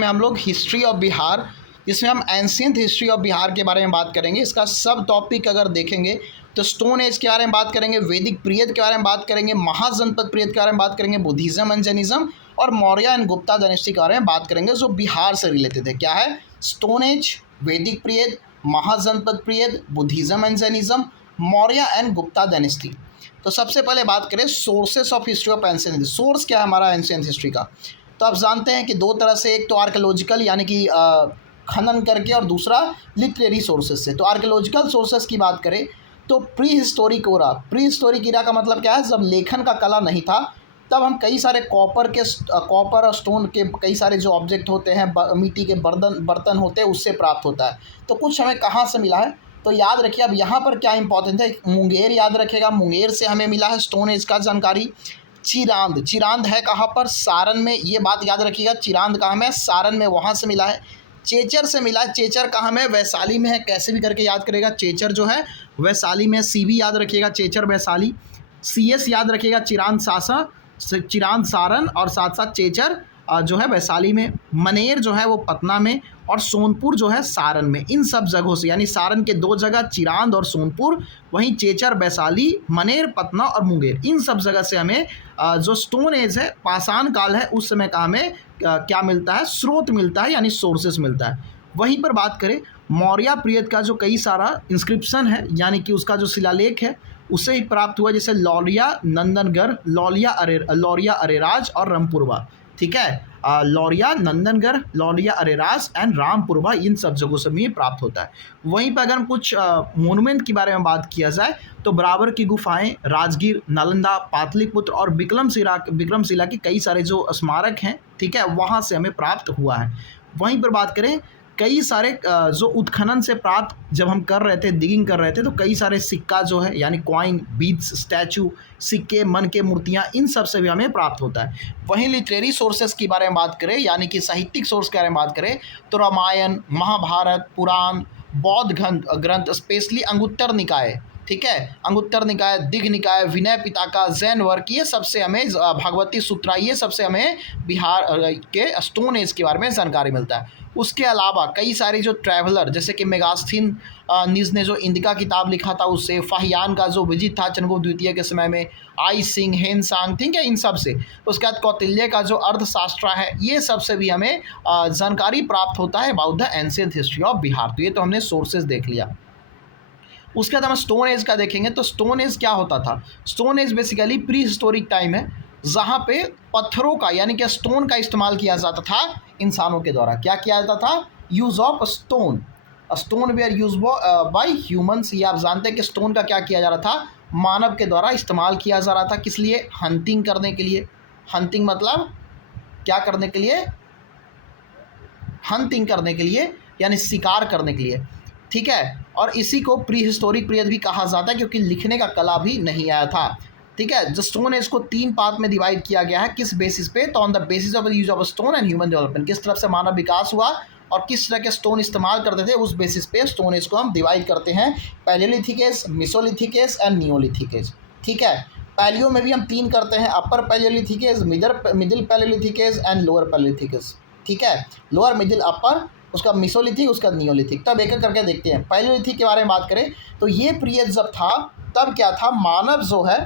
में हम लोग हिस्ट्री ऑफ बिहार, जिसमें हम एंशियंट हिस्ट्री ऑफ बिहार के बारे में बात करेंगे। इसका सब टॉपिक अगर देखेंगे तो स्टोन एज के बारे में बात करेंगे, वैदिक पीरियड के बारे में बात करेंगे, महाजनपद पीरियड के बारे में बात करेंगे, बुद्धिज़्म एंड जैनिज्म और मौर्य एंड गुप्ता डायनेस्टी के बारे में बात करेंगे जो बिहार से रिलेटेड है। क्या है? Stone age, Vedic period, Mahajanapada period, Buddhism and Jainism, Maurya and Gupta dynasty. तो सबसे पहले बात करें sources of history of ancient history. Source क्या है हमारा एंशियंट हिस्ट्री का? तो आप जानते हैं कि दो तरह से, एक तो आर्कियोलॉजिकल यानी कि खनन करके, और दूसरा लिटरेरी सोर्सेस से। तो आर्कियोलॉजिकल सोर्सेस की बात करें तो प्री हिस्टोरिक ओरा। प्री हिस्टोरिक इरा का मतलब क्या है? जब लेखन का कला नहीं था तब हम कई सारे कॉपर और स्टोन के कई सारे जो ऑब्जेक्ट होते हैं, मिट्टी के बर्तन होते हैं, उससे प्राप्त होता है। तो कुछ हमें कहाँ से मिला है? तो याद रखिए, अब यहाँ पर क्या इंपॉर्टेंट है, मुंगेर याद रखेगा। मुंगेर से हमें मिला है स्टोन एज का जानकारी। चिरांद, चिरांद है कहाँ पर? सारण में। ये बात याद रखिएगा, चिरांद कहाँ में? सारण में, वहाँ से मिला है। चेचर से मिला है। चेचर कहाँ में? वैशाली में है। कैसे भी करके याद करेगा, चेचर जो है वैशाली में। सीबी याद रखिएगा, चेचर वैशाली। सीएस याद रखिएगा, चिरांद सारण, और साथ साथ चेचर जो है वैशाली में। मनेर जो है वो पटना में, और सोनपुर जो है सारण में। इन सब जगहों से, यानी सारण के दो जगह चिरांद और सोनपुर, वहीं चेचर वैशाली, मनेर पटना और मुंगेर, इन सब जगह से हमें जो स्टोन एज है, पाषाण काल है, उस समय का हमें क्या मिलता है? स्रोत मिलता है, यानी सोर्सेस मिलता है। वहीं पर बात करें मौर्य पीरियड का, जो कई सारा इंस्क्रिप्शन है, यानी कि उसका जो शिलालेख है उससे ही प्राप्त हुआ, जैसे लौलिया नंदनगढ़, लौरिया अरेराज और रामपुरवा। ठीक है, लौरिया नंदनगढ़, लौरिया अरेराज एंड रामपुरवा, इन सब जगहों से भी प्राप्त होता है। वहीं पर अगर हम कुछ मोनुमेंट के बारे में बात किया जाए तो बराबर की गुफाएं, राजगीर, नालंदा, पाटलिपुत्र और विक्रमशिला के कई सारे जो स्मारक हैं, ठीक है, वहाँ से हमें प्राप्त हुआ है। वहीं पर बात करें कई सारे जो उत्खनन से प्राप्त, जब हम कर रहे थे, डिगिंग कर रहे थे, तो कई सारे सिक्का जो है, यानी कॉइन, बीड्स, स्टैचू, सिक्के, मन के मूर्तियाँ, इन सब से भी हमें प्राप्त होता है। वहीं लिटरेरी सोर्सेस के बारे में बात करें, यानी कि साहित्यिक सोर्स के बारे में बात करें तो रामायण, महाभारत, पुराण, बौद्ध ग्रंथ, स्पेशली अंगुत्तर निकाय, ठीक है, अंगुत्तर निकाय, दिघ निकाय, विनय पिटका, जैन वर्क, ये सबसे हमें, भगवती सूत्रा, ये सबसे हमें बिहार के स्टोन एज के बारे में जानकारी मिलता है। उसके अलावा कई सारे जो ट्रैवलर, जैसे कि मेगास्थीन निज ने जो इंदिका किताब लिखा था, उससे फाहियान का जो विजिट था चंद्रगुप्त द्वितीय के समय में, आई सिंह, हेन सांग, ठीक है, इन सब से। उसके बाद कौटिल्य का जो अर्थशास्त्र है, ये सब से भी हमें जानकारी प्राप्त होता है about the ancient history of Bihar. तो ये तो हमने सोर्सेज देख लिया। उसके बाद हम स्टोन एज का देखेंगे तो स्टोन एज क्या होता था? Stone age basically pre historic time है, जहाँ पे पत्थरों का, यानी कि स्टोन का इस्तेमाल किया जाता था इंसानों के द्वारा। क्या किया जाता था? Use of stone. Stone were use by humans. ये आप जानते हैं कि स्टोन का क्या किया जा रहा था? मानव के द्वारा इस्तेमाल किया जा रहा था। किस लिए? हंटिंग करने के लिए। हंटिंग मतलब क्या करने के लिए? हंटिंग करने के लिए, यानी शिकार करने के लिए, ठीक है। और इसी को प्री हिस्टोरिक पीरियड भी कहा जाता है, क्योंकि लिखने का कला भी नहीं आया था, ठीक है। जो स्टोन एज को 3 पार्ट में डिवाइड किया गया है। किस बेसिस पे? तो on the basis of the use of stone and human development. किस तरफ से मानव विकास हुआ और किस तरह के स्टोन इस्तेमाल करते थे, उस बेसिस पे स्टोन एज को हम डिवाइड करते हैं। Palaeolithic age, mesolithic age and neolithic age, ठीक है। पैलियो में भी हम 3 करते हैं, upper palaeolithic age, middle palaeolithic age and lower palaeolithic age, ठीक है। लोअर, मिडिल, अपर, उसका मेसोलिथिक, उसका नियोलिथिक। तब एक एक करके देखते हैं। पैलियोलिथिक के बारे में बात करें तो ये पीरियड जब था तब क्या था? मानव जो है,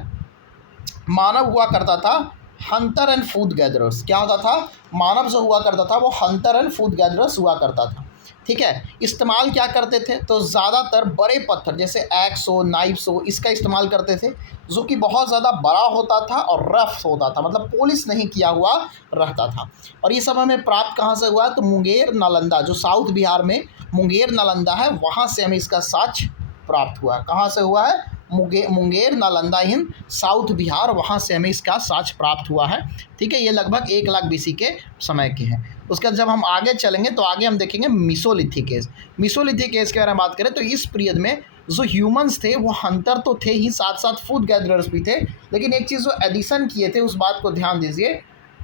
मानव हुआ करता था हंटर एंड फूड गैदरर्स। क्या होता था? मानव जो हुआ करता था वो हंटर एंड फूड गैदरर्स हुआ करता था, ठीक है। इस्तेमाल क्या करते थे? तो ज़्यादातर बड़े पत्थर, जैसे एक्स हो, नाइफ्स हो, इसका इस्तेमाल करते थे, जो कि बहुत ज़्यादा बड़ा होता था और रफ होता था, मतलब पॉलिश नहीं किया हुआ रहता था। और ये सब हमें प्राप्त कहाँ से हुआ? तो मुंगेर, नालंदा, जो साउथ बिहार में मुंगेर, नालंदा है, वहाँ से हमें इसका साक्ष्य प्राप्त हुआ। कहाँ से हुआ है? मुंगेर, नालंदा इन साउथ बिहार, वहाँ से हमें इसका साक्ष्य प्राप्त हुआ है, ठीक है। ये लगभग 1 लाख BC के समय के हैं। उसके बाद जब हम आगे चलेंगे तो आगे हम देखेंगे मिसोलिथिक एज। मिसोलिथिक एज के बारे में बात करें तो इस पीरियड में जो ह्यूमंस थे वो हंटर तो थे ही, साथ साथ फूड गैदरर्स भी थे। लेकिन एक चीज़ जो एडिशन किए थे, उस बात को ध्यान दीजिए,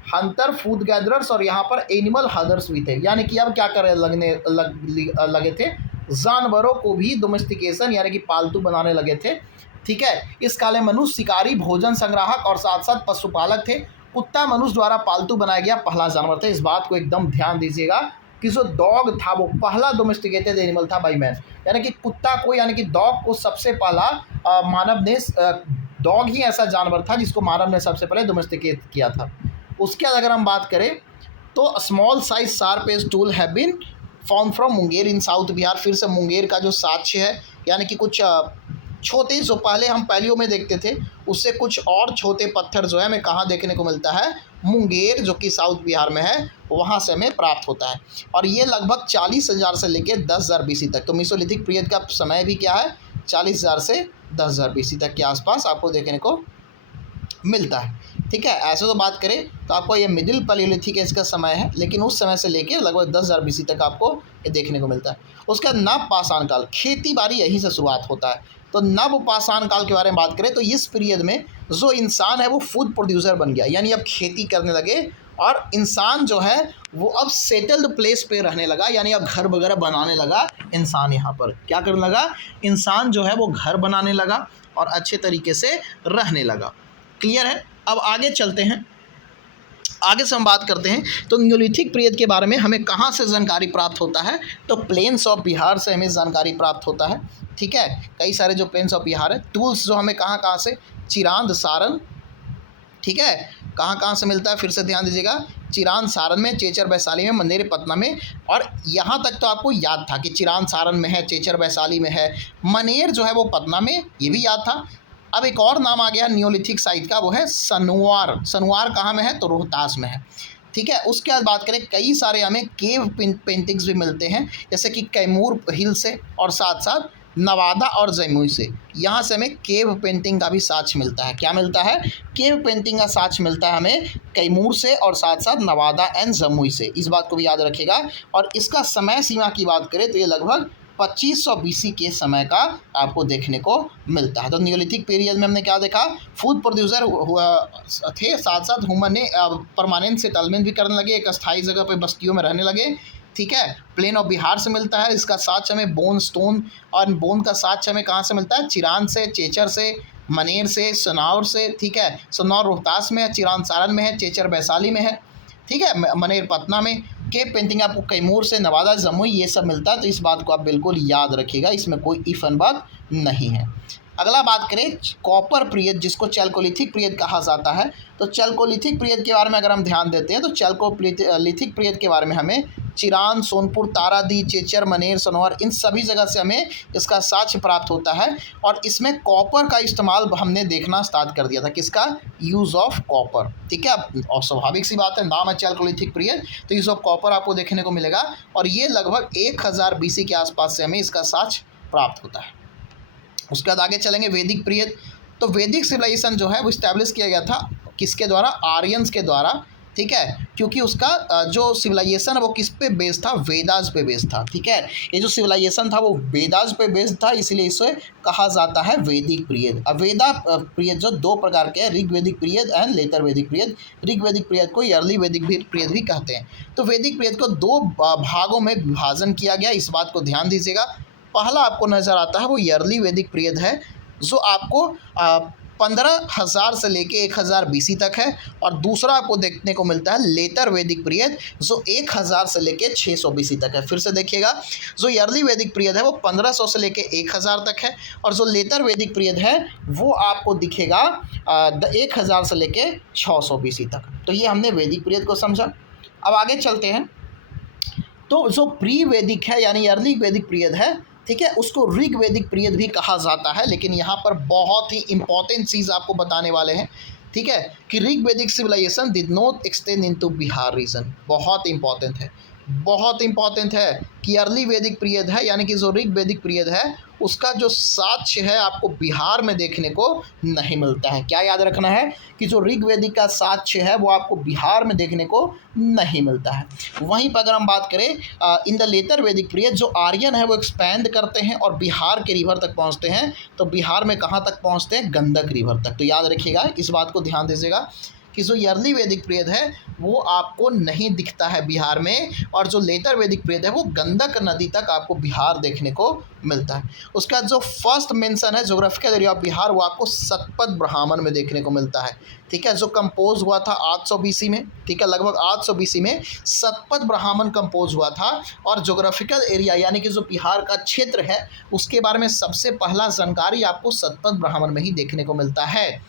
हंटर, फूड गैदरर्स और यहाँ पर एनिमल हर्डर्स भी थे। यानी कि अब क्या करे लगे थे? जानवरों को भी डोमेस्टिकेशन, यानी कि पालतू बनाने लगे थे, ठीक है। इस काले मनुष्य शिकारी, भोजन संग्राहक और साथ साथ पशुपालक थे। कुत्ता मनुष्य द्वारा पालतू बनाया गया पहला जानवर था। इस बात को एकदम ध्यान दीजिएगा कि जो डॉग था वो पहला डोमेस्टिकेटेड एनिमल था बाय मैन, यानी कि कुत्ता को, यानी कि डॉग को सबसे पहला मानव ने, डॉग ही ऐसा जानवर था जिसको मानव ने सबसे पहले डोमेस्टिकेट किया था। उसके बाद अगर हम बात करें तो small size sharp edge tool have been found from Munger in south Bihar. फिर से मुंगेर का जो साक्ष्य है, यानी कि कुछ छोटे, जो पहले हम पहलियों में देखते थे उससे कुछ और छोटे पत्थर जो है हमें कहाँ देखने को मिलता है, मुंगेर जो कि साउथ बिहार में है वहाँ से हमें प्राप्त होता है। और ये लगभग 40,000 से लेकर 10,000 बीसी तक, तो मीसोलिथिक पीरियड का समय भी क्या है, 40,000 से 10,000 बीसी तक के आसपास आपको देखने को मिलता है। ठीक है, ऐसे तो बात करें तो आपको ये मिडिल पैलियोलिथिक एज का समय है, लेकिन उस समय से लेकर लगभग 10,000 बीसी तक आपको ये देखने को मिलता है। उसका नव पाषाण काल, खेती बाड़ी यहीं से शुरुआत होता है। तो नव पाषाण काल के बारे में बात करें तो इस पीरियड में जो इंसान है वो फूड प्रोड्यूसर बन गया, यानी अब खेती करने लगे और इंसान जो है वो अब सेटल्ड प्लेस पे रहने लगा, यानी अब घर वगैरह बनाने लगा। इंसान यहाँ पर क्या करने लगा, इंसान जो है वो घर बनाने लगा और अच्छे तरीके से रहने लगा। क्लियर है। अब आगे चलते हैं, आगे से हम बात करते हैं तो न्यूलिथिक पीरियड के बारे में हमें कहाँ से जानकारी प्राप्त होता है, तो प्लेन्स ऑफ बिहार से हमें जानकारी प्राप्त होता है। ठीक है, कई सारे जो प्लेन्स ऑफ बिहार है, टूल्स जो हमें कहाँ से, चिरांद, सारण, ठीक है, कहाँ से मिलता है, फिर से ध्यान दीजिएगा, चिरांद सारण में, चेचर वैशाली में, मंदेर पटना में। और यहाँ तक तो आपको याद था कि चिरांद सारण में है, चेचर वैशाली में है, मनेर जो है वो पटना में, ये भी याद था। अब एक और नाम आ गया न्यूलिथिक साइट का, वो है सनवार। सनवार कहाँ में है, तो रोहतास में है। ठीक है, उसके बाद बात करें, कई सारे हमें केव पेंटिंग्स भी मिलते हैं, जैसे कि कैमूर हिल से और साथ साथ नवादा और जमुई से। यहाँ से हमें केव पेंटिंग का भी साक्ष्य मिलता है। क्या मिलता है, केव पेंटिंग का साक्ष्य मिलता है हमें कैमूर से और साथ साथ नवादा एंड जमुई से। इस बात को भी याद रखिएगा। और इसका समय सीमा की बात करें तो ये लगभग 2500 बीसी के समय का आपको देखने को मिलता है। तो न्यूलिथिक पीरियड में हमने क्या देखा, फूड प्रोड्यूसर थे, साथ साथ ह्यूमन ने परमानेंट सेटलमेंट भी करने लगे, एक अस्थायी जगह पे बस्तियों में रहने लगे। ठीक है, प्लेन ऑफ बिहार से मिलता है, इसका साक्ष्य हमें बोन स्टोन, और बोन का साक्ष्य हमें कहाँ से मिलता है, चिरांद से, चेचर से, मनेर से, सनौर से। ठीक है, सनौर रोहतास में है, चिरांद सारण में है, चेचर वैशाली में है। ठीक है, मनेर पटना में। केव पेंटिंग आपको कैमूर से, नवादा, जमुई, ये सब मिलता है। तो इस बात को आप बिल्कुल याद रखिएगा, इसमें कोई इफ एंड बात नहीं है। अगला बात करें कॉपर पीरियड, जिसको चैल्कोलिथिक पीरियड कहा जाता है। तो चैल्कोलिथिक पीरियड के बारे में अगर हम ध्यान देते हैं तो चैल्कोलिथिक पीरियड के बारे में हमें चिरांद, सोनपुर, तारादी, चेचर, मनेर, सनौर, इन सभी जगह से हमें इसका साक्ष्य प्राप्त होता है। और इसमें कॉपर का इस्तेमाल हमने देखना स्टार्ट कर दिया था। किसका, यूज़ ऑफ कॉपर। ठीक है, और स्वाभाविक सी बात है, नाम है चैल्कोलिथिक पीरियड, तो यूज़ ऑफ कॉपर आपको देखने को मिलेगा। और ये लगभग 1000 बीसी के आसपास से हमें इसका साक्ष्य प्राप्त होता है। उसके बाद आगे चलेंगे वैदिक पीरियड। तो वैदिक सिविलाइजेशन जो है वो इस्टेब्लिश किया गया था किसके द्वारा, आर्यंस के द्वारा। ठीक है, क्योंकि उसका जो सिविलाइजेशन है वो किस पे बेस्ड था, वेदास पे बेस्ड था। ठीक है, ये जो सिविलाइजेशन था वो वेदास पे बेस्ड था, इसलिए इसे कहा जाता है वैदिक पीरियड। अब वेदा पीरियड जो दो प्रकार के हैं, ऋग वैदिक पीरियड एंड लेटर वैदिक पीरियड। ऋग वैदिक पीरियड को अर्ली वैदिक पीरियड भी कहते हैं। तो वैदिक पीरियड को दो भागों में विभाजन किया गया, इस बात को ध्यान दीजिएगा। पहला आपको नज़र आता है वो अर्ली वैदिक पीरियड है, जो आपको 15,000 से लेके 1,000 बीसी तक है। और दूसरा आपको देखने को मिलता है लेटर वैदिक पीरियड, जो 1,000 से लेके 600 बीसी तक है। फिर से देखिएगा, जो अर्ली वैदिक पीरियड है वो 1500 से लेके 1,000 तक है, और जो लेटर वैदिक पीरियड है वो आपको दिखेगा 1,000 से लेके 600 बीसी तक। तो ये हमने वैदिक पीरियड को समझा। अब आगे चलते हैं, तो जो प्री वैदिक है यानी अर्ली वैदिक पीरियड है, ठीक है, उसको ऋग वैदिक पीरियड भी कहा जाता है। लेकिन यहाँ पर बहुत ही इंपॉर्टेंट चीज़ आपको बताने वाले हैं, ठीक है, कि Rig Vedic civilisation did not extend into Bihar region. बहुत इंपॉर्टेंट है, बहुत इंपॉर्टेंट है कि अर्ली वैदिक पीरियड है, यानी कि जो ऋग वैदिक पीरियड है उसका जो साक्ष्य है आपको बिहार में देखने को नहीं मिलता है। क्या याद रखना है कि जो ऋग वैदिक का साक्ष्य है वो आपको बिहार में देखने को नहीं मिलता है। वहीं पर अगर हम बात करें इन द लेटर वैदिक पीरियड, जो आर्यन है वो एक्सपैंड करते हैं और बिहार के रिवर तक पहुंचते हैं। तो बिहार में कहाँ तक पहुंचते हैं, गंडक रिवर तक। तो याद रखिएगा, इस बात को ध्यान दीजिएगा कि जो ईयरली वैदिक पीरियड है वो आपको नहीं दिखता है बिहार में, और जो लेटर वैदिक पीरियड है वो गंडक नदी तक आपको बिहार देखने को मिलता है। उसके बाद जो फर्स्ट मेंशन है ज्योग्राफिकल एरिया ऑफ बिहार वो आपको सतपथ ब्राह्मण में देखने को मिलता है, ठीक है, जो कंपोज हुआ था 800 बीसी में, ठीक है, लगभग 800 बीसी में सतपथ ब्राह्मण कंपोज हुआ था। और ज्योग्राफिकल एरिया यानी कि जो बिहार का क्षेत्र है उसके बारे में सबसे पहला जानकारी आपको सतपथ ब्राह्मण में ही देखने को मिलता है।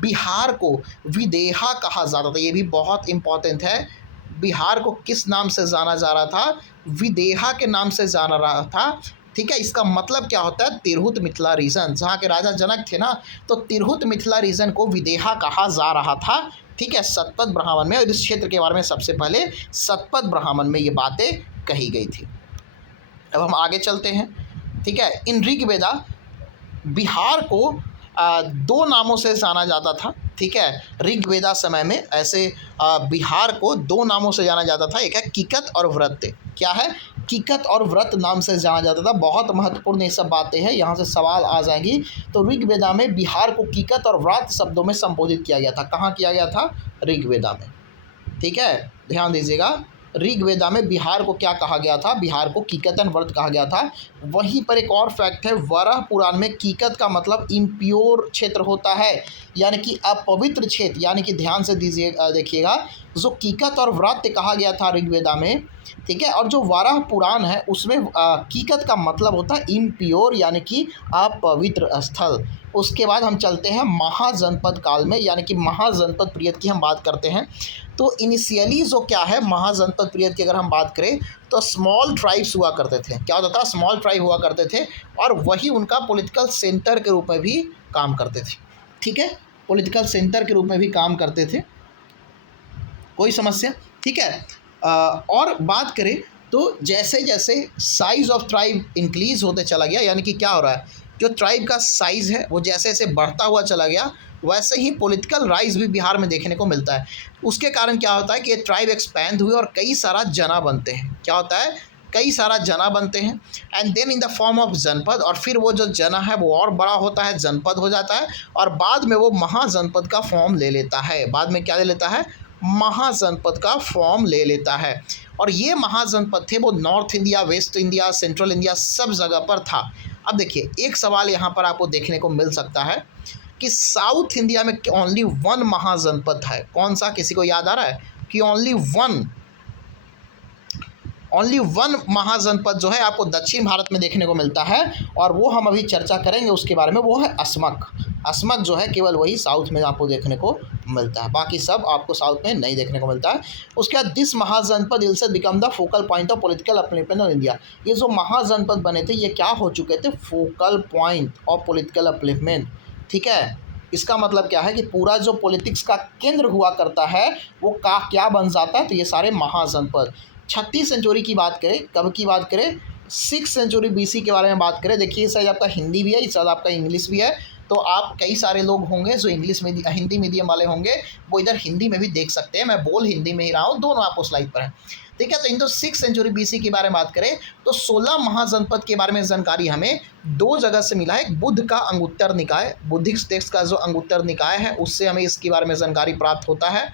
बिहार को विदेहा कहा जाता था, ये भी बहुत इंपॉर्टेंट है। बिहार को किस नाम से जाना जा रहा था? विदेहा के नाम से जाना रहा था, ठीक है। इसका मतलब क्या होता है? तिरहुत मिथिला रीजन, जहाँ के राजा जनक थे ना, तो तिरहुत मिथिला रीजन को विदेहा कहा जा रहा था, ठीक है, सतपथ ब्राह्मण में। और इस क्षेत्र के बारे में सबसे पहले सतपथ ब्राह्मण में ये बातें कही गई थी। अब हम आगे चलते हैं, ठीक है। इन ऋग्वेदा बिहार को दो नामों से जाना जाता था, ठीक है। ऋग्वेदा समय में ऐसे बिहार को दो नामों से जाना जाता था, एक है किकत और व्रत। क्या है? किकत और व्रत नाम से जाना जाता था। बहुत महत्वपूर्ण ये सब बातें हैं, यहाँ से सवाल आ जाएंगी। तो ऋग्वेदा में बिहार को किकत और व्रत शब्दों में संबोधित किया गया था। कहाँ किया गया था? ऋग्वेदा में, ठीक है, ध्यान दीजिएगा। ऋग्वेदा में बिहार को क्या कहा गया था? बिहार को किकतन व्रत कहा गया था। वहीं पर एक और फैक्ट है, वराह पुराण में किकत का मतलब इम्प्योर क्षेत्र होता है, यानी कि अपवित्र क्षेत्र। यानी कि ध्यान से देखिएगा, जो किकत और व्रत कहा गया था ऋग्वेदा में, ठीक है, और जो वाराह पुराण है उसमें कीकत का मतलब होता है इम्प्योर यानी कि अपवित्र स्थल। उसके बाद हम चलते हैं महाजनपद काल में, यानी कि महाजनपद पीरियड की हम बात करते हैं। तो इनिशियली जो क्या है महाजनपद पीरियड की अगर हम बात करें तो स्मॉल ट्राइब्स हुआ करते थे। क्या होता था? स्मॉल ट्राइब हुआ करते थे, और वही उनका पॉलिटिकल सेंटर के रूप में भी काम करते थे, ठीक है, पॉलिटिकल सेंटर के रूप में भी काम करते थे। कोई समस्या? ठीक है। और बात करें तो जैसे जैसे साइज़ ऑफ ट्राइब इंक्रीज़ होते चला गया, यानी कि क्या हो रहा है, जो ट्राइब का साइज़ है वो जैसे जैसे बढ़ता हुआ चला गया, वैसे ही पॉलिटिकल राइज भी बिहार में देखने को मिलता है। उसके कारण क्या होता है कि ये ट्राइब एक्सपैंड हुए और कई सारा जना बनते हैं। क्या होता है? कई सारा जना बनते हैं, and then in the form of janapada, और फिर वो जो जना है वो और बड़ा होता है, जनपद हो जाता है, और बाद में वो महाजनपद का फॉर्म ले लेता है। बाद में क्या ले लेता है? महाजनपद का फॉर्म ले लेता है। और ये महाजनपद थे वो north India, waste India, central India सब जगह पर था। अब देखिए एक सवाल यहाँ पर आपको देखने को मिल सकता है कि साउथ इंडिया में ओनली वन महाजनपद है। कौन सा? किसी को याद आ रहा है कि ओनली वन महाजनपद जो है आपको दक्षिण भारत में देखने को मिलता है, और वो हम अभी चर्चा करेंगे उसके बारे में। वो है असमक। असमक जो है केवल वही साउथ में आपको देखने को मिलता है, बाकी सब आपको साउथ में नहीं देखने को मिलता है। उसके बाद दिस महाजनपद इल्स become the focal point of political upliftment of India. ये जो महाजनपद बने थे ये क्या हो चुके थे? Focal point of political upliftment, ठीक है। इसका मतलब क्या है कि पूरा जो पॉलिटिक्स का केंद्र हुआ करता है वो का क्या बन जाता है? तो ये सारे महाजनपद। 36 सेंचुरी की बात करें, कब की बात करें? 6 सेंचुरी बीसी के बारे में बात करें। देखिए शायद आपका हिंदी भी है, शायद आपका इंग्लिश भी है, तो आप कई सारे लोग होंगे जो इंग्लिश में हिंदी मीडियम वाले होंगे, वो इधर हिंदी में भी देख सकते हैं। मैं बोल हिंदी में ही रहा हूँ, दोनों आपको स्लाइड पर हैं, ठीक है। तो इन तो 6 सेंचुरी बीसी के बारे में बात करें तो 16 महाजनपद के बारे में जानकारी हमें दो जगह से मिला है। बुद्ध का अंगुत्तर निकाय, बुद्धिस्ट टेक्स्ट का जो अंगुत्तर निकाय है उससे हमें इसके बारे में जानकारी प्राप्त होता है।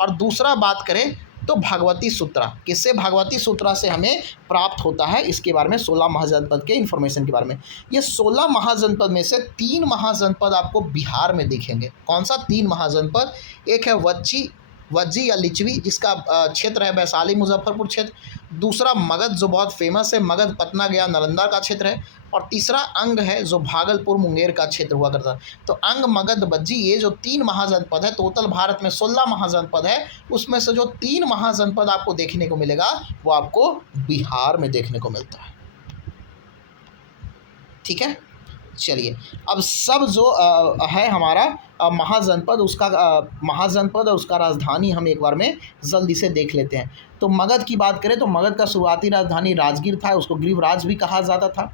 और दूसरा बात करें तो भगवती सूत्रा, किससे? भगवती सूत्रा से हमें प्राप्त होता है इसके बारे में, 16 महाजनपद के इन्फॉर्मेशन के बारे में। ये 16 महाजनपद में से 3 महाजनपद आपको बिहार में दिखेंगे। कौन सा? 3 महाजनपद। एक है वज्जी या लिच्छवी जिसका क्षेत्र है वैशाली मुजफ्फरपुर क्षेत्र। दूसरा मगध जो बहुत फेमस है, मगध पटना गया नालंदा का क्षेत्र है। और तीसरा अंग है जो भागलपुर मुंगेर का क्षेत्र हुआ करता है। तो अंग, मगध, बज्जी, ये जो 3 महाजनपद है, टोटल भारत में 16 महाजनपद है, उसमें से जो 3 महाजनपद आपको देखने को मिलेगा वो आपको बिहार में देखने को मिलता है, ठीक है। चलिए अब सब जो है हमारा महाजनपद, उसका महाजनपद और उसका राजधानी हम एक बार में जल्दी से देख लेते हैं। तो मगध की बात करें तो मगध का शुरुआती राजधानी राजगीर था, उसको गिरिवराज भी कहा जाता था।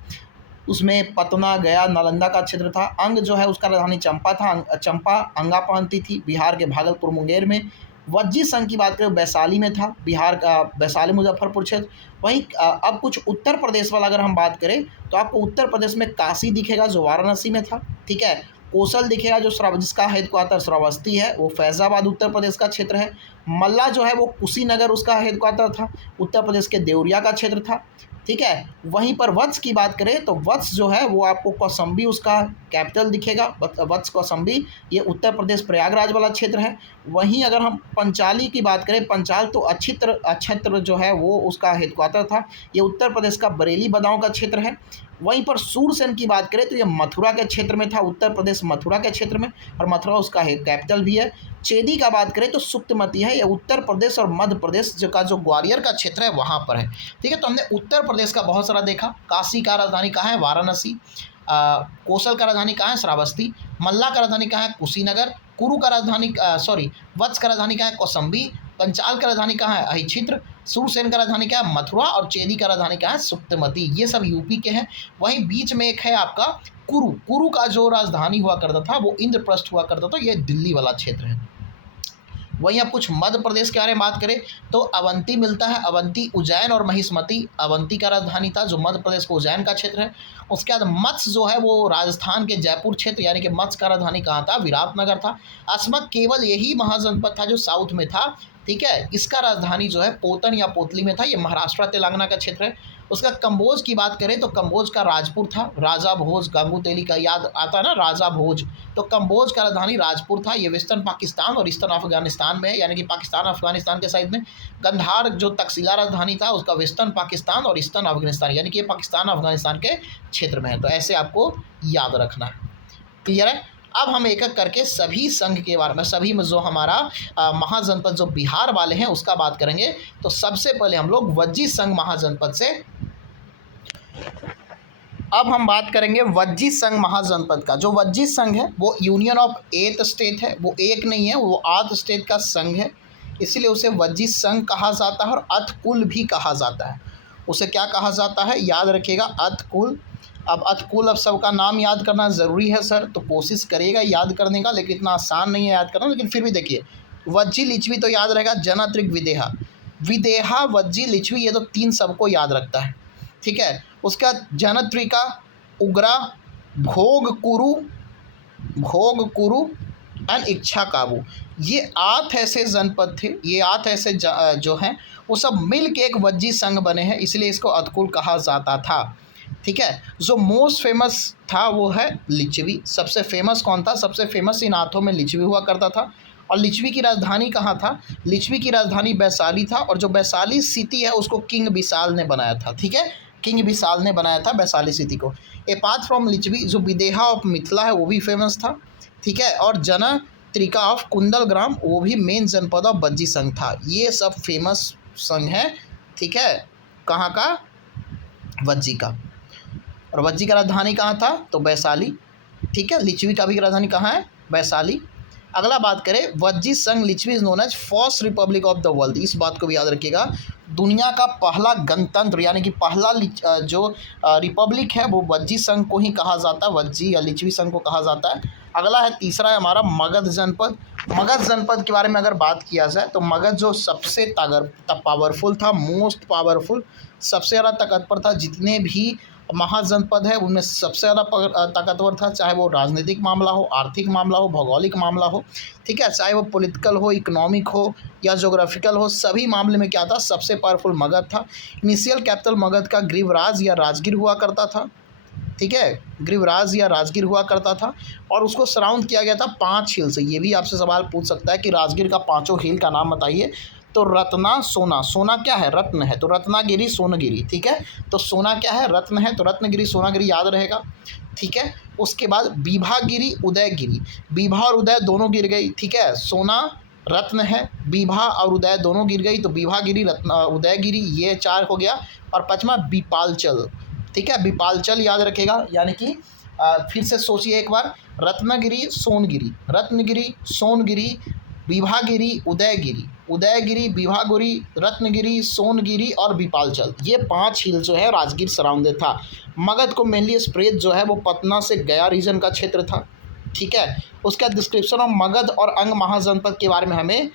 उसमें पटना, गया, नालंदा का क्षेत्र था। अंग जो है उसका राजधानी चंपा था, चंपा अंगापहंती थी बिहार के भागलपुर मुंगेर में। वज्जी संघ की बात करें वैशाली में था, बिहार का वैशाली मुजफ्फरपुर क्षेत्र। वहीं अब कुछ उत्तर प्रदेश वाला अगर हम बात करें तो आपको उत्तर प्रदेश में काशी दिखेगा जो वाराणसी में था, ठीक है। कोसल दिखेगा जो जिसका हेडक्वार्टर श्रावस्ती है, वो फैज़ाबाद उत्तर प्रदेश का क्षेत्र है। मल्ला जो है वो कुशीनगर उसका हेडक्वार्टर था, उत्तर प्रदेश के देवरिया का क्षेत्र था। ठीक है, वहीं पर वत्स की बात करें तो वत्स जो है वो आपको कौशाम्बी उसका कैपिटल दिखेगा। वत्स कौशाम्बी ये उत्तर प्रदेश प्रयागराज वाला क्षेत्र है। वहीं अगर हम पंचाली की बात करें, पंचाल तो अक्षत्र जो है वो उसका हेडक्वार्टर था, ये उत्तर प्रदेश का बरेली बदाऊं का क्षेत्र है। वहीं पर सूरसेन की बात करें तो ये मथुरा के क्षेत्र में था, उत्तर प्रदेश मथुरा के क्षेत्र में, और मथुरा उसका कैपिटल भी है। चेदी का बात करें तो सुक्तमती है, ये उत्तर प्रदेश और मध्य प्रदेश जो ग्वालियर का क्षेत्र है वहाँ पर है। ठीक है, तो हमने उत्तर प्रदेश का बहुत सारा देखा। काशी का राजधानी कहाँ है? वाराणसी। कोसल का राजधानी कहाँ है? श्रावस्ती। मल्ला का राजधानी कहाँ है? कुशीनगर। कुरु का राजधानी वत्स का राजधानी कहाँ है? कौशाम्बी। पंचाल का राजधानी कहाँ है? अहिच्छित्र। सूरसेन का राजधानी क्या है? मथुरा। और चेदी का राजधानी क्या है? सुक्तमती। ये सब यूपी के हैं। वहीं बीच में एक है आपका कुरु। कुरु का जो राजधानी हुआ करता था वो इंद्रप्रस्थ हुआ करता था, ये दिल्ली वाला क्षेत्र है। वहीं अब कुछ मध्य प्रदेश के बारे में बात करें तो अवंती मिलता है। अवंती, उज्जैन और महिष्मती अवंती का राजधानी था, जो मध्य प्रदेश का उज्जैन का क्षेत्र है। उसके बाद मत्स्य जो है वो राजस्थान के जयपुर क्षेत्र, यानी कि मत्स्य का राजधानी कहाँ था? विराटनगर था। अस्मक केवल यही महाजनपद था जो साउथ में था। ठीक है, इसका राजधानी जो है पोतन या पोतली में था, ये महाराष्ट्र तेलंगाना का क्षेत्र है। उसका कंबोज की बात करें तो कंबोज का राजपुर था। राजा भोज, गांगुतेली का याद आता है ना, राजा भोज, तो कंबोज का राजधानी राजपुर था। ये वेस्टर्न पाकिस्तान और ईस्टर्न अफगानिस्तान में है, यानी कि पाकिस्तान अफगानिस्तान के साइड में। गंधार जो तकसीला राजधानी था उसका वेस्टर्न पाकिस्तान और ईस्टर्न अफगानिस्तान, यानी कि ये पाकिस्तान अफगानिस्तान के क्षेत्र में है। तो ऐसे आपको याद रखना है। क्लियर है? अब हम एक एक करके सभी संघ के बारे में, सभी में जो हमारा महाजनपद जो बिहार वाले हैं उसका बात करेंगे। तो सबसे पहले हम लोग वज्जी संघ महाजनपद से अब हम बात करेंगे वज्जी संघ महाजनपद का। जो वज्जी संघ है वो यूनियन ऑफ 8 स्टेट है, वो एक नहीं है, वो 8 स्टेट का संघ है, इसलिए उसे वज्जी संघ कहा जाता है और अतकुल भी कहा जाता है। उसे क्या कहा जाता है? याद रखिएगा, अतकुल। अब अतकुल, अब सबका नाम याद करना ज़रूरी है सर, तो कोशिश करिएगा याद करने का, लेकिन इतना आसान नहीं है याद करना, लेकिन फिर भी देखिए, वज्जी लिच्छवी तो याद रहेगा, जनात्रिक विदेहा, विदेहा वज्जी लिच्छवी, ये तो 3 सबको याद रखता है। ठीक है, उसका जनत्रिका, उग्रा, भोग कुरु एंड इच्छा काबू, ये 8 ऐसे जनपद थे, ये 8 ऐसे जो हैं वो सब मिल के एक वज्जी संघ बने हैं, इसलिए इसको अतकुल कहा जाता था। ठीक है, जो मोस्ट फेमस था वो है लिच्छवी। सबसे फेमस कौन था? सबसे फेमस इन आठों में लिच्छवी हुआ करता था। और लिच्छवी की राजधानी कहाँ था? लिच्छवी की राजधानी वैशाली था, और जो वैशाली सिटी है उसको किंग विशाल ने बनाया था। ठीक है, किंग विशाल ने बनाया था वैशाली सिटी को। अपार्ट फ्रॉम लिच्छवी, जो विदेहा ऑफ मिथिला है वो भी फेमस था। ठीक है, और जनत्रिका ऑफ कुंडलग्राम, वो भी मेन जनपद ऑफ वज्जी संघ था। ये सब फेमस संघ है। ठीक है, कहाँ का? वज्जी का। और वज्जी का राजधानी कहाँ था? तो वैशाली। ठीक है, लिच्छवी का भी राजधानी कहाँ है? वैशाली। अगला बात करें, Vajji Sangha Licchavi is known as first republic of the world. इस बात को भी याद रखिएगा, दुनिया का पहला गणतंत्र यानी कि पहला जो रिपब्लिक है वो वज्जी संघ को ही कहा जाता है, वज्जी या लिच्छवी संघ को कहा जाता है। अगला है, तीसरा है हमारा मगध जनपद। मगध जनपद के बारे में अगर बात किया जाए तो मगध जो सबसे पावरफुल था, मोस्ट पावरफुल, सबसे ज़्यादा ताकतवर था। जितने भी महाजनपद है उनमें सबसे ज़्यादा ताकतवर था, चाहे वो राजनीतिक मामला हो, आर्थिक मामला हो, भौगोलिक मामला हो। ठीक है, चाहे वो पॉलिटिकल हो, इकोनॉमिक हो या ज्योग्राफिकल हो, सभी मामले में क्या था? सबसे पावरफुल मगध था। इनिशियल कैपिटल मगध का ग्रीवराज या राजगीर हुआ करता था। ठीक है, ग्रीवराज या राजगीर हुआ करता था, और उसको सराउंड किया गया था 5 हिल से। ये भी आपसे सवाल पूछ सकता है कि राजगीर का 5 हिल का नाम बताइए। तो रत्ना, सोना, सोना क्या है? रत्न है, तो रत्नागिरी, सोनगिरी। ठीक है, तो सोना क्या है? रत्न है, तो रत्नगिरी सोनागिरी याद रहेगा। ठीक है, उसके बाद बीभागिरी, उदयगिरी, बीभा और उदय दोनों गिर गई। ठीक है, सोना रत्न है, बीभा और उदय दोनों गिर गई, तो बीभागिरी, उदयगिरी, ये 4 हो गया। और 5वां बीपालचल। ठीक है, बीपालचल याद रखेगा, यानी कि फिर से सोचिए एक बार, रत्नगिरी, सोनगिरी, रत्नगिरी, सोनगिरी, बीभागिरी, उदयगिरी, उदयगिरी, बीभागिरी, रत्नगिरी, सोनगिरी और बीपालचल, ये 5 हिल जो है राजगीर सराउंडेड था। मगध को मेनली स्प्रेड जो है वो पटना से गया रीजन का क्षेत्र था। ठीक है, उसका डिस्क्रिप्शन ऑफ मगध और अंग महाजनपद के बारे में हमें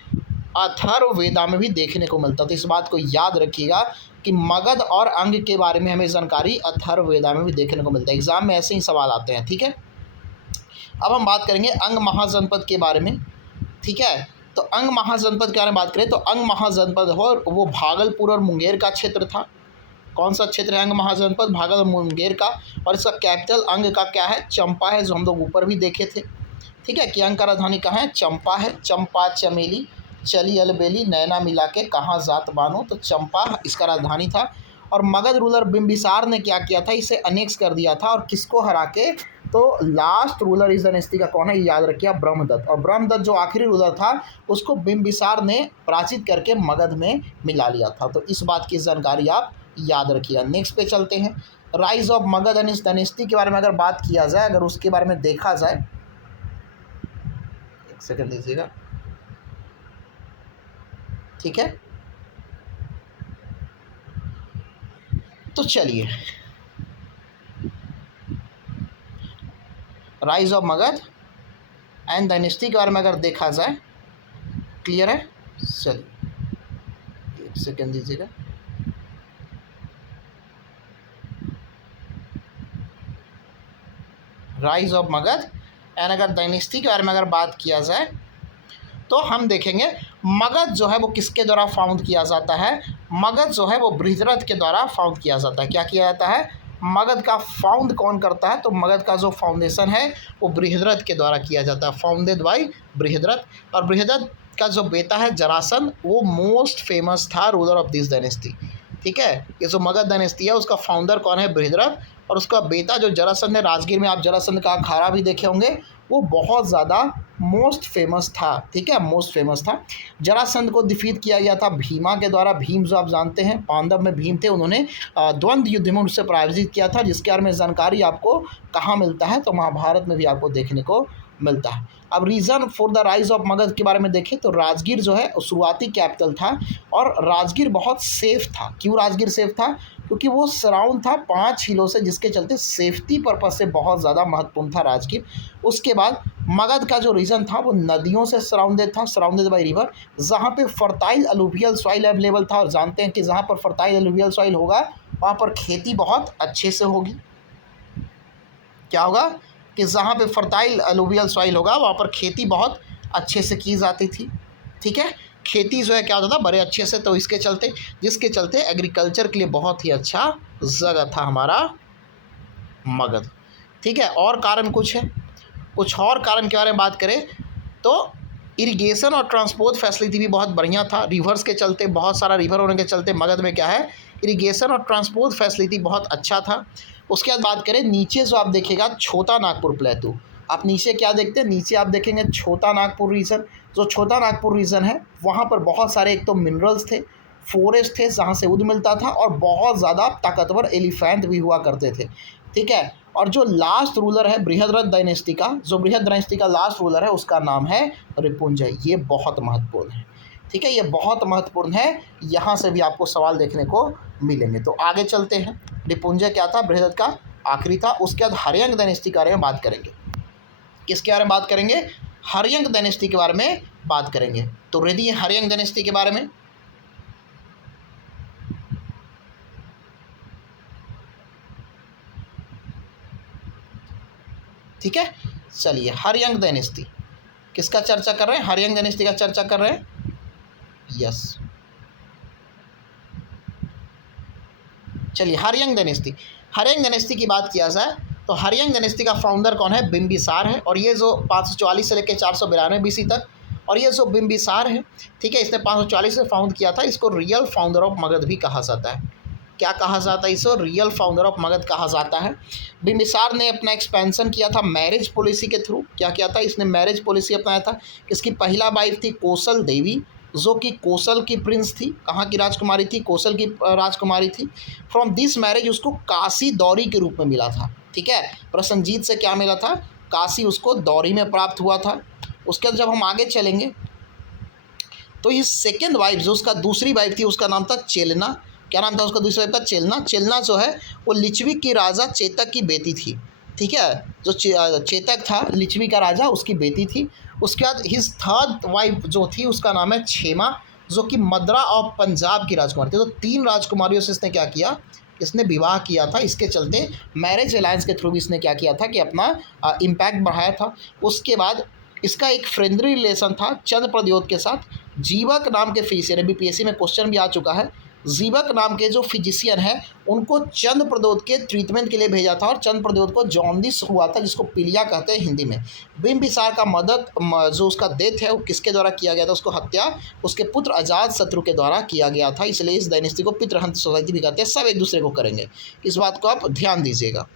अथर्ववेदा में भी देखने को मिलता। तो इस बात को याद रखिएगा कि मगध और अंग के बारे में हमें जानकारी अथर्ववेदा में भी देखने को मिलता है। एग्जाम में ऐसे ही सवाल आते हैं। ठीक है, अब हम बात करेंगे अंग महाजनपद के बारे में, ठीक है। तो अंग महाजनपद के बारे में बात करें तो अंग महाजनपद और वो भागलपुर और मुंगेर का क्षेत्र था। कौन सा क्षेत्र है अंग महाजनपद? भागल और मुंगेर का। और इसका कैपिटल अंग का क्या है? चंपा है, जो हम लोग ऊपर भी देखे थे, ठीक है, कि अंग का राजधानी कहाँ है? चंपा है। चंपा चमेली चली अलबेली नैना मिला के कहाँ जात बानो, तो चंपा इसका राजधानी था। और मगध रूलर बिंबिसार ने क्या किया था? इसे अनेक्स कर दिया था। और किसको हरा के? तो लास्ट रूलर इस डायनेस्टी का कौन है? याद रखिए ब्रह्मदत्त। और ब्रह्मदत्त जो आखिरी रूलर था उसको बिंबिसार ने पराजित करके मगध में मिला लिया था। तो इस बात की जानकारी आप याद रखिए। नेक्स्ट पे चलते हैं। राइज ऑफ मगध एंड इस डायनेस्टी के बारे में अगर बात किया जाए, अगर उसके बारे में देखा जाए, एक सेकंड दीजिएगा, ठीक है। तो चलिए, rise of Magadh and dynasty के बारे में अगर देखा जाए, क्लियर है? चलिए एक सेकंड दीजिएगा। राइज ऑफ मगध एंड अगर डायनेस्टी के बारे में अगर बात किया जाए तो हम देखेंगे मगध जो है वो किसके द्वारा फाउंड किया जाता है? मगध जो है वो बृहद्रथ के द्वारा फाउंड किया जाता है। क्या किया जाता है? मगध का फाउंड कौन करता है? तो मगध का जो फाउंडेशन है वो बृहद्रथ के द्वारा किया जाता है, फाउंडेड बाय बृहद्रथ। और बृहद्रथ का जो बेटा है जरासंध, वो मोस्ट फेमस था रूलर ऑफ दिस डायनेस्टी, ठीक है। ये जो मगध डायनेस्टी है उसका फाउंडर कौन है? बृहद्रथ। और उसका बेटा जो जरासंध है, राजगीर में आप जरासंध का अखाड़ा भी देखे होंगे, वो बहुत ज़्यादा मोस्ट फेमस था, ठीक है, मोस्ट फेमस था। जरासंध को डिफीट किया गया था भीमा के द्वारा। भीम जो आप जानते हैं पांडव में भीम थे, उन्होंने द्वंद्व युद्ध में उससे पराजित किया था, जिसके बारे में जानकारी आपको कहाँ मिलता है? तो महाभारत में भी आपको देखने को मिलता है। अब reason for the rise of Magadh के बारे में देखें तो राजगीर जो है शुरुआती कैपिटल था और राजगीर बहुत सेफ था। क्यों राजगीर सेफ था? क्योंकि वो सराउंड था 5 हिलों से, जिसके चलते सेफ्टी पर्पज से बहुत ज़्यादा महत्वपूर्ण था राजगीर। उसके बाद मगध का जो रीजन था वो नदियों से सराउंडेड था, सराउंडेड बाई रिवर, जहाँ पे फर्टाइल अलुवियल सॉइल अवेलेबल था। और जानते हैं कि जहाँ पर फर्टाइल अलुवियल सॉइल होगा वहाँ पर खेती बहुत अच्छे से होगी। क्या होगा? कि जहाँ पे फर्टाइल अलुवियल सॉइल होगा वहाँ पर खेती बहुत अच्छे से की जाती थी, ठीक है। खेती जो है क्या होता था? बड़े अच्छे से। तो इसके चलते, जिसके चलते एग्रीकल्चर के लिए बहुत ही अच्छा जगह था हमारा मगध, ठीक है। और कारण कुछ है, कुछ और कारण के बारे में बात करें तो इरिगेशन और ट्रांसपोर्ट फैसिलिटी भी बहुत बढ़िया था। रिवर्स के चलते, बहुत सारा रिवर होने के चलते मगध में क्या है? इरिगेशन और ट्रांसपोर्ट फैसिलिटी बहुत अच्छा था। उसके बाद बात करें नीचे, जो आप देखिएगा छोटा नागपुर प्लेटू, आप नीचे क्या देखते हैं? नीचे आप देखेंगे छोटा नागपुर रीजन। जो छोटा नागपुर रीजन है वहाँ पर बहुत सारे एक तो मिनरल्स थे, फॉरेस्ट थे जहाँ से उद मिलता था, और बहुत ज़्यादा ताकतवर एलिफेंट भी हुआ करते थे, ठीक है। और जो लास्ट रूलर है बृहद्रथ डायनेस्टी का, जो बृहद डायनेस्टी का लास्ट रूलर है उसका नाम है रिपुंजय। ये बहुत महत्वपूर्ण है, ठीक है, ये बहुत महत्वपूर्ण है। यहाँ से भी आपको सवाल देखने को मिलेंगे। तो आगे चलते हैं। रिपुंजय क्या था? बृहद्रथ का आखिरी था। उसके बाद हर्यंक डायनेस्टी के बारे में बात करेंगे। किसके बारे में बात करेंगे? हर्यंक डायनेस्टी के बारे में बात करेंगे। तो रेडी है हर्यंक डायनेस्टी के बारे में? ठीक है, चलिए हर्यंक डायनेस्टी किसका चर्चा कर रहे हैं? हर्यंक डायनेस्टी का चर्चा कर रहे हैं, यस। चलिए हर्यंक डायनेस्टी, हर्यंक डायनेस्टी की बात किया जाए तो हर्यंक डायनेस्टी का फाउंडर कौन है? बिंबिसार है। और ये जो 544 से लेकर 492 BC तक, और ये जो बिंबिसार है, ठीक है, इसने 544 से फाउंड किया था। इसको रियल फाउंडर ऑफ मगध भी कहा जाता है। क्या कहा जाता है? इसको रियल फाउंडर ऑफ मगध कहा जाता है। बिंबिसार ने अपना एक्सपेंशन किया था मैरिज पॉलिसी के थ्रू। क्या किया था? इसने मैरिज पॉलिसी अपनाया था। इसकी पहला वाइफ थी कौशल देवी, जो कि कौशल की प्रिंस थी। कहाँ की राजकुमारी थी? कौशल की राजकुमारी थी। फ्रॉम दिस मैरिज उसको काशी दौरी के रूप में मिला था, ठीक है। प्रसन्नजीत से क्या मिला था? काशी उसको दौरी में प्राप्त हुआ था। उसके बाद जब हम आगे चलेंगे तो ये सेकेंड वाइफ, जो उसका दूसरी वाइफ थी, उसका नाम था चेलना। क्या नाम था उसका दूसरी वाइफ का? चेलना। चेलना जो है वो लिच्छवी की राजा चेतक की बेटी थी, ठीक है। जो चेतक था लिच्छवी का राजा, उसकी बेटी थी। उसके बाद हिज थर्ड वाइफ जो थी उसका नाम है क्षेमा। जो कि मद्रा और पंजाब की राजकुमारी थी। तो 3 राजकुमारियों से इसने क्या किया, इसने विवाह किया था। इसके चलते मैरिज अलायंस के थ्रू भी इसने क्या किया था कि अपना इम्पैक्ट बढ़ाया था। उसके बाद इसका एक फ्रेंडली रिलेशन था चंद्र प्रद्योत के साथ। जीवक नाम के फिजिशियन, बीपीएससी में क्वेश्चन भी आ चुका है, जीवक नाम के जो फिजिशियन है उनको चंद्र प्रद्योत के ट्रीटमेंट के लिए भेजा था और चंद्र प्रद्योत को जॉन्डिस हुआ था, जिसको पीलिया कहते हैं हिंदी में। बिंबिसार का मदद जो उसका डेथ है वो किसके द्वारा किया गया था, उसको हत्या उसके पुत्र अजात शत्रु के द्वारा किया गया था। इसलिए इस डायनेस्टी को पितृहंत सोसाइटी भी कहते हैं। सब एक दूसरे को करेंगे, इस बात को आप ध्यान दीजिएगा,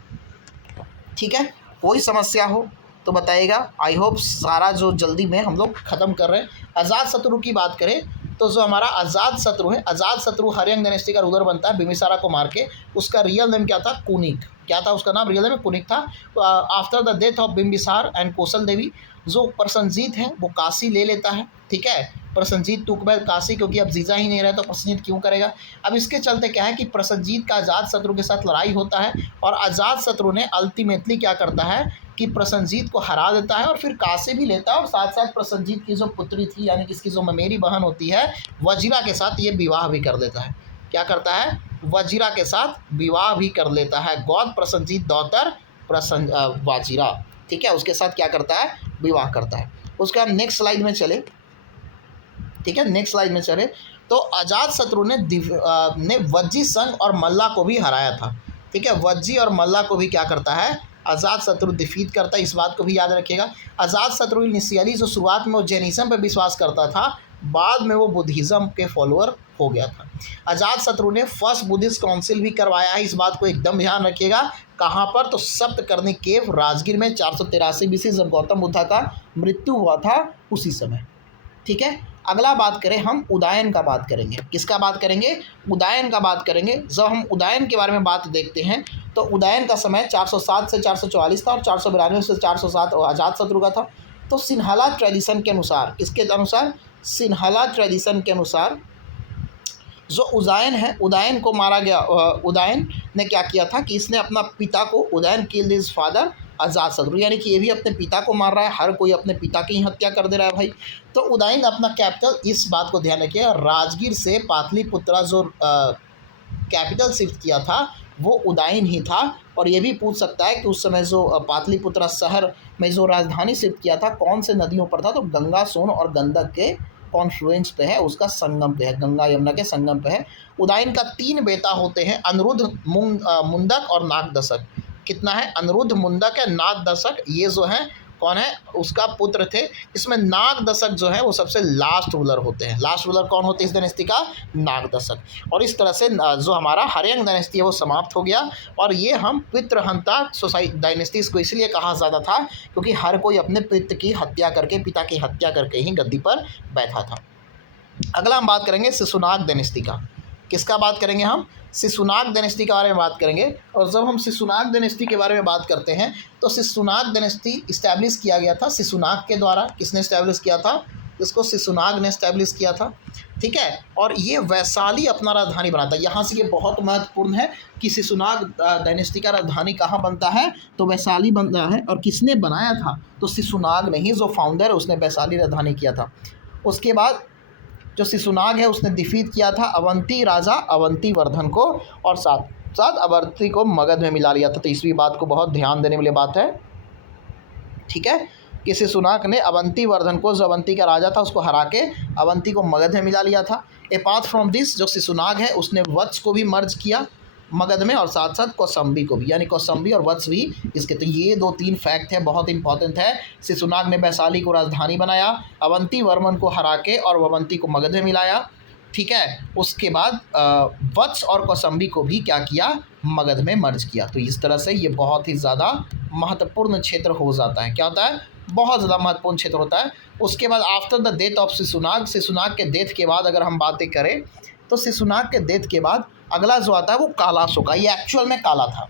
ठीक है। कोई समस्या हो तो बताइएगा। आई होप सारा जो जल्दी में हम लोग ख़त्म कर रहे हैं। अजात शत्रु की बात करें तो जो हमारा अजात शत्रु है, अजात शत्रु हरियंग डायनेस्टी का रूलर बनता है बिम्बिसारा को मार के। उसका रियल नेम क्या था, कुनिक। क्या था उसका नाम, रियल नेम कुनिक था। After the death of Bimbisara and Kaushal Devi, जो प्रसन्नजीत है वो काशी ले लेता है, ठीक है। प्रसन्नजीत टूकबैल काशी, क्योंकि अब जीजा ही नहीं रहे तो प्रसन्नजीत क्यों करेगा। अब इसके चलते क्या है कि प्रसन्नजीत का अजात शत्रु के साथ लड़ाई होता है और अजात शत्रु ने अल्टीमेटली क्या करता है कि प्रसन्नजीत को हरा देता है और फिर काशी भी लेता है और साथ साथ प्रसन्नजीत की जो पुत्री थी यानी कि इसकी जो ममेरी बहन होती है वजीरा के साथ ये विवाह भी कर देता है। क्या करता है, वजीरा के साथ विवाह भी कर लेता है। गौद प्रसन्नजीत डॉटर वजीरा, ठीक है, उसके साथ क्या करता है, विवाह करता है। उसके बाद नेक्स्ट स्लाइड में चले, ठीक है, नेक्स्ट स्लाइड में चले तो अजात शत्रु ने वज्जी संघ और मल्ला को भी हराया था, ठीक है। वज्जी और मल्ला को भी क्या करता है, अजात शत्रु डिफीट करता है। इस बात को भी याद रखिएगा। अजात शत्रु इनिशियली जो शुरुआत में वो जैनिज्म पर विश्वास करता था, बाद में वो बुद्धिज़्म के फॉलोअर हो गया था। अजात शत्रु ने फर्स्ट बुद्धिस्ट काउंसिल भी करवाया है, इस बात को एकदम ध्यान रखिएगा। कहाँ पर, तो सप्तकर्णी केव राजगीर में 483 BC, जब गौतम बुद्धा का मृत्यु हुआ था उसी समय, ठीक है। अगला बात करें हम उदायन का बात करेंगे। किसका बात करेंगे, उदायन का बात करेंगे। जब हम उदायन के बारे में बात देखते हैं तो उदायन का समय 407 से 444 था और 492 से 407 अजात शत्रु का था। तो सिन्हाला ट्रेडिशन के अनुसार, इसके अनुसार सिन्हाला ट्रेडिशन के अनुसार जो उदायन है, उदायन को मारा गया। उदायन ने क्या किया था कि इसने अपना पिता को, उदायन किल्ड हिज फादर अजात शत्रु, यानी कि ये भी अपने पिता को मार रहा है। हर कोई अपने पिता की ही हत्या कर दे रहा है भाई। तो उदायन अपना कैपिटल, इस बात को ध्यान रखिए, राजगीर से पाटलिपुत्रा जो कैपिटल शिफ्ट किया था वो उदायन ही था। और ये भी पूछ सकता है कि उस समय जो पाटलिपुत्रा शहर में जो राजधानी शिफ्ट किया था कौन से नदियों पर था, तो गंगा, सोन और गंडक के कॉन्फ्लुएंस पे है, उसका संगम पे है, गंगा यमुना के संगम पे है। उदायन का 3 बेटा होते हैं, अनिरुद्ध, मुंदक और नागदशक। कितना है, अनिरुद्ध, मुंदक है, नागदशक, ये जो है कौन है, उसका पुत्र थे। इसमें नागदशक जो है वो सबसे लास्ट रूलर होते हैं। लास्ट रूलर कौन होते हैं इस डायनेस्टी का, नागदशक। और इस तरह से जो हमारा हरियंग डायनेस्टी है वो समाप्त हो गया। और ये हम पितृहंता सोसाइटी डायनेस्टी इसको इसलिए कहा जाता था क्योंकि हर कोई अपने पितृ की हत्या करके, पिता की हत्या करके ही गद्दी पर बैठा था। अगला हम बात करेंगे शिशुनाग डायनेस्टी का। किसका बात करेंगे हम, शिशुनाग डायनेस्टी के बारे में बात करेंगे। और जब हम शिशुनाग डायनेस्टी के बारे में बात करते हैं तो शिशुनाग डायनेस्टी इस्टेब्लिश किया गया था शिशुनाग के द्वारा। किसने इस्टेब्लिश किया था, इसको शिशुनाग ने इस्टेब्लिश किया था, ठीक है। और ये वैशाली अपना राजधानी बनाता है। यहाँ से ये बहुत महत्वपूर्ण है कि शिशुनाग डायनेस्टी का राजधानी कहाँ बनता है, तो वैशाली बनता है। और किसने बनाया था, तो शिशुनाग ने ही, जो फाउंडर है उसने वैशाली राजधानी किया था। उसके बाद जो शिशुनाग है उसने डिफीट किया था अवंती राजा अवंती वर्धन को और साथ साथ अवंती को मगध में मिला लिया था। तो इसी बात को बहुत ध्यान देने वाली बात है, ठीक है, कि शिशुनाग ने अवंती वर्धन को, जो अवंती का राजा था, उसको हरा के अवंती को मगध में मिला लिया था। अपार्ट फ्रॉम दिस, जो शिशुनाग है उसने वत्स को भी मर्ज किया मगध में और साथ साथ कौसंबी को भी, यानी कौसंबी और वत्स भी इसके। तो ये 2-3 फैक्ट है, बहुत इंपॉर्टेंट है। शिशुनाग ने वैशाली को राजधानी बनाया, अवंती वर्मन को हरा के और अवंती को मगध में मिलाया, ठीक है। उसके बाद वत्स और कौसंबी को भी क्या किया, मगध में मर्ज किया। तो इस तरह से ये बहुत ही ज़्यादा महत्वपूर्ण क्षेत्र हो जाता है। क्या होता है, बहुत ज़्यादा महत्वपूर्ण क्षेत्र होता है। उसके बाद after the death of Shishunaga, Shishunaga के डेथ के बाद अगर हम बातें करें तो शिशुनाग के डेथ के बाद अगला जो आता है वो कालाशोका। ये एक्चुअल में काला था,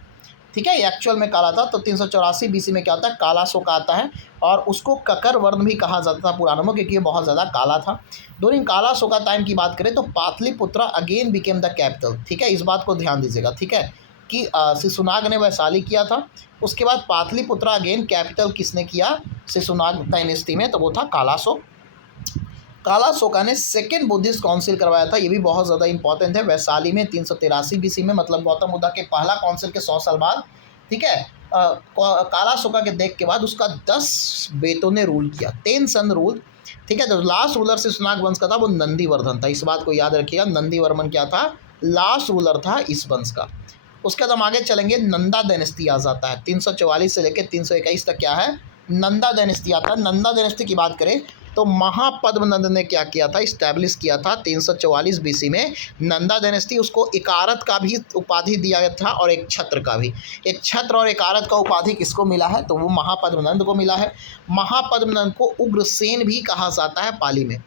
ठीक है, ये एक्चुअल में काला था। तो 384 BC में क्या होता है, कालाशोका आता है और उसको ककर वर्ण भी कहा जाता था पुराणों में, क्योंकि ये बहुत ज़्यादा काला था। ड्यूरिंग कालाशोका टाइम की बात करें तो Pataliputra again became the capital, ठीक है, इस बात को ध्यान दीजिएगा, ठीक है, कि शिशुनाग ने वैशाली किया था। उसके बाद पाटलिपुत्रा अगेन कैपिटल किसने किया शिशुनाग डायनेस्टी में, तो वो था कालाशोक। कालाशोका ने सेकेंड बुद्धिस्ट काउंसिल करवाया था, ये भी बहुत ज़्यादा इंपॉर्टेंट है, वैशाली में 383 BC में, मतलब गौतम बुद्ध के पहला काउंसिल के 100 साल बाद। ठीक है, कालाशोका के देख के बाद उसका 10 बेटों ने रूल किया, 10 सन रूल। ठीक है, जो लास्ट रूलर से सुनाग वंश का था वो नंदीवर्धन था, इस बात को याद रखिएगा, नंदीवर्मन क्या था, लास्ट रूलर था इस वंश का। उसके बाद हम आगे चलेंगे, नंदा डायनेस्टी आ जाता है, 344 से लेकर 321 तक क्या है, नंदा डायनेस्टी आता है। नंदा डायनेस्टी की बात करें तो महापद्मनंद ने क्या किया था, इस्टेब्लिश किया था 344 BC में नंदा डायनेस्टी। उसको इकारत का भी उपाधि दिया गया था और एक छत्र का भी। एक छत्र और इकारत का उपाधि किसको मिला है, तो वो महापद्मनंद को मिला है। महापद्मनंद को उग्रसेन भी कहा जाता है पाली में।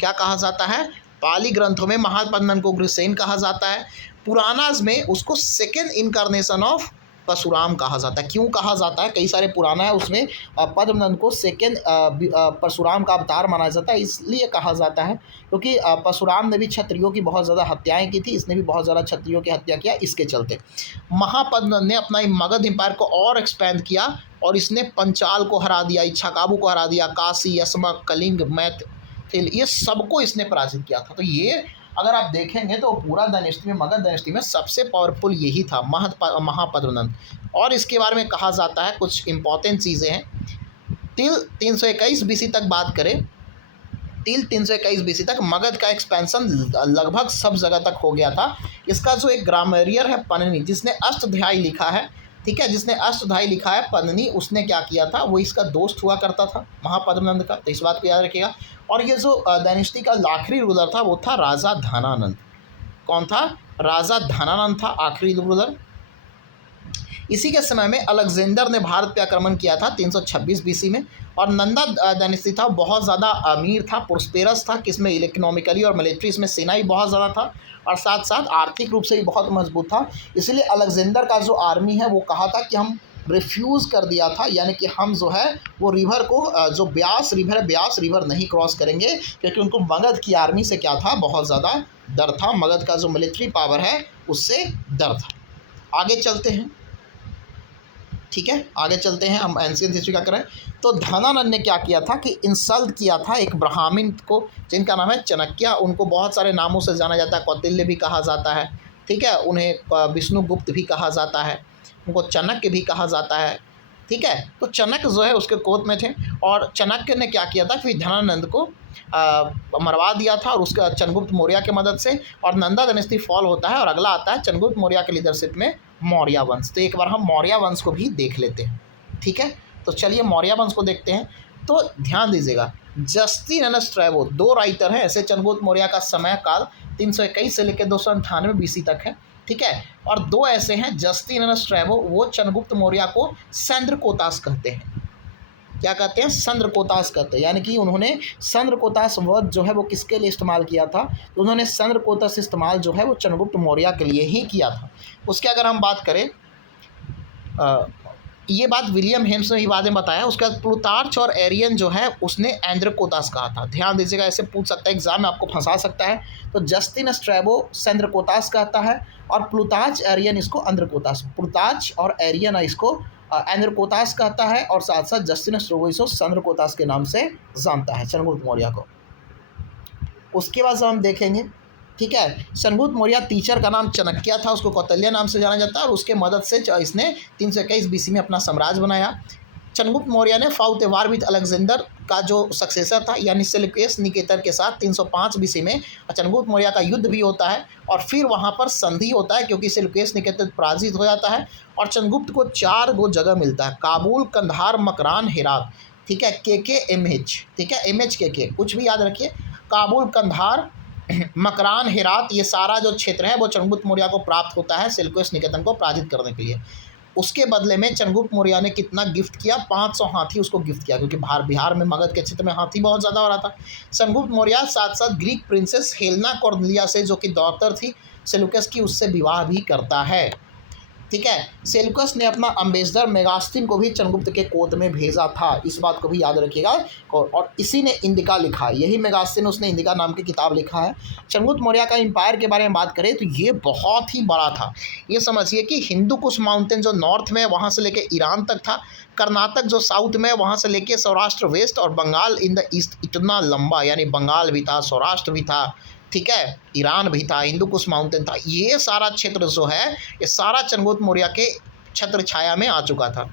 क्या कहा जाता है, पाली ग्रंथों में महापद्मनंद को उग्रसेन कहा जाता है। पुराणास में उसको सेकेंड इनकारनेशन ऑफ परशुराम कहा जाता है। क्यों कहा जाता है, कई सारे पुराना है उसमें पद्मनंद को सेकेंड परशुराम का अवतार माना जाता है, इसलिए कहा जाता है क्योंकि परशुराम ने भी क्षत्रियों की बहुत ज़्यादा हत्याएं की थी, इसने भी बहुत ज़्यादा क्षत्रियों की हत्या किया, इसके चलते महापद्मनंद ने अपना मगध एम्पायर को और एक्सपैंड किया और इसने पंचाल को हरा दिया, इच्छाकाबू को हरा दिया, काशी, यशमक, कलिंग, मैथिल, ये सबको इसने पराजित किया था। तो ये अगर आप देखेंगे तो पूरा डायनेस्टी में, मगध डायनेस्टी में सबसे पावरफुल यही था महापद्मनंद। और इसके बारे में कहा जाता है, कुछ इंपॉर्टेंट चीज़ें हैं। टिल 321 BC तक बात करें, टिल 321 BC तक मगध का एक्सपेंशन लगभग सब जगह तक हो गया था। इसका जो एक ग्रामरियर है पन्नी, जिसने अष्टध्यायी लिखा है, ठीक है, जिसने अष्टध्यायी लिखा है पन्नी, उसने क्या किया था, वो इसका दोस्त हुआ करता था महापद्मनंद का, तो इस बात को याद रखिएगा। और ये जो डायनेस्टी का आखिरी रूलर था वो था राजा धनानंद। कौन था, राजा धनानंद था आखिरी रूलर। इसी के समय में अलेक्जेंडर ने भारत पे आक्रमण किया था 326 BC में। और नंदा डायनेस्टी था, बहुत ज़्यादा अमीर था, प्रोस्पेरस था, किसमें इकोनॉमिकली और मिलिट्री, इसमें सेना ही बहुत ज़्यादा था और साथ साथ आर्थिक रूप से भी बहुत मजबूत था। इसलिए अलेक्जेंडर का जो आर्मी है वो कहा था कि हम रिफ्यूज़ कर दिया था, यानी कि हम जो है वो रिवर को, जो ब्यास रिवर है, ब्यास रिवर नहीं क्रॉस करेंगे, क्योंकि उनको मगध की आर्मी से क्या था, बहुत ज़्यादा डर था, मगध का जो मिलिट्री पावर है उससे डर था। आगे चलते हैं, ठीक है, आगे चलते हैं, हम एंशिएंट हिस्ट्री का करें तो धनानंद ने क्या किया था कि इंसल्ट किया था एक ब्राह्मण को, जिनका नाम है चाणक्य। उनको बहुत सारे नामों से जाना जाता है, कौटिल्य भी कहा जाता है, ठीक है, उन्हें विष्णुगुप्त भी कहा जाता है, उनको चाणक्य भी कहा जाता है, ठीक है। तो चाणक्य जो है उसके कोर्ट में थे और चाणक्य ने क्या किया था कि धनानंद को मरवा दिया था और उसका चंद्रगुप्त मौर्य की मदद से, और नंदा डायनेस्टी फॉल होता है और अगला आता है चंद्रगुप्त मौर्य के लीडरशिप में मौर्य वंश। तो एक बार हम मौर्य वंश को भी देख लेते हैं, ठीक है। तो चलिए मौर्य वंश को देखते हैं। तो ध्यान दीजिएगा, जस्टिन स्ट्रैबो, 2 राइटर हैं ऐसे, चंद्रगुप्त मौर्य का समय काल 321 से लेकर 298 BC तक है, ठीक है। और 2 ऐसे हैं, जस्टिन स्ट्रैबो, वो चंद्रगुप्त मौर्य को संद्रकोतास कहते हैं। क्या कहते हैं, संद्रकोतास कहते हैं, यानी कि उन्होंने संद्रकोतास वर्ड जो है वो किसके लिए इस्तेमाल किया था, तो उन्होंने संद्रकोतास इस्तेमाल जो है वो चंद्रगुप्त मौर्य के लिए ही किया था। उसके अगर हम बात करें, ये बात विलियम हेम्स ने भी बाद में बताया। उसके बाद प्लूटार्च और एरियन जो है उसने एंद्रकोतास कहा था। ध्यान दीजिएगा, ऐसे पूछ सकता है एग्जाम में, आपको फंसा सकता है। तो जस्टिन स्ट्रैबो सेंद्रकोतास कहता है और प्लूटार्च एरियन इसको एंद्रकोतास, प्लूटार्च और एरियन इसको एंद्रकोतास कहता है, और साथ साथ जस्टिन स्ट्रैबो इसको सेंद्रकोतास के नाम से जानता है, चंद्रगुप्त मौर्य को। उसके बाद हम देखेंगे, ठीक है, चंद्रगुप्त मौर्य टीचर का नाम चाणक्य था, उसको कौटिल्य नाम से जाना जाता है, और उसके मदद से इसने 321 BC में अपना साम्राज्य बनाया। चंद्रगुप्त मौर्य ने fought A war with Alexander का जो सक्सेसर था, यानी सेल्यूकस निकेटर के साथ 305 BC में चंद्रगुप्त मौर्य का युद्ध भी होता है, और फिर वहाँ पर संधि होता है क्योंकि सेल्यूकस निकेटर पराजित हो जाता है, और चंद्रगुप्त को 4 गो जगह मिलता है, काबुल, कंधार, मकरान, हेरात, ठीक है, KKMH, ठीक है, MH कुछ भी याद रखिए, काबुल, कंधार, मकरान, हेरात, ये सारा जो क्षेत्र है वो चंद्रगुप्त मौर्य को प्राप्त होता है सेल्यूकस निकेतन को पराजित करने के लिए। उसके बदले में चंद्रगुप्त मौर्य ने कितना गिफ्ट किया, 500 हाथी उसको गिफ्ट किया, क्योंकि बिहार में मगध के क्षेत्र में हाथी बहुत ज़्यादा हो रहा था। चंद्रगुप्त मौर्य साथ साथ ग्रीक प्रिंसेस हेलेना कॉर्नेलिया से, जो कि डॉटर थी सेल्यूकस की, उससे विवाह भी करता है। ठीक है। सेल्यूकस ने अपना अम्बेसडर मेगास्तीन को भी चंद्रगुप्त के कोर्ट में भेजा था, इस बात को भी याद रखिएगा। और इसी ने इंडिका लिखा, यही मेगास्तीन उसने इंडिका नाम की किताब लिखा है। चंद्रगुप्त मौर्य का एम्पायर के बारे में बात करें तो ये बहुत ही बड़ा था। ये समझिए कि हिंदू कुश माउंटेन जो नॉर्थ में वहाँ से लेके ईरान तक था, कर्नाटक जो साउथ में वहाँ से लेके सौराष्ट्र वेस्ट, और बंगाल इन द ईस्ट, इतना लंबा, यानी बंगाल भी था, सौराष्ट्र भी था, ठीक है, ईरान भी था, हिंदू कुश माउंटेन था। ये सारा क्षेत्र जो है, ये सारा चंद्रगुप्त मौर्य के छत्र छाया में आ चुका था।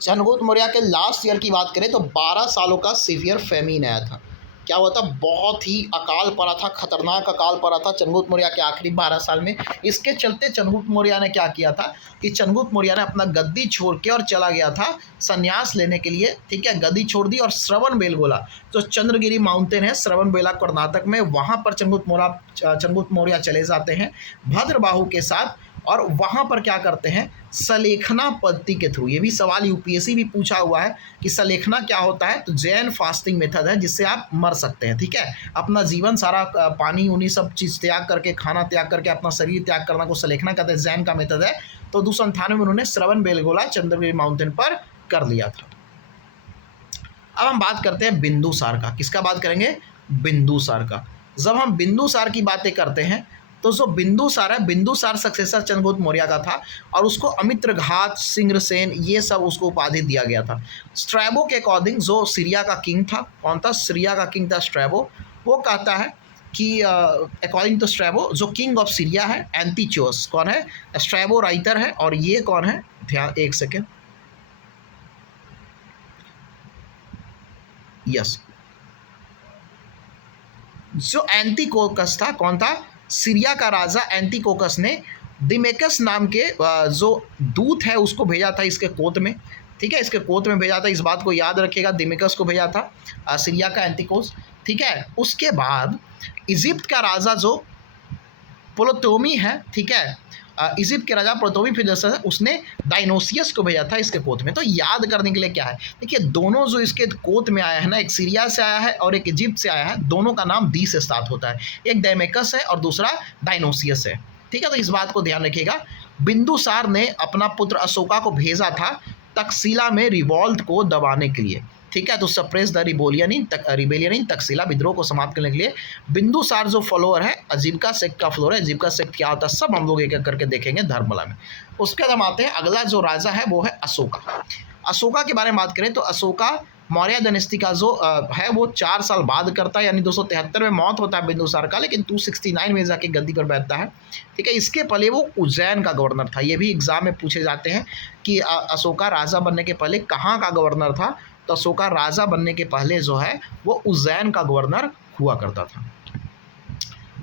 चंद्रगुप्त मौर्य के लास्ट ईयर की बात करें तो 12 सालों का सीवियर फेमिन आया था। क्या हुआ था? बहुत ही अकाल पड़ा था, खतरनाक अकाल पड़ा था चंद्रगुप्त मौर्य के आखिरी 12 साल में। इसके चलते चंद्रगुप्त मौर्य ने क्या किया था कि चंद्रगुप्त मौर्य ने अपना गद्दी छोड़ के और चला गया था संन्यास लेने के लिए, ठीक है, गद्दी छोड़ दी और श्रवणबेलगोला जो चंद्रगिरी माउंटेन है, श्रवणबेला कर्नाटक में, वहाँ पर चंद्रगुप्त मौर्य चले जाते हैं भद्रबाहु के साथ, और वहाँ पर क्या करते हैं, सलेखना पद्धति के थ्रू। ये भी सवाल यूपीएससी भी पूछा हुआ है कि सलेखना क्या होता है, तो जैन फास्टिंग मेथड है जिससे आप मर सकते हैं, ठीक है, अपना जीवन सारा पानी उन्हीं सब चीज़ त्याग करके, खाना त्याग करके, अपना शरीर त्याग करना को सलेखना कहते हैं, जैन का मेथड है। तो 298 में उन्होंने श्रवणबेलगोला चंद्रगिरी माउंटेन पर कर लिया था। अब हम बात करते हैं बिंदुसार का। किसका बात करेंगे? बिंदुसार का। जब हम बिंदुसार की बातें करते हैं तो जो बिंदुसार है, बिंदुसार सक्सेसर चंद्रगुप्त मौर्य का था, और उसको अमित्रघात, सिंग्रसेन, ये सब उसको उपाधि दिया गया था। स्ट्रैबो के अकॉर्डिंग जो सीरिया का किंग था, कौन था? सीरिया का किंग था स्ट्रैबो। वो कहता है कि अकॉर्डिंग टू स्ट्रैबो जो किंग ऑफ सीरिया है एंटीचोस। कौन है? स्ट्रैबो राइटर है, और ये कौन है? ध्यान, एक सेकेंड, यस, जो एंटीकोकस था, कौन था? सीरिया का राजा एंटीकोकस ने दिमेकस नाम के जो दूत है उसको भेजा था इसके कोर्ट में, ठीक है, इसके कोर्ट में भेजा था, इस बात को याद रखिएगा, दिमेकस को भेजा था सीरिया का एंटीकोस, ठीक है। उसके बाद इजिप्ट का राजा जो प्टोलेमी है, ठीक है, इजिप्ट के राजा प्टोलेमी फिलिप्स है, उसने डायनोसियस को भेजा था इसके कोर्ट में। तो याद करने के लिए क्या है, देखिए दोनों जो इसके कोर्ट में आया है ना, एक सीरिया से आया है और एक इजिप्ट से आया है, दोनों का नाम डी से स्टार्ट होता है, एक डायमेकस है और दूसरा डायनोसियस है, ठीक है। तो इस बात को ध्यान रखिएगा। बिंदुसार ने अपना पुत्र अशोका को भेजा था तक्षशिला में रिवॉल्ट को दबाने के लिए, ठीक है, तो suppress the rebellion in Takshashila, विद्रोह को समाप्त करने के लिए। बिंदुसार जो फॉलोअर है अजीविका सेक्ट का फॉलोअर है। अजीविका सेक्ट क्या होता है सब हम लोग एक एक करके देखेंगे धर्ममाला में। उसके बाद हम आते हैं, अगला जो राजा है वो है अशोका। अशोका के बारे में बात करें तो अशोका मौर्य डायनेस्टी का जो है वो 4 साल बाद करता है, यानी 273 में मौत होता है बिंदुसार का, लेकिन 269 में जाके गद्दी पर बैठता है, ठीक है। इसके पहले वो उज्जैन का गवर्नर था। ये भी एग्जाम में पूछे जाते हैं कि अशोका राजा बनने के पहले कहाँ का गवर्नर था, तो अशोका राजा बनने के पहले जो है वो उज्जैन का गवर्नर हुआ करता था।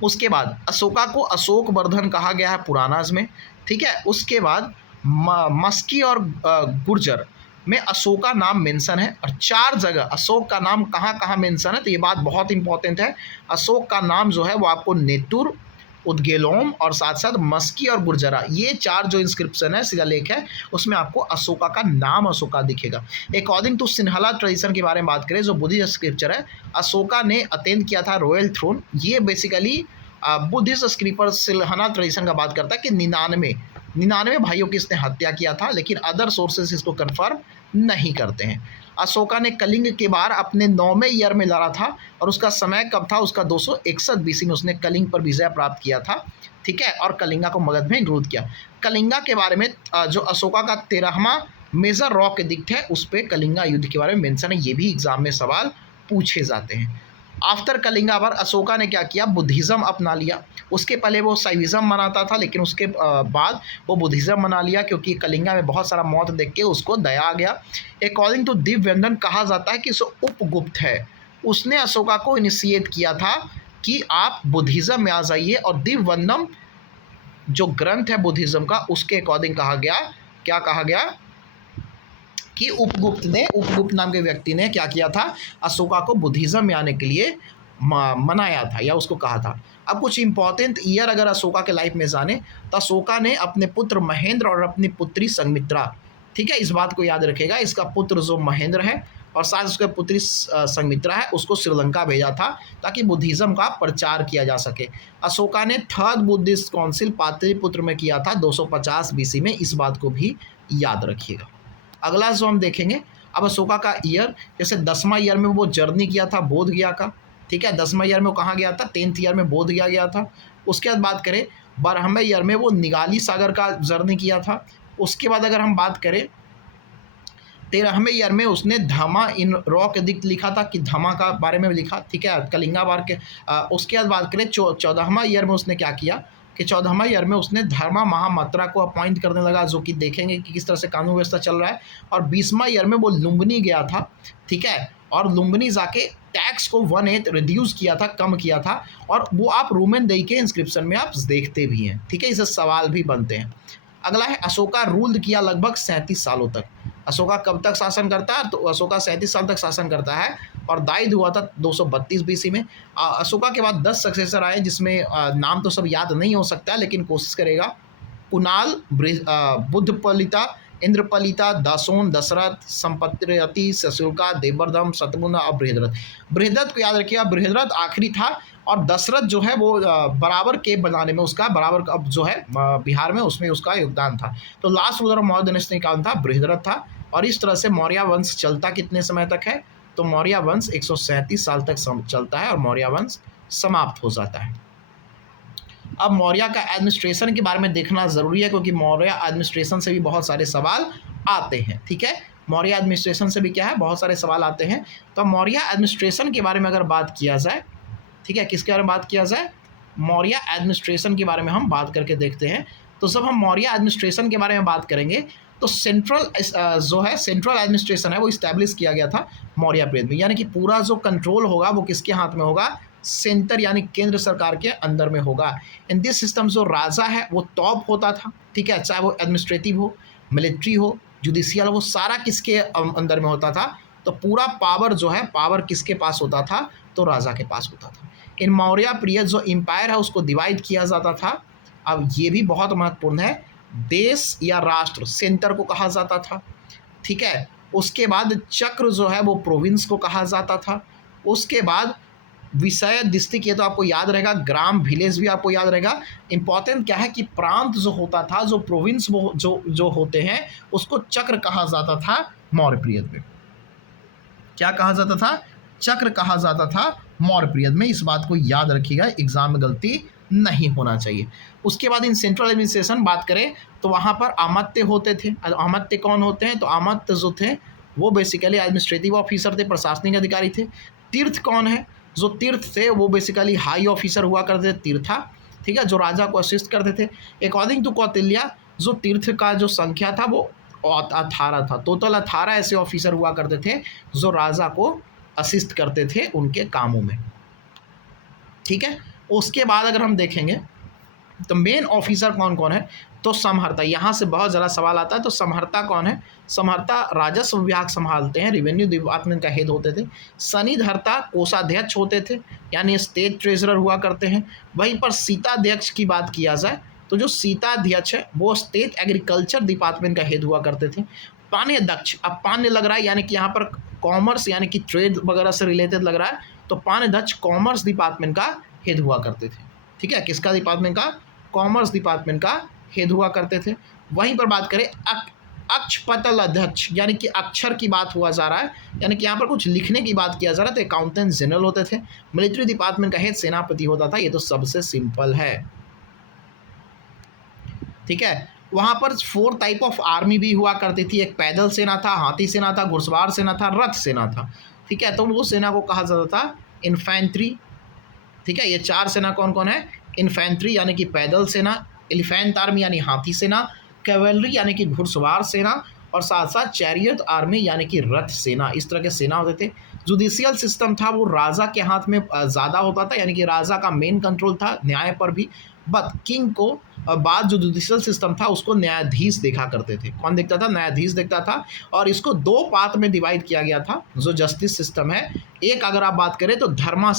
उसके बाद अशोका को अशोक वर्धन कहा गया है पुराणाज में, ठीक है। उसके बाद मस्की और गुर्जर में अशोका नाम मेंशन है, और 4 जगह अशोक का नाम कहाँ कहाँ मेंशन है, तो ये बात बहुत इंपॉर्टेंट है। अशोक का नाम जो है वो आपको नेतुर, उदगेलोम और साथ साथ मस्की और गुर्जरा, ये 4 जो इंस्क्रिप्शन है, शिलालेख है, उसमें आपको अशोका का नाम अशोका दिखेगा। अकॉर्डिंग टू सिन्हला ट्रेडिशन के बारे में बात करें जो बुद्धिस्ट स्क्रिप्चर है, अशोका ने अटेंड किया था रॉयल थ्रोन। ये बेसिकली बुद्धिस्ट स्क्रिप्चर सिन्हला ट्रेडिशन का बात करता है कि 99 भाइयों की इसने हत्या किया था, लेकिन अदर सोर्सेस इसको कन्फर्म नहीं करते हैं। अशोका ने कलिंग के बार अपने 9वें ईयर में लड़ा था, और उसका समय कब था? उसका 261 बीसी में उसने कलिंग पर विजय प्राप्त किया था, ठीक है, और कलिंगा को मगध में इंक्लूड किया। कलिंगा के बारे में जो अशोका का 13वां मेजर रॉक एडिक्ट है उस पर कलिंगा युद्ध के बारे में मेंशन है। ये भी एग्जाम में सवाल पूछे जाते हैं। आफ्टर कलिंगा पर अशोका ने क्या किया? बुद्धिज़्म अपना लिया। उसके पहले वो साइविज़्म मनाता था, लेकिन उसके बाद वो बुद्धिज़्म मना लिया, क्योंकि कलिंगा में बहुत सारा मौत देख के उसको दया आ गया। अकॉर्डिंग टू दिव्यवंदन कहा जाता है कि जो उपगुप्त है उसने अशोका को इनिशिएट किया था कि आप बुद्धिज़्म में आ जाइए, और दिव्यवंदन जो ग्रंथ है बुद्धिज़्म का उसके अकॉर्डिंग कहा गया, क्या कहा गया कि उपगुप्त नाम के व्यक्ति ने क्या किया था? अशोका को बुद्धिज़्म में आने के लिए मनाया था, या उसको कहा था। अब कुछ इंपॉर्टेंट ईयर अगर अशोका के लाइफ में जाने तो अशोका ने अपने पुत्र महेंद्र और अपनी पुत्री संघमित्रा, ठीक है, इस बात को याद रखेगा, इसका पुत्र जो महेंद्र है और साथ उसके पुत्री संघमित्रा है उसको श्रीलंका भेजा था ताकि बुद्धिज़्म का प्रचार किया जा सके। अशोका ने थर्ड बुद्धिस्ट काउंसिल पाटलिपुत्र में किया था 250 बीसी में, इस बात को भी याद रखिएगा। अगला जो हम देखेंगे अब अशोका का ईयर, जैसे 10वां ईयर में वो जर्नी किया था बोध गया का, ठीक है, 10वां ईयर में वो कहाँ गया था, 10th ईयर में बोध गया था। उसके बाद बात करें 12वें ईयर में वो निगाली सागर का जर्नी किया था। उसके बाद अगर हम बात करें 13वें ईयर में उसने धमा इन रॉक एडिक्ट लिखा था कि धमा का बारे में लिखा, ठीक है, कलिंगा बार के। उसके बाद बात करें 14वां ईयर में उसने क्या किया कि 14वां ईयर में उसने धर्मा महामत्रा को अपॉइंट करने लगा, जो कि देखेंगे कि किस तरह से कानून व्यवस्था चल रहा है। और 20वां ईयर में वो लुम्बिनी गया था, ठीक है, और लुम्बिनी जाके टैक्स को 1/8 रिड्यूस किया था, कम किया था, और वो आप रोमन देई के इंस्क्रिप्शन में आप देखते भी हैं, ठीक है, इससे सवाल भी बनते हैं। अगला है अशोका रूल्ड किया लगभग 37 सालों तक। अशोका कब तक शासन करता है, तो अशोका 37 साल तक शासन करता है और दायित्व हुआ था 232 बीसी में। अशोका के बाद 10 सक्सेसर आए जिसमें नाम तो सब याद नहीं हो सकता लेकिन कोशिश करेगा। कुणाल, बुद्धपलिता, इंद्रपलिता, दासोन, दशरथ, संपत्ति, सशुल्का, देववर्धन, शतमुन और बृहद्रथ। बृहद्रथ को याद रखिएगा, बृहद्रथ आखिरी था और दशरथ जो है वो बराबर के बनाने में उसका बराबर अब जो है बिहार में उसमें उसका योगदान था। तो last ruler of Maurya dynasty कौन था, बृहद्रथ था। और इस तरह से मौर्य वंश चलता कितने समय तक है, तो मौर्य वंश 137 साल तक चलता है और मौर्य वंश समाप्त हो जाता है। अब मौर्य का एडमिनिस्ट्रेशन के बारे में देखना ज़रूरी है क्योंकि मौर्य एडमिनिस्ट्रेशन से भी बहुत सारे सवाल आते हैं, ठीक है, मौर्य एडमिनिस्ट्रेशन से भी क्या है बहुत सारे सवाल आते हैं। तो मौर्य एडमिनिस्ट्रेशन के बारे में अगर बात किया जाए, ठीक है, किसके बारे में बात किया जाए, मौर्य एडमिनिस्ट्रेशन के बारे में हम बात करके देखते हैं। तो जब हम मौर्य एडमिनिस्ट्रेशन के बारे में बात करेंगे तो सेंट्रल जो है सेंट्रल एडमिनिस्ट्रेशन है वो इस्टेब्लिश किया गया था मौर्य पीरियड में, यानी कि पूरा जो कंट्रोल होगा वो किसके हाथ में होगा, सेंटर यानी केंद्र सरकार के अंदर में होगा। इन दिस सिस्टम जो राजा है वो टॉप होता था, ठीक है, चाहे वो एडमिनिस्ट्रेटिव हो, मिलिट्री हो, जुडिशियल हो, वो सारा किसके अंदर में होता था। तो पूरा पावर जो है पावर किसके पास होता था, तो राजा के पास होता था। इन मौर्य पीरियड जो एम्पायर है उसको डिवाइड किया जाता था। अब ये भी बहुत महत्वपूर्ण है, देश या राष्ट्र सेंटर को कहा जाता था, ठीक है, उसके बाद चक्र जो है वो प्रोविंस को कहा जाता था, उसके बाद विषय डिस्ट्रिक्ट, ये तो आपको याद रहेगा, ग्राम विलेज भी आपको याद रहेगा। इंपॉर्टेंट क्या है कि प्रांत जो होता था, जो प्रोविंस वो जो होते हैं उसको चक्र कहा जाता था मौर्य पीरियड में। क्या कहा जाता था, चक्र कहा जाता था मौर्य पीरियड में, इस बात को याद रखिएगा, एग्जाम में गलती नहीं होना चाहिए। उसके बाद इन सेंट्रल एडमिनिस्ट्रेशन बात करें तो वहाँ पर अमात्य होते थे। अमात्य कौन होते हैं, तो अमात्य जो थे वो बेसिकली एडमिनिस्ट्रेटिव ऑफिसर थे, प्रशासनिक अधिकारी थे। तीर्थ कौन है, जो तीर्थ थे वो बेसिकली हाई ऑफिसर हुआ करते थे, तीर्था, ठीक है, जो राजा को असिस्ट करते थे। अकॉर्डिंग टू कौटिल्य जो तीर्थ का जो संख्या था वो 18 था, टोटल 18 ऐसे ऑफिसर हुआ करते थे जो राजा को असिस्ट करते थे उनके कामों में, ठीक है। उसके बाद अगर हम देखेंगे तो मेन ऑफिसर कौन कौन है, तो समहर्ता, यहाँ से बहुत ज़्यादा सवाल आता है। तो समहर्ता कौन है, समहर्ता राजस्व विभाग संभालते हैं, रेवेन्यू डिपार्टमेंट का हेड होते थे। सनिधर्ता कोषाध्यक्ष होते थे, यानी स्टेट ट्रेजरर हुआ करते हैं। वहीं पर सीताध्यक्ष की बात किया जाए तो जो सीताध्यक्ष है वो स्टेट एग्रीकल्चर डिपार्टमेंट का हेड हुआ करते थे। पान्यदक्ष, अब पान्य लग रहा है यानी कि यहाँ पर कॉमर्स यानी कि ट्रेड वगैरह से रिलेटेड लग रहा है, तो पान्यदक्ष कॉमर्स डिपार्टमेंट का हेड हुआ करते थे, ठीक है, किसका डिपार्टमेंट का, कॉमर्स डिपार्टमेंट का हेड हुआ करते थे। वहीं पर बात करें अक्षपतल अध्यक्ष, यानी कि अक्षर की बात हुआ जा रहा है, यानी कि यहाँ पर कुछ लिखने की बात किया जा रहा है, तो अकाउंटेंट जनरल होते थे। मिलिट्री डिपार्टमेंट का हेड सेनापति होता था, ये तो सबसे सिंपल है, ठीक है। वहाँ पर 4 टाइप ऑफ आर्मी भी हुआ करती थी, एक पैदल सेना था, हाथी सेना था, घुड़सवार सेना था, रथ सेना था, ठीक है। तो वो सेना को कहा जाता था इन्फेंट्री, ठीक है। ये 4 सेना कौन कौन है, इन्फेंट्री यानी कि पैदल सेना, एलिफेंट आर्मी यानी हाथी सेना, कैवेलरी यानी कि घुड़सवार सेना, और साथ साथ चैरियट आर्मी यानी कि रथ सेना, इस तरह के सेना होते थे। जुडिशियल सिस्टम था वो राजा के हाथ में ज़्यादा होता था, यानी कि राजा का मेन कंट्रोल था न्याय पर भी, बट किंग को बाद जो जुडिशियल सिस्टम था उसको न्यायाधीश देखा करते थे। कौन देखता था, न्यायाधीश देखता था। और इसको 2 पार्ट में डिवाइड किया गया था जो जस्टिस सिस्टम है। एक अगर आप बात करें तो धर्म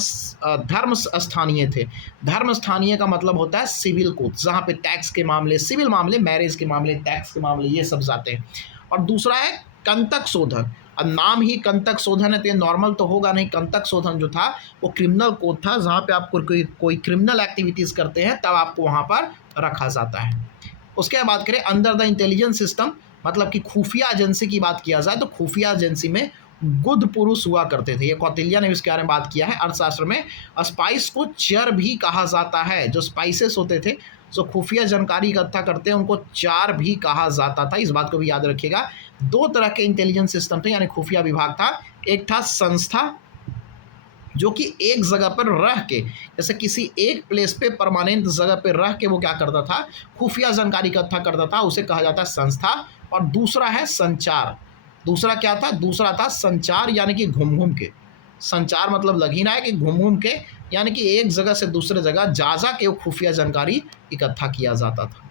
स्थानीय थे। धर्म स्थानीय का मतलब होता है सिविल कोर्ट, जहाँ पे टैक्स के मामले, सिविल मामले, मैरिज के मामले, टैक्स के मामले, ये सब जाते हैं। और दूसरा है कंटक शोधक। अब नाम ही कंटक शोधन है तो ये नॉर्मल तो होगा नहीं। कंटक शोधन जो था वो क्रिमिनल कोड था, जहाँ पे आप कोई क्रिमिनल एक्टिविटीज़ करते हैं तब आपको वहाँ पर रखा जाता है। उसके बाद बात करें अंडर द इंटेलिजेंस सिस्टम, मतलब कि खुफिया एजेंसी की बात किया जाए तो खुफिया एजेंसी में गुद पुरुष हुआ करते थे। ये कौटिल्य ने इसके बारे में बात किया है अर्थशास्त्र में। स्पाइस को चर भी कहा जाता है, जो स्पाइसेस होते थे जो खुफिया जानकारी इकट्ठा करते हैं उनको चार भी कहा जाता था। इस बात को भी याद रखिएगा। दो तरह के इंटेलिजेंस सिस्टम थे यानी खुफिया विभाग था। एक था संस्था जो कि एक जगह पर रह के, जैसे किसी एक प्लेस पे परमानेंट जगह पे रह के वो क्या करता था, खुफिया जानकारी इकट्ठा करता था, उसे कहा जाता है संस्था। और दूसरा है संचार। दूसरा क्या था, दूसरा था संचार यानी कि घूम घूम के। संचार मतलब लग ही ना है कि घूम घूम के, यानी कि एक जगह से दूसरे जगह जा जा के वो खुफिया जानकारी इकट्ठा किया जाता था।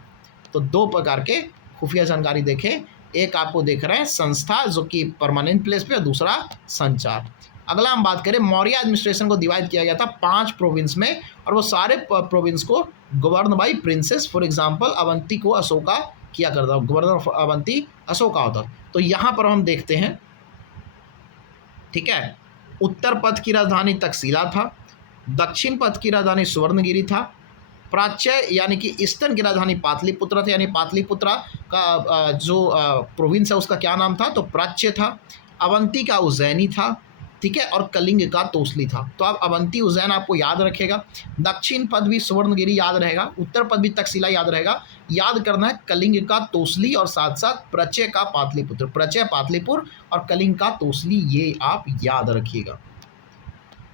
तो दो प्रकार के खुफिया जानकारी देखें, एक आपको देख रहे हैं संस्था जो कि परमानेंट प्लेस पे, और दूसरा संचार। अगला हम बात करें, मौर्य एडमिनिस्ट्रेशन को डिवाइड किया गया था 5 प्रोविंस में, और वो सारे प्रोविंस को govern by princess. For example Avanti को अशोका किया करता, गवर्नर ऑफ अवंती अशोका होता। तो यहाँ पर हम देखते हैं, ठीक है, उत्तर पथ की राजधानी तक्षशिला था, दक्षिण पथ की राजधानी सुवर्णगिरी था, प्राच्य यानी कि ईस्टर्न की राजधानी पाटलिपुत्र था, यानी पाटलिपुत्र का जो प्रोविंस है उसका क्या नाम था, तो प्राच्य था। अवंती का उज्जैनी था, ठीक है, और कलिंग का तोसली था। तो आप अवंती उज्जैन आपको याद रखेगा, दक्षिण पद भी सुवर्णगिरी याद रहेगा, उत्तर पद भी तक्षशिला याद रहेगा। याद करना है कलिंग का तोसली और साथ साथ प्रचय का पाटलिपुत्र, प्रचय पाटलिपुत्र और कलिंग का तोसली, ये आप याद रखिएगा।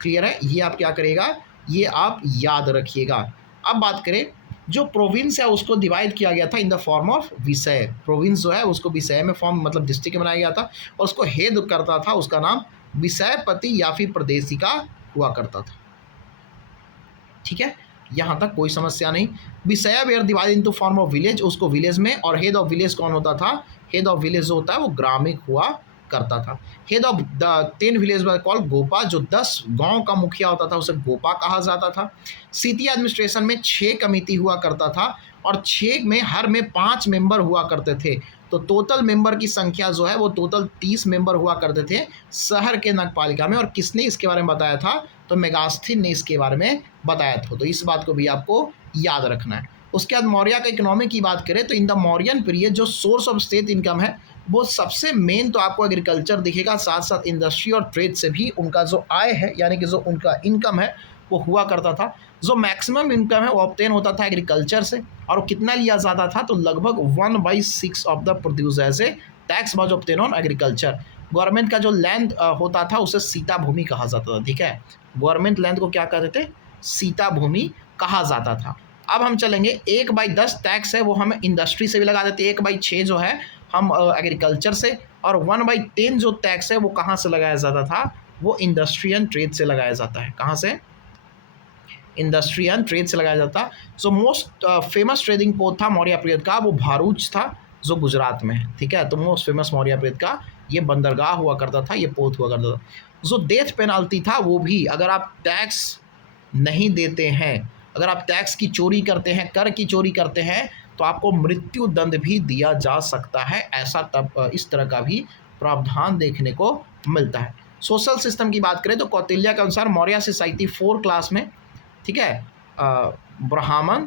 क्लियर है, ये आप क्या करेगा, ये आप याद रखिएगा। अब बात करें, जो प्रोविंस है उसको डिवाइड किया गया था इन द फॉर्म ऑफ विषय। प्रोविंस जो है उसको विषय में फॉर्म मतलब डिस्ट्रिक्ट में बनाया गया था, और उसको हेड करता था, उसका नाम विषयपति या फिर प्रदेशिका हुआ करता था। ठीक है, यहाँ तक कोई समस्या नहीं। विषय were divide into form of village, उसको विलेज में, और हेड ऑफ विलेज कौन होता था, हेड ऑफ विलेज जो होता है वो ग्रामिक हुआ करता था। Head of the 10 village call Gopa, जो 10 गांव का मुखिया होता था उसे गोपा कहा जाता था। सिटी एडमिनिस्ट्रेशन में 6 कमेटी हुआ करता था, और 6 में हर में 5 मेंबर हुआ करते थे। तो टोटल मेंबर की संख्या जो है वो टोटल 30 मेंबर हुआ करते थे शहर के नगरपालिका में। और किसने इसके बारे में बताया था, तो मेगास्थीन ने इसके बारे में बताया था। तो इस बात को भी आपको याद रखना है। उसके बाद मौर्य का इकोनॉमी की बात करें तो इन द मौर्यन पीरियड जो सोर्स ऑफ स्टेट इनकम है वो सबसे मेन तो आपको एग्रीकल्चर दिखेगा, साथ साथ इंडस्ट्री और ट्रेड से भी उनका जो आय है यानी कि जो उनका इनकम है वो हुआ करता था। जो मैक्सिमम इनकम है वो ऑब्टेन होता था एग्रीकल्चर से, और वो कितना लिया जाता था, तो लगभग 1/6 of the produce as a tax was obtain on agriculture. Government का जो लैंड होता था उसे सीता भूमि कहा जाता था। ठीक है, गवर्नमेंट लैंड को क्या कहते थे, सीता भूमि कहा जाता था। अब हम चलेंगे 1/10 टैक्स है वो हम इंडस्ट्री से भी लगा देते हैं, 1/6 जो है हम एग्रीकल्चर से, और 1/10 जो टैक्स है वो कहाँ से लगाया जाता था, वो इंडस्ट्री एंड ट्रेड से लगाया जाता है। कहाँ से, इंडस्ट्री एंड ट्रेड से लगाया जाता। जो मोस्ट फेमस ट्रेडिंग पोर्ट था मौर्य पीरियड का वो भरूच था जो गुजरात में है। ठीक है, तो मोस्ट फेमस मौर्य पीरियड का ये बंदरगाह हुआ करता था, ये पोर्ट हुआ करता था। जो डेथ पेनाल्टी था वो भी, अगर आप टैक्स नहीं देते हैं, अगर आप टैक्स की चोरी करते हैं, कर की चोरी करते हैं, तो आपको मृत्यु दंड भी दिया जा सकता है। ऐसा तब इस तरह का भी प्रावधान देखने को मिलता है। सोशल सिस्टम की बात करें तो कौटिल्य के अनुसार मौर्य सोसाइटी 4 क्लास में, ठीक है, ब्राह्मण,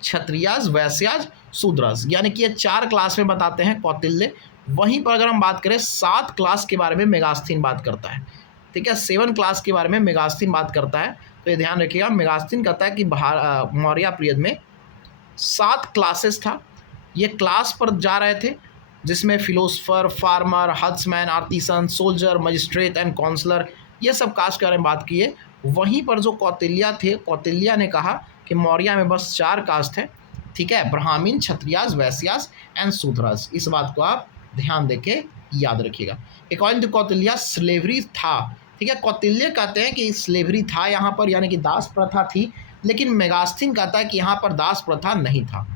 क्षत्रियाज, वैश्याज, शूद्राज, यानी कि ये 4 क्लास में बताते हैं कौटिल्य। वहीं पर अगर हम बात करें 7 क्लास के बारे में मेगास्थीन बात करता है। ठीक है, 7 क्लास के बारे में मेगास्थीन बात करता है। तो ये ध्यान रखिएगा, मेगास्थीन कहता है कि मौर्य पीरियड में 7 क्लासेस था। ये क्लास पर जा रहे थे जिसमें philosopher, farmer, herdsman, artisan, soldier, magistrate and councillor, ये सब कास्ट के बारे में बात की है। वहीं पर जो कौटिल्य थे, कौटिल्य ने कहा कि मौर्य में बस 4 कास्ट है। ठीक है, ब्राह्मण, क्षत्रियाज, वैश्याज एंड शूद्राज। इस बात को आप ध्यान देके याद रखिएगा। अकॉर्डिंग टू कौटिल्य स्लेवरी था। ठीक है, कौटिल्य कहते हैं कि स्लेवरी था यहाँ पर, यानी कि दास प्रथा थी, लेकिन मेगास्थीन कहता है कि यहाँ पर दास प्रथा नहीं था।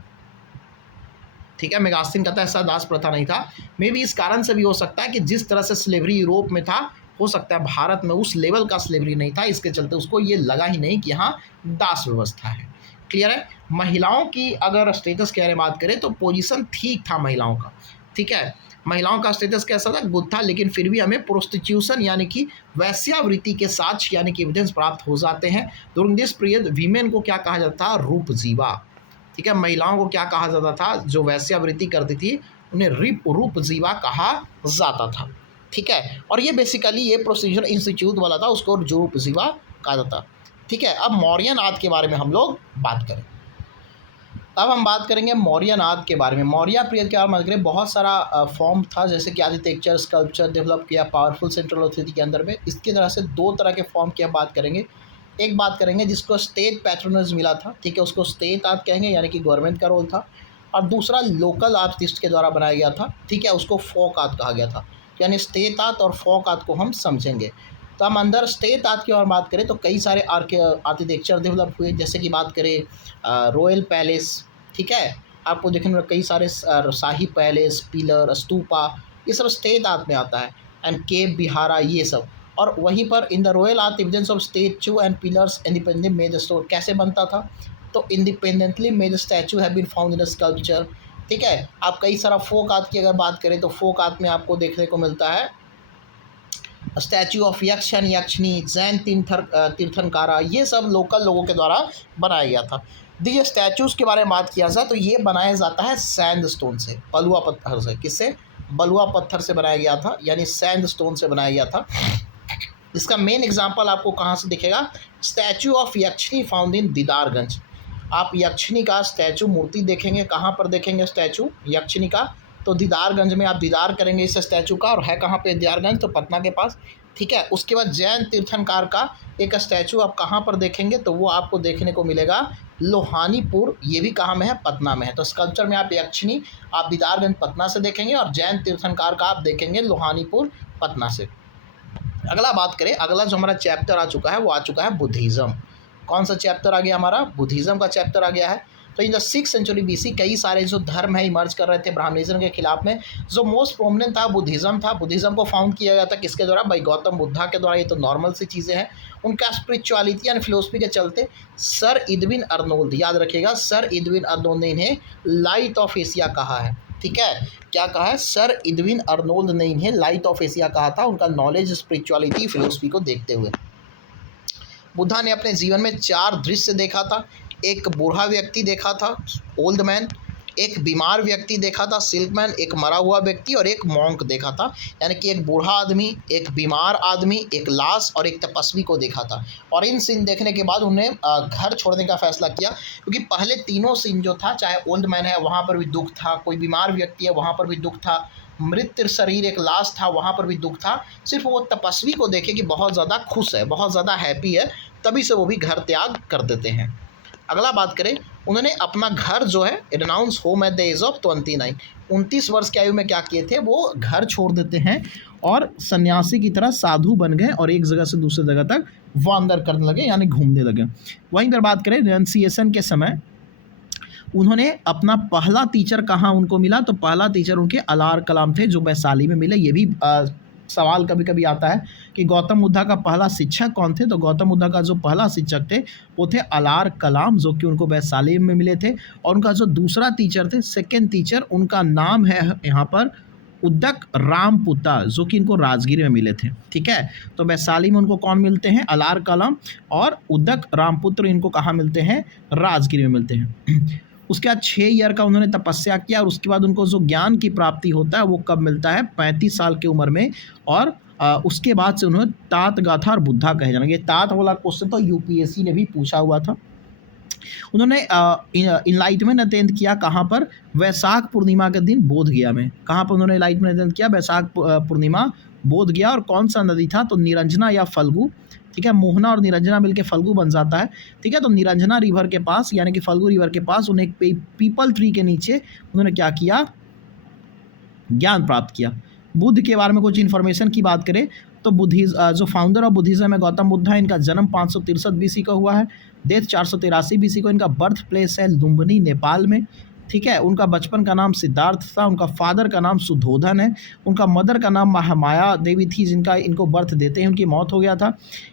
ठीक है, मेगास्थीन कहता है ऐसा दास प्रथा नहीं था। मे भी इस कारण से भी हो सकता है कि जिस तरह से स्लेवरी यूरोप में था, हो सकता है भारत में उस लेवल का स्लेवरी नहीं था, इसके चलते उसको ये लगा ही नहीं कि यहाँ दास व्यवस्था है। क्लियर है। महिलाओं की अगर स्टेटस के बारे में बात करें तो पोजीशन ठीक था महिलाओं का। ठीक है। महिलाओं का स्टेटस कैसा था? गुड था, लेकिन फिर भी हमें प्रोस्टिट्यूशन यानी कि वैश्यावृत्ति के साक्ष्य यानी कि एविडेंस प्राप्त हो जाते हैं। ड्यूरिंग दिस पीरियड वीमेन को क्या कहा जाता था? रूपजीवा। ठीक है, महिलाओं को क्या कहा जाता था? जो वैश्यावृत्ति करती थी उन्हें रूपजीवा कहा जाता था। ठीक है, और ये बेसिकली ये प्रोसीजर इंस्टीट्यूट वाला था, उसको रूपजीवा कहा जाता। ठीक है, अब मौर्यन आदि के बारे में हम लोग बात करें। अब हम बात करेंगे मौर्यन आदि के बारे में। मौर्य पीरियड के बारे में बात करें, बहुत सारा फॉर्म था, जैसे कि आर्किटेक्चर, स्कल्पचर डेवलप किया पावरफुल सेंट्रल अथॉरिटी के अंदर में। इसकी तरह से दो तरह के फॉर्म की हम बात करेंगे। एक बात करेंगे जिसको स्टेट पैट्रोनेज मिला था, ठीक है, उसको स्टेट आर्ट कहेंगे यानी कि गवर्नमेंट का रोल था। और दूसरा लोकल आर्टिस्ट के द्वारा बनाया गया था, ठीक है, उसको फोक आर्ट कहा गया था। यानी स्टेट आर्ट और फोक आर्ट को हम समझेंगे। तो हम अंदर स्टेट आर्ट की और बात करें तो कई सारे आर्किटेक्चर डेवलप हुए, जैसे कि बात करें रॉयल पैलेस, ठीक है, आपको देखने में कई सारे शाही पैलेस, पिलर, स्तूपा, ये सब स्टेट आर्ट में आता है। एंड केप बिहारा, ये सब। और वहीं पर in the royal art evidence of statue and pillars independent made store कैसे बनता था? तो independently made statue have been found in sculpture. ठीक है, आप कई सारा फोक आर्ट की अगर बात करें तो फोक आर्ट में आपको देखने को मिलता है स्टैचू ऑफ यक्ष एंड यक्षिणी, जैन तीर्थंकारा, ये सब लोकल लोगों के द्वारा बनाया गया था। ये स्टैचूज़ के बारे में बात किया जाए तो ये बनाया जाता है सैंड स्टोन से, बलुआ पत्थर से। किससे? बलुआ पत्थर से बनाया गया था, यानी सैंड स्टोन से बनाया गया था। इसका मेन एग्जांपल आपको कहाँ से दिखेगा? Statue of Yakshini found in Didarganj. आप यक्षिणी का स्टैचू मूर्ति देखेंगे, कहाँ पर देखेंगे स्टैचू यक्षिणी का? तो दीदारगंज में आप दीदार करेंगे इस स्टैचू का, और है कहाँ पे दीदारगंज? तो पटना के पास। ठीक है, उसके बाद जैन तीर्थंकार का एक स्टैचू आप कहाँ पर देखेंगे? तो वो आपको देखने को मिलेगा लोहानीपुर, ये भी कहाँ में है? पटना में है। तो स्कल्पचर में आप यक्षिणी आप दीदारगंज पटना से देखेंगे, और जैन तीर्थंकार का आप देखेंगे लोहानीपुर पटना से। अगला बात करें, अगला जो हमारा चैप्टर आ चुका है वो आ चुका है बुद्धिज़्म। कौन सा चैप्टर आ गया हमारा? बुद्धिज़्म का चैप्टर आ गया है। तो in the 6th century BC कई सारे जो धर्म है इमर्ज कर रहे थे ब्राह्मणिज्म के खिलाफ में। जो मोस्ट प्रोमिनेंट था बुद्धिज़्म था। बुद्धिज़्म को फाउंड किया गया था किसके द्वारा? भाई गौतम बुद्धा के द्वारा। ये तो नॉर्मल सी चीज़ें हैं। उनका स्पिरिचुअलिटी एंड फिलोसफी के चलते सर इदविन अर्नोल्ड, याद रखिएगा, सर इदविन अर्नोल्ड ने इन्हें लाइट ऑफ एशिया कहा है। ठीक है, क्या कहा है? सर इदविन अर्नोल्ड ने इन्हें लाइट ऑफ एशिया कहा था, उनका नॉलेज, स्पिरिचुअलिटी, फिलोसफी को देखते हुए। बुद्धा ने अपने जीवन में 4 दृश्य देखा था। एक बूढ़ा व्यक्ति देखा था, ओल्ड मैन, एक बीमार व्यक्ति देखा था, सिक मैन, एक मरा हुआ व्यक्ति, और एक मॉन्क देखा था। यानी कि एक बूढ़ा आदमी, एक बीमार आदमी, एक लाश और एक तपस्वी को देखा था। और इन सीन देखने के बाद उन्हें घर छोड़ने का फैसला किया, क्योंकि पहले तीनों सीन जो था, चाहे ओल्ड मैन है वहाँ पर भी दुख था, कोई बीमार व्यक्ति है वहाँ पर भी दुख था, मृत शरीर एक लाश था वहाँ पर भी दुख था। सिर्फ वो तपस्वी को देखे कि बहुत ज़्यादा खुश है, बहुत ज़्यादा हैप्पी है, तभी से वो भी घर त्याग कर देते हैं। अगला बात करें, उन्होंने अपना घर जो है renounce home at the age of 29, 29 वर्ष की आयु में क्या किए थे? वो घर छोड़ देते हैं और सन्यासी की तरह साधु बन गए और एक जगह से दूसरी जगह तक वांडर करने लगे, यानी घूमने लगे। वहीं पर बात करें रेनसिएशन के समय उन्होंने अपना पहला टीचर कहाँ उनको मिला? तो पहला टीचर उनके अलार कलाम थे, जो वैशाली में मिले। ये भी सवाल कभी कभी आता है कि गौतम बुद्धा का पहला शिक्षक कौन थे? तो गौतम बुद्धा का जो पहला शिक्षक थे वो थे अलार कलाम, जो कि उनको वैशाली में मिले थे। और उनका जो दूसरा टीचर थे, सेकेंड टीचर, उनका नाम है यहाँ पर उद्दक रामपुता, जो कि इनको राजगीर में मिले थे। ठीक है, तो वैशाली में उनको कौन मिलते हैं? अलार कलाम। और उद्दक रामपुत्र इनको कहाँ मिलते हैं? राजगीर में मिलते हैं। उसके बाद 6 ईयर का उन्होंने तपस्या किया, और उसके बाद उनको जो ज्ञान की प्राप्ति होता है वो कब मिलता है? 35 साल की उम्र में। और उसके बाद से उन्होंने तात गाथा और बुद्धा कहे जाएंगे। तात वाला क्वेश्चन तो यूपीएससी ने भी पूछा हुआ था। उन्होंने इनलाइटमेंट अटेंड किया कहाँ पर? वैशाख पूर्णिमा के दिन बोध गया में। कहाँ पर उन्होंने इनलाइटमेंट अटेंड किया? वैशाख पूर्णिमा, बोध गया। और कौन सा नदी था? तो निरंजना या फल्गु। ठीक है, मोहना और निरंजना मिलके फल्गु बन जाता है। ठीक है, तो निरंजना रिवर के पास यानी कि फल्गु रिवर के पास उन्हें एक पीपल ट्री के नीचे उन्होंने क्या किया? ज्ञान प्राप्त किया। बुद्ध के बारे में कुछ इन्फॉर्मेशन की बात करें तो जो फाउंडर ऑफ बुद्धिज़्म है गौतम बुद्ध है। इनका जन्म 563 बीसी का हुआ है, डेथ 483 बीसी को। इनका बर्थ प्लेस है लुम्बिनी, नेपाल में। ठीक है। उनका बचपन का नाम सिद्धार्थ था, उनका फादर का नाम सुधोधन है, उनका मदर का नाम महामाया देवी थी जिनका इनको बर्थ देते ही उनकी मौत हो गया था।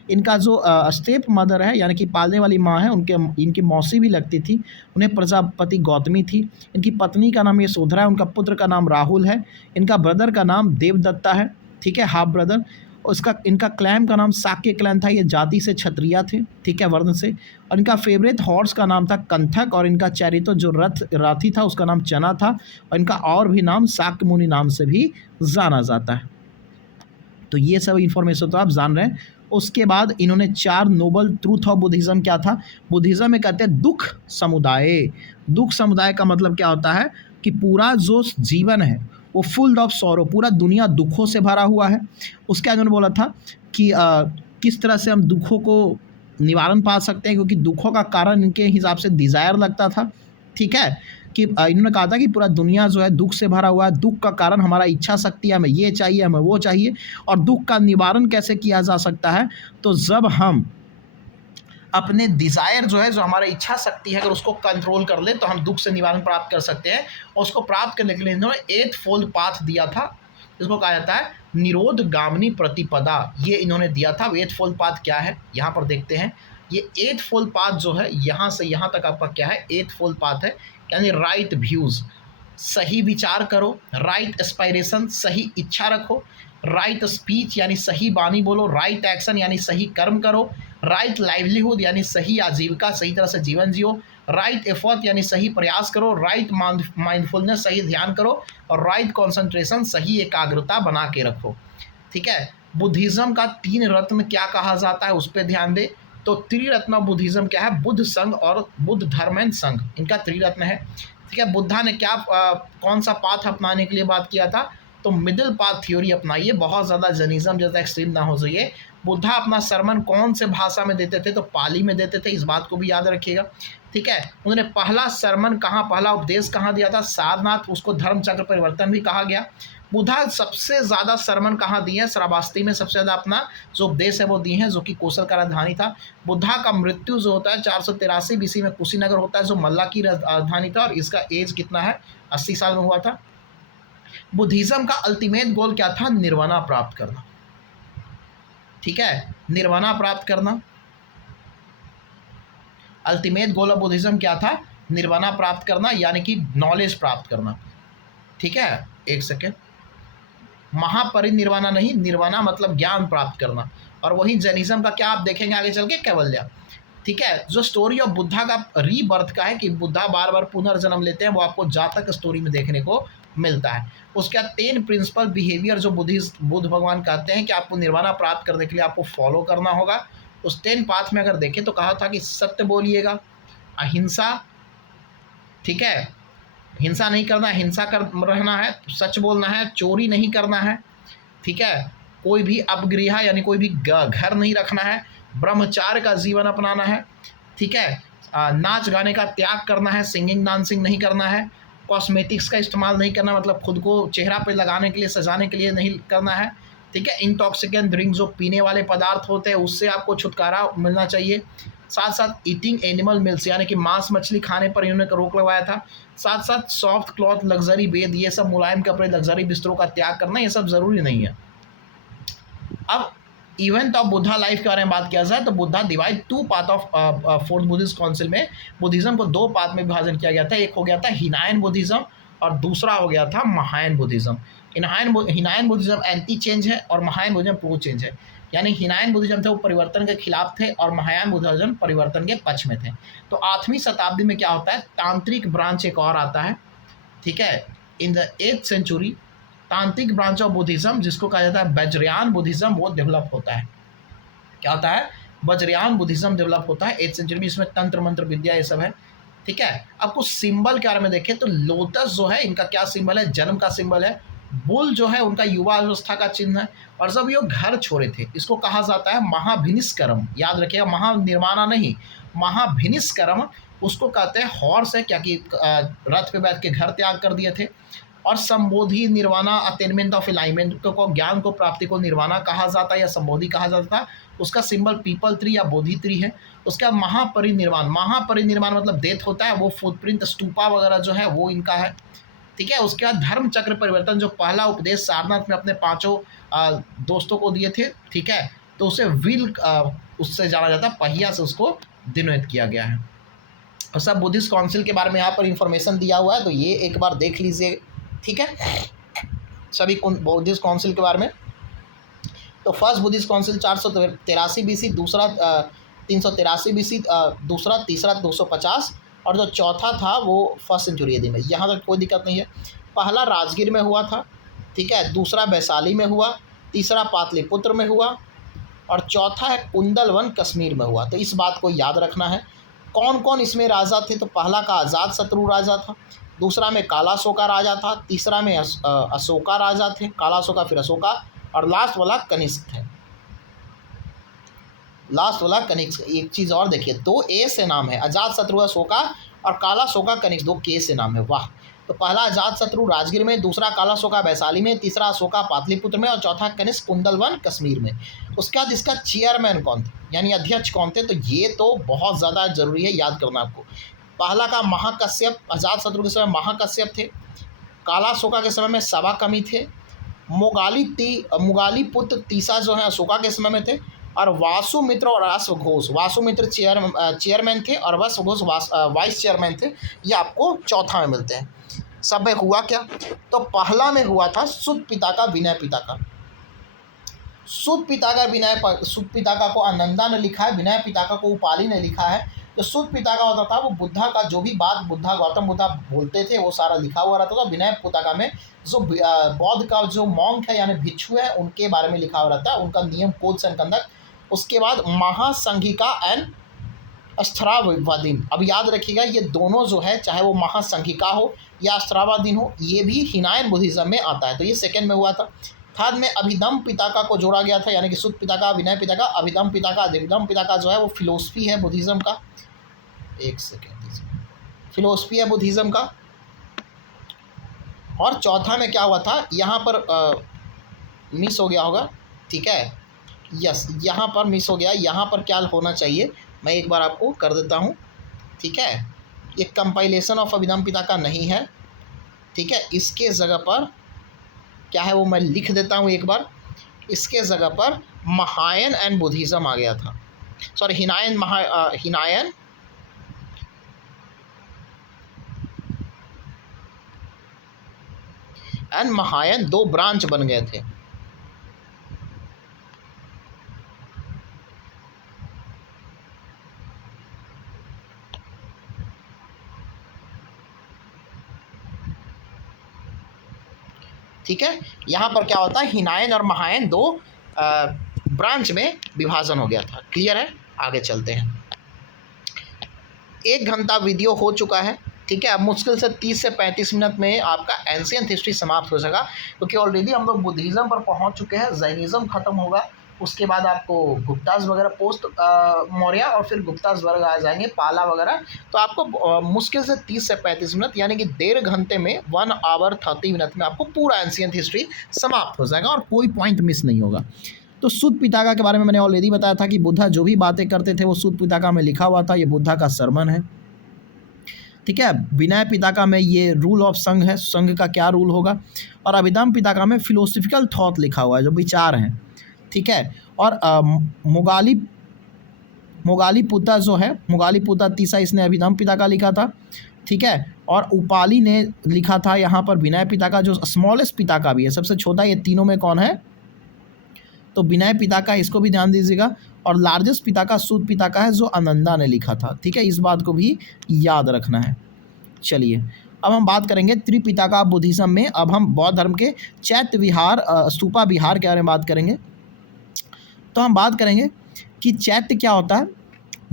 इनका जो स्टेप मदर है यानी कि पालने वाली माँ है, इनकी मौसी भी लगती थी, उन्हें प्रजापति गौतमी थी। इनकी पत्नी का नाम यशोधरा है, उनका पुत्र का नाम राहुल है, इनका ब्रदर का नाम देवदत्ता है, ठीक है, हाफ ब्रदर। इनका क्लैन का नाम शाक्य क्लैन था, ये जाति से क्षत्रिय थे, ठीक है, वर्ण से। और इनका फेवरेट हॉर्स का नाम था कंथक, और इनका चैरितो जो राथी था उसका नाम चना था, और इनका और भी नाम शाक्य मुनि नाम से भी जाना जाता है। तो ये सब इन्फॉर्मेशन तो आप जान रहे हैं। उसके बाद इन्होंने 4 नोबल ट्रूथ ऑफ बुद्धिज़्म क्या था, बुद्धिज़्म में कहते हैं दुख समुदाय। दुख समुदाय का मतलब क्या होता है कि पूरा जो जीवन है वो फुल ऑफ सॉरो, पूरा दुनिया दुखों से भरा हुआ है। उसके बाद उन्होंने बोला था कि किस तरह से हम दुखों को निवारण पा सकते हैं, क्योंकि दुखों का कारण इनके हिसाब से डिज़ायर लगता था, ठीक है, कि इन्होंने कहा था कि पूरा दुनिया जो है दुख से भरा हुआ है, दुख का कारण हमारा इच्छा शक्ति है, हमें ये चाहिए, हमें वो चाहिए। और दुख का निवारण कैसे किया जा सकता है, तो जब हम अपने डिज़ायर जो है, जो हमारा इच्छा शक्ति है, अगर उसको कंट्रोल कर ले तो हम दुख से निवारण प्राप्त कर सकते हैं। और उसको प्राप्त करने के लिए इन्होंने 8 फोल्ड पाथ दिया था, जिसको कहा जाता है निरोध गामिनी प्रतिपदा, ये इन्होंने दिया था। 8 फोल्ड पाथ क्या है यहाँ पर देखते हैं। ये 8 फोल्ड पाथ जो है यहाँ से यहाँ तक आपका क्या है, 8 फोल्ड पाथ है, यानी राइट व्यूज़, सही विचार करो, राइट एस्पायरेशन, सही इच्छा रखो, राइट स्पीच यानी सही वाणी बोलो, राइट एक्शन यानी सही कर्म करो, राइट लाइवलीहुड यानी सही आजीविका, सही तरह से जीवन जियो, राइट एफर्ट यानी सही प्रयास करो, राइट माइंडफुलनेस सही ध्यान करो, और राइट कॉन्सेंट्रेशन सही एकाग्रता बना के रखो, ठीक है। बुद्धिज़्म का 3 रत्न क्या कहा जाता है उस पर ध्यान दे। तो त्रिरत्न ऑफ बुद्धिज़्म क्या है, बुद्ध संघ और बुद्ध धर्म एंड संघ, इनका त्रिरत्न है, ठीक है। बुद्धा ने क्या कौन सा पाथ अपनाने के लिए बात किया था, तो मिडिल पाथ थ्योरी अपनाइए, बहुत ज़्यादा जर्निज्म जैसा एक्सट्रीम ना हो जाइए। बुद्धा अपना सरमन कौन से भाषा में देते थे, तो पाली में देते थे, इस बात को भी याद रखिएगा, ठीक है। उन्होंने पहला सरमन कहाँ, पहला उपदेश कहाँ दिया था, सारनाथ, उसको धर्म चक्र परिवर्तन भी कहा गया। बुद्धा सबसे ज़्यादा सरमन कहाँ दिए हैं, श्रावस्ती में सबसे ज़्यादा अपना जो उपदेश है वो दिए हैं, जो कि कौशल का राजधानी था। बुद्धा का मृत्यु जो होता है 483 BC में कुशीनगर होता है, जो मल्ला की राजधानी था, और इसका एज कितना है, 80 साल में हुआ था। बुद्धिज़्म का अल्टीमेट गोल क्या था, निर्वाणा प्राप्त करना, ठीक है, निर्वाणा प्राप्त करना। अल्टीमेट गोल ऑफ बुद्धिज़्म क्या था, निर्वाणा प्राप्त करना, यानी कि नॉलेज प्राप्त करना, ठीक है। एक सेकेंड, महापरिनिर्वाणा नहीं, निर्वाणा मतलब ज्ञान प्राप्त करना। और वही जैनिज्म का क्या आप देखेंगे आगे चल के, कैवल्य, ठीक है। जो स्टोरी ऑफ बुद्धा का रीबर्थ का है कि बुद्धा बार बार पुनर्जन्म लेते हैं, वो आपको जातक स्टोरी में देखने को मिलता है। उसके बाद 10 प्रिंसिपल बिहेवियर जो बुद्ध भगवान कहते हैं कि आपको निर्वाणा प्राप्त करने के लिए आपको फॉलो करना होगा। उस 10 पाथ में अगर देखें तो कहा था कि सत्य बोलिएगा, अहिंसा, ठीक है, हिंसा नहीं करना, हिंसा कर रहना है, सच बोलना है, चोरी नहीं करना है, ठीक है, कोई भी अपगृह यानी कोई भी घर नहीं रखना है, ब्रह्मचार्य का जीवन अपनाना है, ठीक है, नाच गाने का त्याग करना है, सिंगिंग डांसिंग नहीं करना है, कॉस्मेटिक्स का इस्तेमाल नहीं करना, मतलब खुद को चेहरा पे लगाने के लिए, सजाने के लिए नहीं करना है, ठीक है। इंटॉक्सिकेंट ड्रिंक जो पीने वाले पदार्थ होते हैं उससे आपको छुटकारा मिलना चाहिए। साथ साथ ईटिंग एनिमल मिल्स यानी कि मांस मछली खाने पर इन्होंने रोक लगवाया था। साथ साथ सॉफ्ट क्लॉथ, लग्जरी बेड, ये सब मुलायम कपड़े, लग्जरी बिस्तरों का त्याग करना, ये सब ज़रूरी नहीं है। अब इवेंट ऑफ बुद्धा लाइफ के बारे में बात किया जाए तो Buddha divide 2 part of fourth Buddhist council में बुद्धिज़्म को 2 पार्ट में विभाजन किया गया था। एक हो गया था हिनायन बुद्धिज़्म और दूसरा हो गया था Mahayana Buddhism. Hinayana Buddhism anti change है और महायान बुद्धिज़्म प्रो चेंज है। यानी हिनायन बुद्धिज़्म थे वो परिवर्तन के खिलाफ थे और महायान बुद्धिज़्म परिवर्तन के पक्ष में थे। तो 8वीं शताब्दी में क्या होता है, तांत्रिक ब्रांच एक और आता है, ठीक है। इन द 8th सेंचुरी तांत्रिक ब्रांच ऑफ बुद्धिज़्म जिसको कहा जाता है वज्रयान बुद्धिज़्म वो डेवलप होता है। क्या होता है, वज्रयान बुद्धिज़्म डेवलप होता है 8th सेंचुरी में। इसमें तंत्र मंत्र विद्या ये सब है, ठीक है। अब कुछ सिंबल के बारे में देखें तो लोटस जो है इनका क्या सिंबल है, जन्म का सिंबल है। बुल जो है उनका युवा अवस्था का चिन्ह है। और जब ये घर छोड़े थे इसको कहा जाता है महाभिनिष्कर्म, याद रखिएगा, महानिर्माणा नहीं, महाभिनिष्कर्म उसको कहते हैं। हॉर्स है क्या कि रथ पे बैठ के घर त्याग कर दिए थे। और संबोधि निर्वाणा अटेनमेंट ऑफ एनलाइटमेंट को, ज्ञान को, प्राप्ति को निर्वाणा कहा जाता है या संबोधि कहा जाता है। उसका सिंबल पीपल ट्री या बोधि ट्री है। उसका महापरिनिर्वाण, महापरिनिर्वाण मतलब डेथ होता है, वो फुटप्रिंट स्तूपा वगैरह जो है वो इनका है। ठीक है। उसके बाद धर्म चक्र परिवर्तन, जो पहला उपदेश सारनाथ में अपने 5 दोस्तों को दिए थे। ठीक है। तो उसे व्हील उससे जाना जाता है, पहिया से उसको डिनोट किया गया है। और सब बुद्धिस्ट काउंसिल के बारे में यहाँ पर इंफॉर्मेशन दिया हुआ है, तो ये एक बार देख लीजिए। ठीक है। सभी बुद्धिस्ट काउंसिल के बारे में। तो फर्स्ट बुद्धिस्ट काउंसिल 483 BC, दूसरा 383 BC, दूसरा, तीसरा 250, और जो चौथा था वो फर्स्ट सेंचुरी AD में। यहाँ तक कोई दिक्कत नहीं है। पहला राजगीर में हुआ था। ठीक है। दूसरा वैशाली में हुआ, तीसरा पाटलिपुत्र में हुआ, और चौथा है कुंदलवन कश्मीर में हुआ। तो इस बात को याद रखना है। कौन कौन इसमें राजा थे? तो पहला का अजात शत्रु राजा था, दूसरा में कालाशोका राजा था, तीसरा में अशोका राजा थे, कालाशोका फिर अशोका, और लास्ट वाला कनिष्क थे। लास्ट वाला कनिष्क। एक चीज़ और देखिए, 2 A से नाम है, अजात शत्रु अशोका और कालाशोका कनिष्क 2 K से नाम है। वाह। तो पहला अजात शत्रु राजगीर में, दूसरा कालाशोका वैशाली में, तीसरा अशोका पाटलिपुत्र में, और चौथा कनिष्क कुंदलवन कश्मीर में। उसके बाद इसका चेयरमैन कौन थे, यानी अध्यक्ष कौन थे? तो ये तो बहुत ज़्यादा जरूरी है याद करना आपको। पहला का महाकश्यप, अजात शत्रु के समय महाकश्यप थे। कालाशोका के समय में सवाकमी थे। मुगाली पुत्र तीसा जो है अशोका के समय में थे। और वासुमित्र और अश्वघोष, वासुमित्र चेयरमैन थे और अश्वघोष वाइस चेयरमैन थे। ये आपको चौथा में मिलते हैं। सब में हुआ क्या? तो पहला में हुआ था सुत पिता का विनय पिता का। सुत पिता का को आनंदा ने लिखा है, विनय पिता का को उपाली ने लिखा है। जो सुत पिता का होता था वो बुद्धा का जो भी बात गौतम बुद्धा बोलते थे वो सारा लिखा हुआ रहता था। विनय पिताका में जो बौद्ध का जो मॉन्क है यानी भिक्षु है उनके बारे में लिखा हुआ रहता है, उनका नियम, कोड्स एंड कंडक्ट। उसके बाद महासंघिका एंड अस्त्रावादीन। अब याद रखिएगा ये दोनों जो है, चाहे वो महासंघिका हो या अस्त्रावादीन हो, ये भी हिनायन बुद्धिज्म में आता है। तो ये सेकेंड में हुआ था। थर्ड में अभिधम पिताका को जोड़ा गया था, यानी कि सुत पिताका, विनय पिताका, अभिधम पिताका। अभिधम पिताका जो है वो फिलोसफी है बुद्धिज्म का। एक सेकेंड, फिलोसफी है बुद्धिज्म का। और चौथा में क्या हुआ था, यहाँ पर मिस हो गया होगा। ठीक है। यस, यहाँ पर मिस हो गया। यहाँ पर क्या होना चाहिए मैं एक बार आपको कर देता हूँ। ठीक है। ये कंपाइलेशन ऑफ अभिधम पिताका नहीं है। ठीक है। इसके जगह पर क्या है वो मैं लिख देता हूँ एक बार। इसके जगह पर महायान एंड बुद्धिज्म आ गया था। Sorry, Hinayana and Mahayana 2 branch बन गए थे। ठीक है। यहाँ पर क्या होता है, हिनायन और महायान 2 ब्रांच में विभाजन हो गया था। क्लियर है? आगे चलते हैं। 1 घंटा वीडियो हो चुका है। ठीक है। अब मुश्किल से 30 से 35 मिनट में आपका एंशिएंट हिस्ट्री समाप्त हो जाएगा, क्योंकि ऑलरेडी हम लोग बुद्धिज़्म पर पहुंच चुके हैं। जैनिज़्म खत्म होगा, उसके बाद आपको गुप्ताज वगैरह पोस्ट मौर्य और फिर गुप्ताज वगैरह आ जाएंगे, पाला वगैरह। तो आपको मुश्किल से 30 से 35 मिनट यानी कि 1.5 घंटे में 1 आवर 30 मिनट में आपको पूरा एंशिएंट हिस्ट्री समाप्त हो जाएगा और कोई पॉइंट मिस नहीं होगा। तो सुत पिताका के बारे में मैंने ऑलरेडी बताया था कि बुद्धा जो भी बातें करते थे वो सुत पिताका में लिखा हुआ था। ये बुद्धा का सरमन है। ठीक है। विनय पिताका में ये रूल ऑफ संघ है, संघ का क्या रूल होगा। और अभिधम पिताका में फिलोसफिकल थॉट लिखा हुआ है, जो विचार हैं। ठीक है। और मुगाली पुता जो है, मुगाली पुता तीसा, इसने अभिधम पिताका लिखा था। ठीक है। और उपाली ने लिखा था यहाँ पर विनय पिताका, जो स्मॉलेस्ट पिताका भी है, सबसे छोटा। ये तीनों में कौन है? तो विनय पिताका, इसको भी ध्यान दीजिएगा। और लार्जेस्ट पिताका सुत पिताका है, जो आनंदा ने लिखा था। ठीक है। इस बात को भी याद रखना है। चलिए अब हम बात करेंगे त्रिपिताका बुद्धिज्म में। अब हम बौद्ध धर्म के चैत्य विहार, स्तूपा विहार के बारे में बात करेंगे। तो हम बात करेंगे कि चैत्य क्या होता है,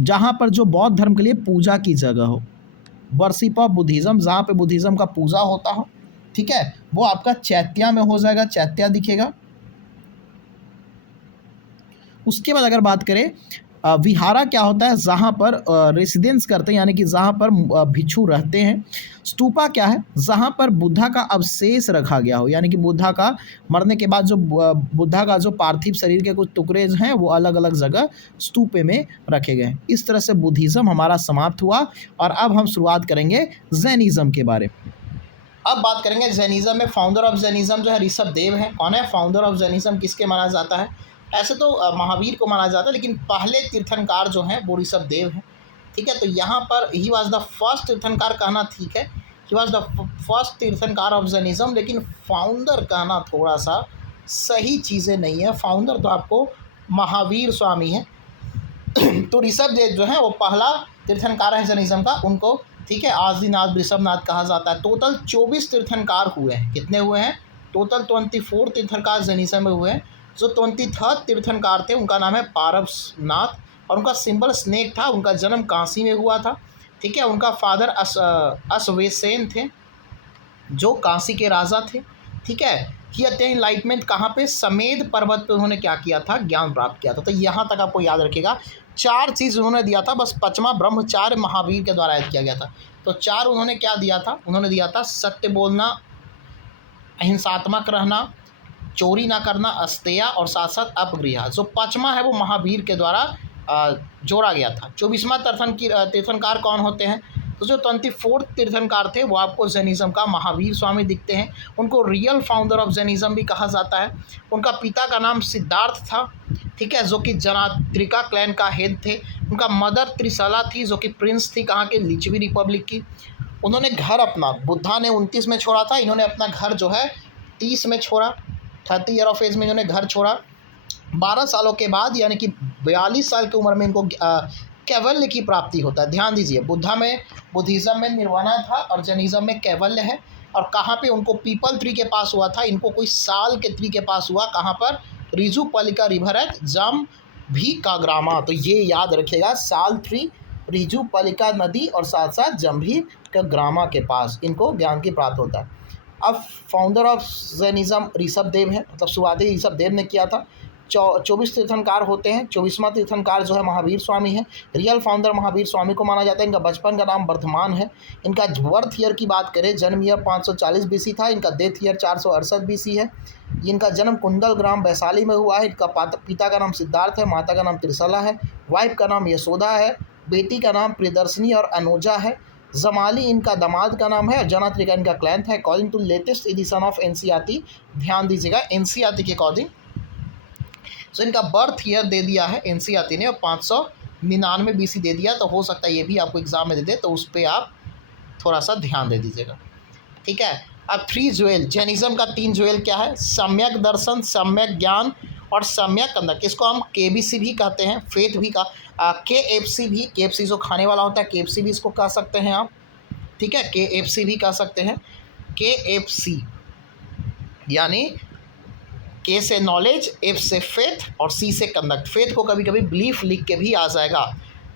जहाँ पर जो बौद्ध धर्म के लिए पूजा की जगह हो, वर्शिप ऑफ बुद्धिज्म, जहाँ पे बुद्धिज्म का पूजा होता हो। ठीक है। वो आपका चैत्या में हो जाएगा, चैत्या दिखेगा। उसके बाद अगर बात करें विहारा क्या होता है, जहाँ पर रेसिडेंस करते हैं, यानी कि जहाँ पर भिक्षु रहते हैं। स्तूपा क्या है, जहाँ पर बुद्धा का अवशेष रखा गया हो, यानी कि बुद्धा का मरने के बाद जो बुद्धा का जो पार्थिव शरीर के कुछ टुकड़े हैं वो अलग अलग जगह स्तूपे में रखे गए हैं। इस तरह से बुद्धिज़्म हमारा समाप्त हुआ और अब हम शुरुआत करेंगे जैनिज़्म के बारे में। अब बात करेंगे जैनिज़्म में। फाउंडर ऑफ जैनिज़्म जो है ऋषभ देव है। कौन है फाउंडर ऑफ जैनिज़्म, किसके माना जाता है? ऐसे तो महावीर को माना जाता है, लेकिन पहले तीर्थंकार जो हैं वो ऋषभ देव हैं। ठीक है, तो यहाँ पर he was the first tirthankara कहना ठीक है, he was the first tirthankara of Jainism, लेकिन फाउंडर कहना थोड़ा सा सही चीज़ें नहीं है। फाउंडर तो आपको महावीर स्वामी है। तो ऋषभ देव जो है वो पहला तीर्थंकार है जैनिज़्म का, उनको ठीक है आदिनाथ ऋषभनाथ कहा जाता है। टोटल 24 तीर्थंकार हुए हैं। कितने हुए हैं? टोटल 24 तीर्थंकार जैनिज़्म में हुए हैं। जो 23 तीर्थंकार थे उनका नाम है पारसनाथ और उनका सिंबल स्नेक था। उनका जन्म काशी में हुआ था। ठीक है, उनका फादर अश्वेसेन थे जो काशी के राजा थे। ठीक है, ही अटेन इनलाइटमेंट कहाँ पे? समेध पर्वत पे उन्होंने क्या किया था? ज्ञान प्राप्त किया था। तो यहाँ तक आपको याद रखिएगा, 4 चीज़ उन्होंने दिया था, बस 5वां ब्रह्मचार्य महावीर के द्वारा याद किया गया था। तो 4 उन्होंने क्या दिया था? उन्होंने दिया था सत्य बोलना, अहिंसात्मक रहना, चोरी ना करना, अस्तेय और साथ साथ अपगृह। जो 5वां है वो महावीर के द्वारा जोड़ा गया था। 24वां तीर्थंकार कौन होते हैं? तो जो 24 तीर्थंकार थे वो आपको जैनिज़्म का महावीर स्वामी दिखते हैं। उनको रियल फाउंडर ऑफ जैनिज़्म भी कहा जाता है। उनका पिता का नाम सिद्धार्थ था, ठीक है, जो कि जनात्रिका क्लैन का हेड थे। उनका मदर त्रिशला थी जो कि प्रिंस थी कहाँ के? लिच्छवी रिपब्लिक की। उन्होंने घर अपना, बुद्धा ने 29 में छोड़ा था, इन्होंने अपना घर जो है 30 में छोड़ा। 30 ईयर ऑफ एज में इन्होंने घर छोड़ा। 12 सालों के बाद यानी कि 42 साल की उम्र में इनको कैवल्य की प्राप्ति होता है। ध्यान दीजिए, बुद्धिज़्म में निर्वाणा था और जैनिज़्म में कैवल्य है। और कहाँ पे उनको पीपल ट्री के पास हुआ था, इनको कोई साल के ट्री के पास हुआ। कहाँ पर? रिजुपलिका रिवर एट जम्भी का ग्रामा। तो ये याद रखिएगा, साल ट्री, रिजुपलिका नदी और साथ साथ जम्भी का ग्रामा के पास इनको ज्ञान की प्राप्त होता है। अब founder of Jainism Rishabh Dev है, मतलब शुरुआती ऋषभ देव ने किया था। 24 तीर्थंकार होते हैं। 24वां तीर्थंकार जो है महावीर स्वामी है। रियल फाउंडर महावीर स्वामी को माना जाता है। इनका बचपन का नाम वर्धमान है। इनका बर्थ ईयर की बात करें, जन्म ईयर 540 बीसी था। इनका डेथ ईयर 468 बीसी है। इनका जन्म कुंडल ग्राम वैशाली में हुआ है। इनका पिता का नाम सिद्धार्थ है, माता का नाम त्रिशला है, वाइफ का नाम यशोदा है, बेटी का नाम प्रियदर्शनी और अनुजा है। जमाली इनका दामाद का नाम है। जनात्रिका इनका क्लैन था। According to latest edition of NCERT, ध्यान दीजिएगा एनसीईआरटी के अकॉर्डिंग, तो इनका बर्थ ईयर दे दिया है एनसीईआरटी ने और 599 बीसी दे दिया। तो हो सकता है ये भी आपको एग्जाम में दे दे, तो उस पर आप थोड़ा सा ध्यान दे दीजिएगा। ठीक है, अब 3 ज्वेल, जैनिज़्म का 3 ज्वेल क्या है? सम्यक दर्शन, सम्यक ज्ञान और सम्यक कंदक। इसको हम केबीसी भी कहते हैं, फेथ भी का केएफसी भी, केएफसी जो खाने वाला होता है केएफसी भी इसको कह सकते हैं आप। ठीक है, केएफसी भी कह सकते हैं। केएफसी यानी के से नॉलेज, एफ से फेथ और सी से कंडक्ट। फेथ को कभी कभी बिलीफ लिख के भी आ जाएगा।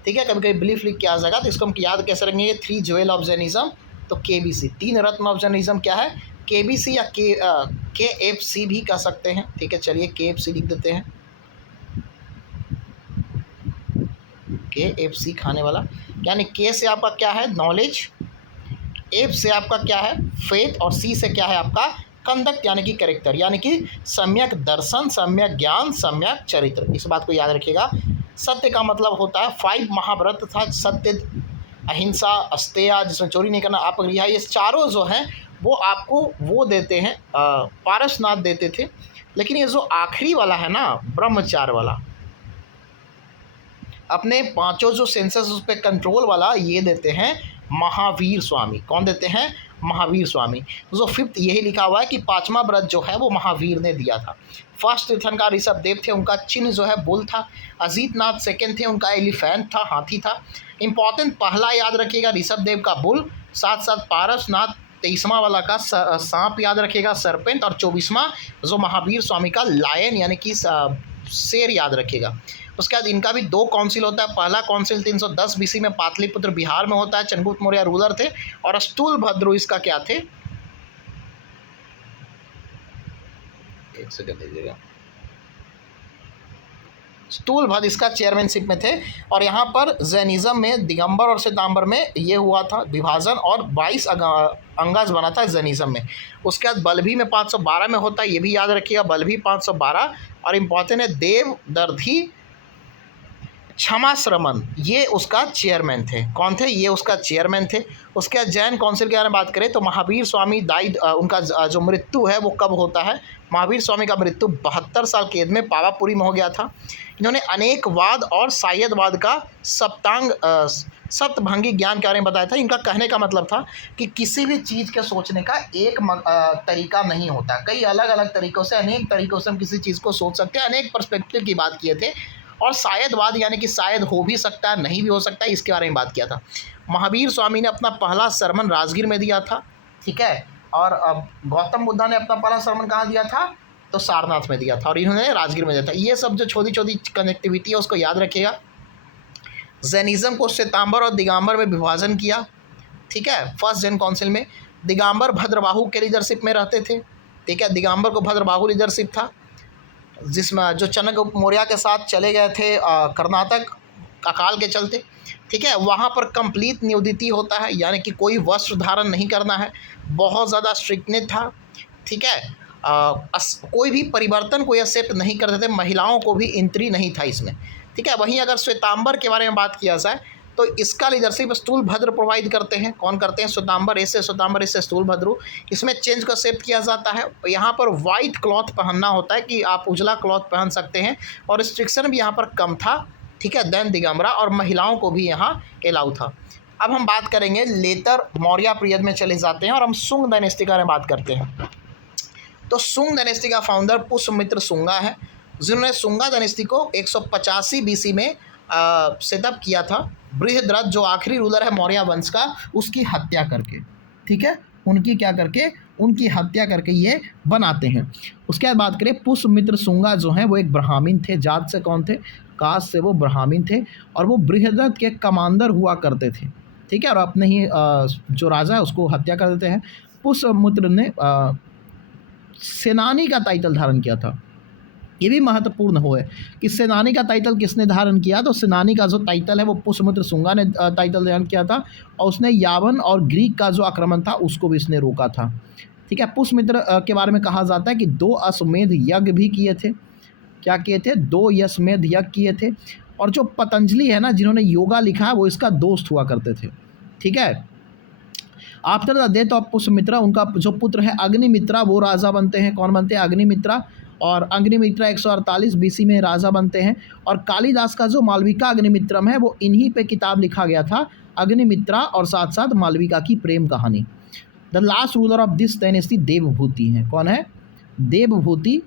ठीक है, कभी कभी बिलीफ लिख के आ जाएगा। तो इसको हम याद कैसे रखेंगे? 3 ज्वेल ऑफ जैनिज़्म, तो केबीसी। 3 रत्न ऑफ जैनिज़्म क्या है? केबीसी या केएफसी भी कह सकते हैं। ठीक है, चलिए केएफसी लिख देते हैं, केएफसी खाने वाला। यानी के से आपका क्या है? नॉलेज, एफ से आपका क्या है? फेथ और सी से क्या है आपका? कंडक्ट यानी कि कैरेक्टर, यानी कि सम्यक दर्शन, सम्यक ज्ञान, सम्यक चरित्र। इस बात को याद रखिएगा। सत्य का मतलब होता है 5 महाव्रत था, सत्य, अहिंसा, अस्तेय जिसमें चोरी नहीं करना, अपगृह। ये चारों जो हैं वो आपको वो देते हैं, पारसनाथ देते थे। लेकिन ये जो आखिरी वाला है ना, ब्रह्मचार्य वाला, अपने 5 जो सेंसेस उस पर कंट्रोल वाला, ये देते हैं महावीर स्वामी। कौन देते हैं? महावीर स्वामी। जो 5th यही लिखा हुआ है कि 5वां व्रत जो है वो महावीर ने दिया था। फर्स्ट तीर्थंकार ऋषभ देव थे, उनका चिन्ह जो है बुल था। अजीत नाथ सेकेंड थे, उनका एलिफेंट था, हाथी था। इंपॉर्टेंट पहला याद रखिएगा ऋषभ देव का बुल, साथ साथ पारसनाथ 23वां वाला का सांप याद रखिएगा, सरपेंट, और 24वां जो महावीर स्वामी का लायन यानी कि शेर याद रखिएगा। उसके बाद इनका भी 2 काउंसिल होता है। पहला काउंसिल 310 बीसी में पाटलिपुत्र बिहार में होता है। चंद्रगुप्त मौर्य रूलर थे और स्थूल भद्र इसका क्या थे? एक सेकंड दीजिएगा। स्थूलभद्र इसका चेयरमैनशिप में थे। और यहाँ पर जैनिज़्म में दिगंबर और श्वेतांबर में ये हुआ था विभाजन, और 22 अंगज बना था जैनिज़्म में। उसके बाद बल्लभी में 512 में होता है, ये भी याद रखिएगा, बल्लभी 512। और इम्पॉर्टेंट है देवदर्धी क्षमाश्रमण, ये उसका चेयरमैन थे। कौन थे? ये उसका चेयरमैन थे। उसके बाद जैन काउंसिल के बारे में बात करें तो महावीर स्वामी दाई उनका जो मृत्यु है वो कब होता है? महावीर स्वामी का मृत्यु 72 साल की एज में पावापुरी में हो गया था। इन्होंने अनेकवाद और सायदवाद का सप्तभंगी ज्ञान के बारे में बताया था। इनका कहने का मतलब था कि किसी भी चीज़ के सोचने का एक तरीका नहीं होता, कई अलग अलग तरीक़ों से, अनेक तरीक़ों से हम किसी चीज़ को सोच सकते हैं। अनेक पर्सपेक्टिव की बात किए थे। और शायदवाद यानी कि शायद हो भी सकता है, नहीं भी हो सकता है, इसके बारे में बात किया था। महावीर स्वामी ने अपना पहला सरमन राजगीर में दिया था, ठीक है। और गौतम बुद्धा ने अपना पहला सरमन कहाँ दिया था? तो सारनाथ में दिया था, और इन्होंने राजगीर में दिया था। ये सब जो छोटी छोटी कनेक्टिविटी है उसको याद रखिएगा। जैनिज़्म को श्वेतांबर और दिगंबर में विभाजन किया, ठीक है, फर्स्ट जैन काउंसिल में। दिगंबर भद्रबाहु के लीडरशिप में रहते थे, ठीक है। दिगंबर को भद्रबाहु लीडरशिप था, जिसमें जो चाणक्य मौर्य के साथ चले गए थे कर्नाटक अकाल के चलते, ठीक है। वहाँ पर कंप्लीट न्यूडिटी होता है, यानी कि कोई वस्त्र धारण नहीं करना है, बहुत ज़्यादा स्ट्रिक्टनेस था, ठीक है। कोई भी परिवर्तन कोई एक्सेप्ट नहीं करते थे, महिलाओं को भी एंट्री नहीं था इसमें, ठीक है। वहीं अगर श्वेतांबर के बारे में बात किया जाए तो इसका लीडरशिप स्थूलभद्र प्रोवाइड करते हैं। कौन करते हैं? श्वेतांबर ऐसे स्थूलभद्र। इसमें चेंज को एक्सेप्ट किया जाता है। यहाँ पर वाइट क्लॉथ पहनना होता है कि आप उजला क्लॉथ पहन सकते हैं, और रिस्ट्रिक्शन भी यहाँ पर कम था, ठीक है, देन दिगंबरा, और महिलाओं को भी यहाँ अलाउ था। अब हम बात करेंगे लेटर मौर्य पीरियड में चले जाते हैं और हम शुंग डायनेस्टी के बारे में बात करते हैं। तो शुंग डायनेस्टी का फाउंडर पुष्यमित्र शुंगा है, जिन्होंने शुंगा डायनेस्टी को 185 BC में सेटअप किया था। बृहद्रथ जो आखिरी रूलर है मौर्य वंश का, उसकी हत्या करके, ठीक है, उनकी क्या करके? उनकी हत्या करके ये बनाते हैं। उसके बाद बात करें, पुष्यमित्र शुंगा जो हैं वो एक ब्राह्मण थे। जात से कौन थे? कास्ट से वो ब्राह्मण थे, और वो बृहद्रथ के कमांडर हुआ करते थे, ठीक है। और अपने ही जो राजा है उसको हत्या कर देते हैं। पुष्यमित्र ने सेनानी का टाइटल धारण किया था। ये भी महत्वपूर्ण हो है कि सेनानी का टाइटल किसने धारण किया? तो सेनानी का जो टाइटल है वो पुष्यमित्र शुंगा ने टाइटल धारण किया था, और उसने यावन और ग्रीक का जो आक्रमण था उसको भी इसने रोका था, ठीक है। पुष्यमित्र के बारे में कहा जाता है कि 2 अश्वमेध यज्ञ भी किए थे। क्या किए थे? 2 अश्वमेध यज्ञ किए थे। और जो पतंजलि है ना, जिन्होंने योगा लिखा है, वो इसका दोस्त हुआ करते थे, ठीक है। After the death of Pushyamitra, उनका जो पुत्र है अग्निमित्रा, वो राजा बनते हैं। कौन बनते हैं? अग्निमित्रा। और अग्निमित्रा 148 BC में राजा बनते हैं। और कालिदास का जो मालविका अग्निमित्रम है वो इन्हीं पे किताब लिखा गया था, अग्निमित्रा और साथ साथ मालविका की प्रेम कहानी। The last ruler of this dynasty Devabhuti हैं। कौन है? देवभूति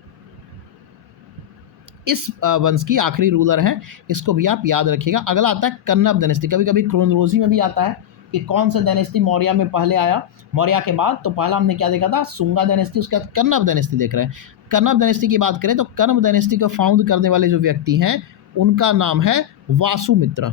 इस वंश की आखिरी रूलर हैं, इसको भी आप याद रखिएगा। अगला आता है कन्नब डायनेस्टी। कभी कभी क्रोनोलॉजी में भी आता है कि कौन सा डायनेस्टी मौर्य में पहले आया, मौर्य के बाद। तो पहला हमने क्या देखा था? शुंगा डायनेस्टी, उसके बाद कन्नब डायनेस्टी देख रहे हैं। कन्नब डायनेस्टी की बात करें तो कन्नब डायनेस्टी को फाउंड करने वाले जो व्यक्ति हैं उनका नाम है वासुमित्र।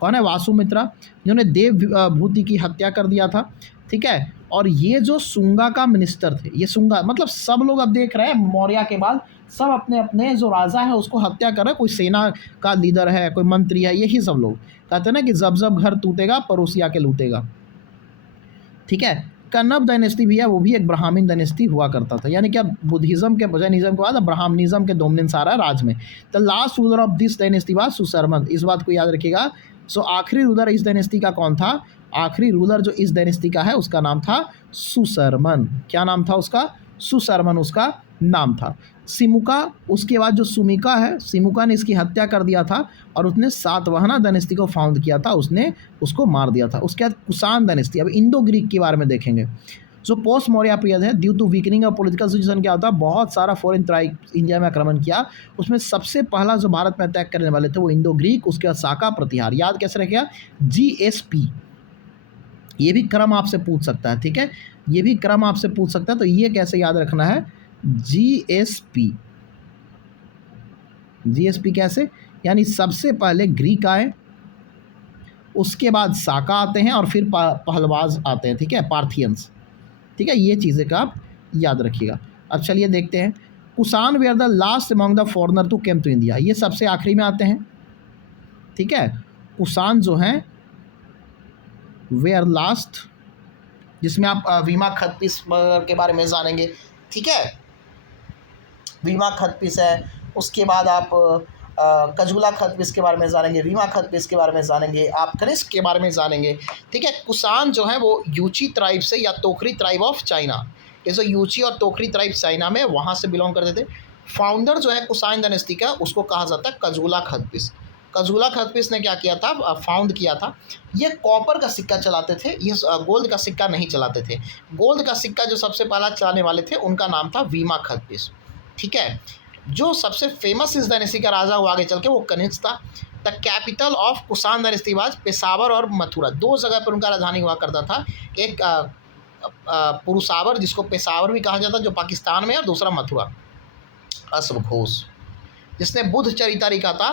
कौन है? वासुमित्र, जिन्होंने देवभूति की हत्या कर दिया था, ठीक है। और ये जो शुंगा का मिनिस्टर थे, ये शुंगा मतलब सब लोग अब देख रहे हैं मौर्य के बाद सब अपने अपने जो राजा है उसको हत्या कर रहे हैं। कोई सेना का लीडर है, कोई मंत्री है, यही सब लोग कहते हैं ना कि जब जब घर टूटेगा पड़ोसी आके लूटेगा, ठीक है। कन्नब डायनेस्टी भी है, वो भी एक ब्राह्मण डायनेस्टी हुआ करता था, यानी कि अब बुद्धिज़्म के जैनिज़्म के बाद अब ब्राह्मणिज्म के डोमिनेंस आ रहा है राज में। The last ruler of this dynasty was Susharman. इस बात को याद रखिएगा। सो आखिरी रूलर इस डायनेस्टी का कौन था? आखिरी रूलर जो इस डायनेस्टी का है उसका नाम था सुशर्मन। क्या नाम था उसका? सुशर्मन उसका नाम था। सिमुका, उसके बाद जो सुमिका है, सिमुका ने इसकी हत्या कर दिया था और उसने सातवाहना डायनेस्टी को फाउंड किया था, उसने उसको मार दिया था। उसके बाद कुषाण डायनेस्टी। अब इंडो ग्रीक के बारे में देखेंगे। जो पोस्ट मौर्य पीरियड है, due to weakening of political situation क्या होता है, बहुत सारा फॉरेन ट्राइब इंडिया में आक्रमण किया। उसमें सबसे पहला जो भारत में अटैक करने वाले थे वो इंडो ग्रीक, उसके बाद साका प्रतिहार। याद कैसे रखेगा? GSP। ये भी क्रम आपसे पूछ सकता है, ठीक है, ये भी क्रम आपसे पूछ सकता है। तो ये कैसे याद रखना है? GSP। GSP कैसे? यानी सबसे पहले ग्रीक आए, उसके बाद साका आते हैं और फिर पहलवाज आते हैं, ठीक है, पार्थियंस, ठीक है। ये चीज़ें का आप याद रखिएगा। अब चलिए देखते हैं Kushan were the last among the foreigner to came to India, ये सबसे आखिरी में आते हैं। ठीक है, कुषाण जो हैं वेयर लास्ट, जिसमें आप वीमा खतपिस के बारे में जानेंगे। ठीक है, वीमा खतपिस है, उसके बाद आप कजूला खतपिस के बारे में जानेंगे, वीमा खतपिस के बारे में जानेंगे, आप कनिष्क के बारे में जानेंगे। ठीक है, कुषाण जो है वो यूची ट्राइब से या तोखरी ट्राइब ऑफ चाइना, ये जो यूची और तोखरी ट्राइब चाइना में वहाँ से बिलोंग करते थे। फाउंडर जो है कुषाण डायनेस्टी का, उसको कहा जाता है कजूला खतपिस। कजूला खतपिस ने क्या किया था, फाउंड किया था। ये कॉपर का सिक्का चलाते थे, ये गोल्ड का सिक्का नहीं चलाते थे। गोल्ड का सिक्का जो सबसे पहला चलाने वाले थे उनका नाम था वीमा खतपिस। ठीक है, जो सबसे फेमस इस डायनेस्टी का राजा हुआ आगे चल के वो कनिष्क था। The capital of Kushan dynasty was Peshawar और मथुरा, दो जगह पर उनका राजधानी हुआ करता था। एक पुरुषावर, जिसको पेशावर भी कहा जाता है, जो पाकिस्तान में है, और दूसरा मथुरा। अश्वघोष, जिसने बुद्ध चरिता लिखा था,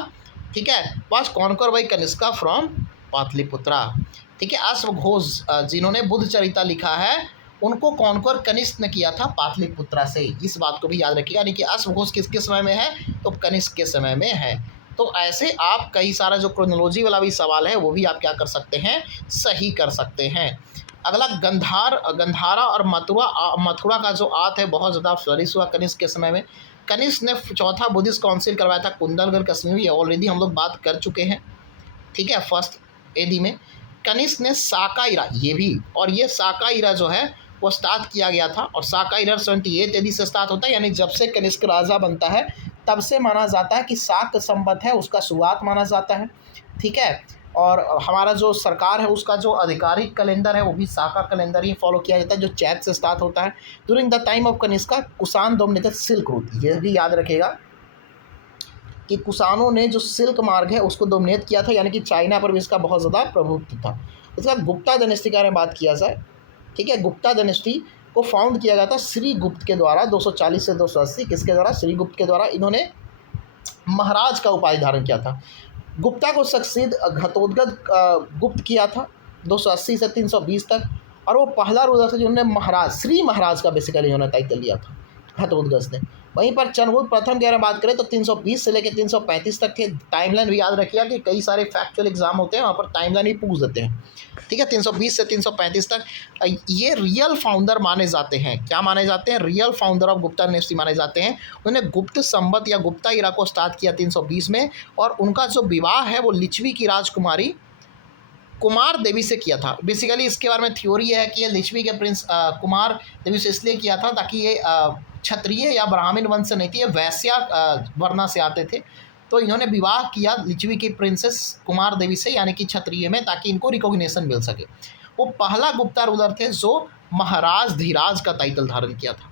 ठीक है, was conquer by Kanishka from Pataliputra. ठीक है, अश्वघोष जिन्होंने बुद्ध चरिता लिखा है, उनको कॉन्कर कनिष्क ने किया था पाटलिपुत्रा से। इस बात को भी याद रखिएगा, यानी कि अश्वघोष किसके समय में है, तो कनिष्क के समय में है। तो ऐसे आप कई सारा जो क्रोनोलॉजी वाला भी सवाल है वो भी आप क्या कर सकते हैं, सही कर सकते हैं। अगला गंधारा और मथुरा का जो आत है बहुत ज़्यादा फ्लरिश हुआ कनिष्क के समय में। कनिष्क ने चौथा बुद्धिस्ट काउंसिल करवाया था कुंदलगढ़ कश्मीर, ये ऑलरेडी हम लोग बात कर चुके हैं। ठीक है, फर्स्ट एडी में कनिष्क ने साकाईरा, ये भी, और ये साकाईरा जो है वो स्टार्ट किया गया था, और साकाईरा 78 एडी से स्टार्ट होता है, यानी जब से कनिष्क राजा बनता है तब से माना जाता है कि शाक संवत है उसका शुरुआत माना जाता है। ठीक है, और हमारा जो सरकार है उसका जो आधिकारिक कैलेंडर है वो भी साका कैलेंडर ही फॉलो किया जाता है, जो चैत से स्टार्ट होता है। During the time of Kanishka Kushan dominated silk route, ये भी याद रखेगा कि कुषाणों ने जो सिल्क मार्ग है उसको डोमिनेट किया था, यानी कि चाइना पर भी इसका बहुत ज़्यादा प्रभुत्व था। इसका गुप्ता डायनेस्टी के बारे में बात किया जाए। ठीक है, गुप्ता डायनेस्टी को फाउंड किया गया था श्री गुप्त के द्वारा 240 से 280, किसके द्वारा, श्री गुप्त के द्वारा। इन्होंने महाराज का उपाधि धारण किया था। गुप्ता को सक्सीद घटोत्कच गुप्त किया था 280 से 320 तक, और वो पहला रूलर था जिन्होंने महाराज, श्री महाराज का बेसिकली इन्होंने टाइटल लिया था घटोत्कच ने। वहीं पर चंद्रगुप्त प्रथम के बारे में बात करें तो 320 से लेकर 335 तक थे। टाइमलाइन भी याद रखिएगा कि कई सारे फैक्चुअल एग्जाम होते हैं, वहाँ पर टाइमलाइन भी पूछ देते हैं। ठीक है, 320 से 335 तक ये रियल फाउंडर माने जाते हैं। क्या माने जाते हैं, real founder of Gupta dynasty माने जाते हैं। उन्होंने गुप्त संवत या गुप्ता इरा को स्टार्ट किया 320 में, और उनका जो विवाह है वो लिच्छवी की राजकुमारी कुमार देवी से किया था। बेसिकली इसके बारे में थ्योरी है कि ये लिच्छवी के प्रिंस कुमार देवी से इसलिए किया था ताकि ये क्षत्रिय या ब्राह्मण वंश से नहीं थे, ये वैश्या वर्णा से आते थे। तो इन्होंने विवाह किया लिच्छवी की प्रिंसेस कुमार देवी से, यानी कि क्षत्रिय में, ताकि इनको रिकॉग्निशन मिल सके। वो पहला गुप्ता रूलर थे जो महाराज धीराज का टाइटल धारण किया था।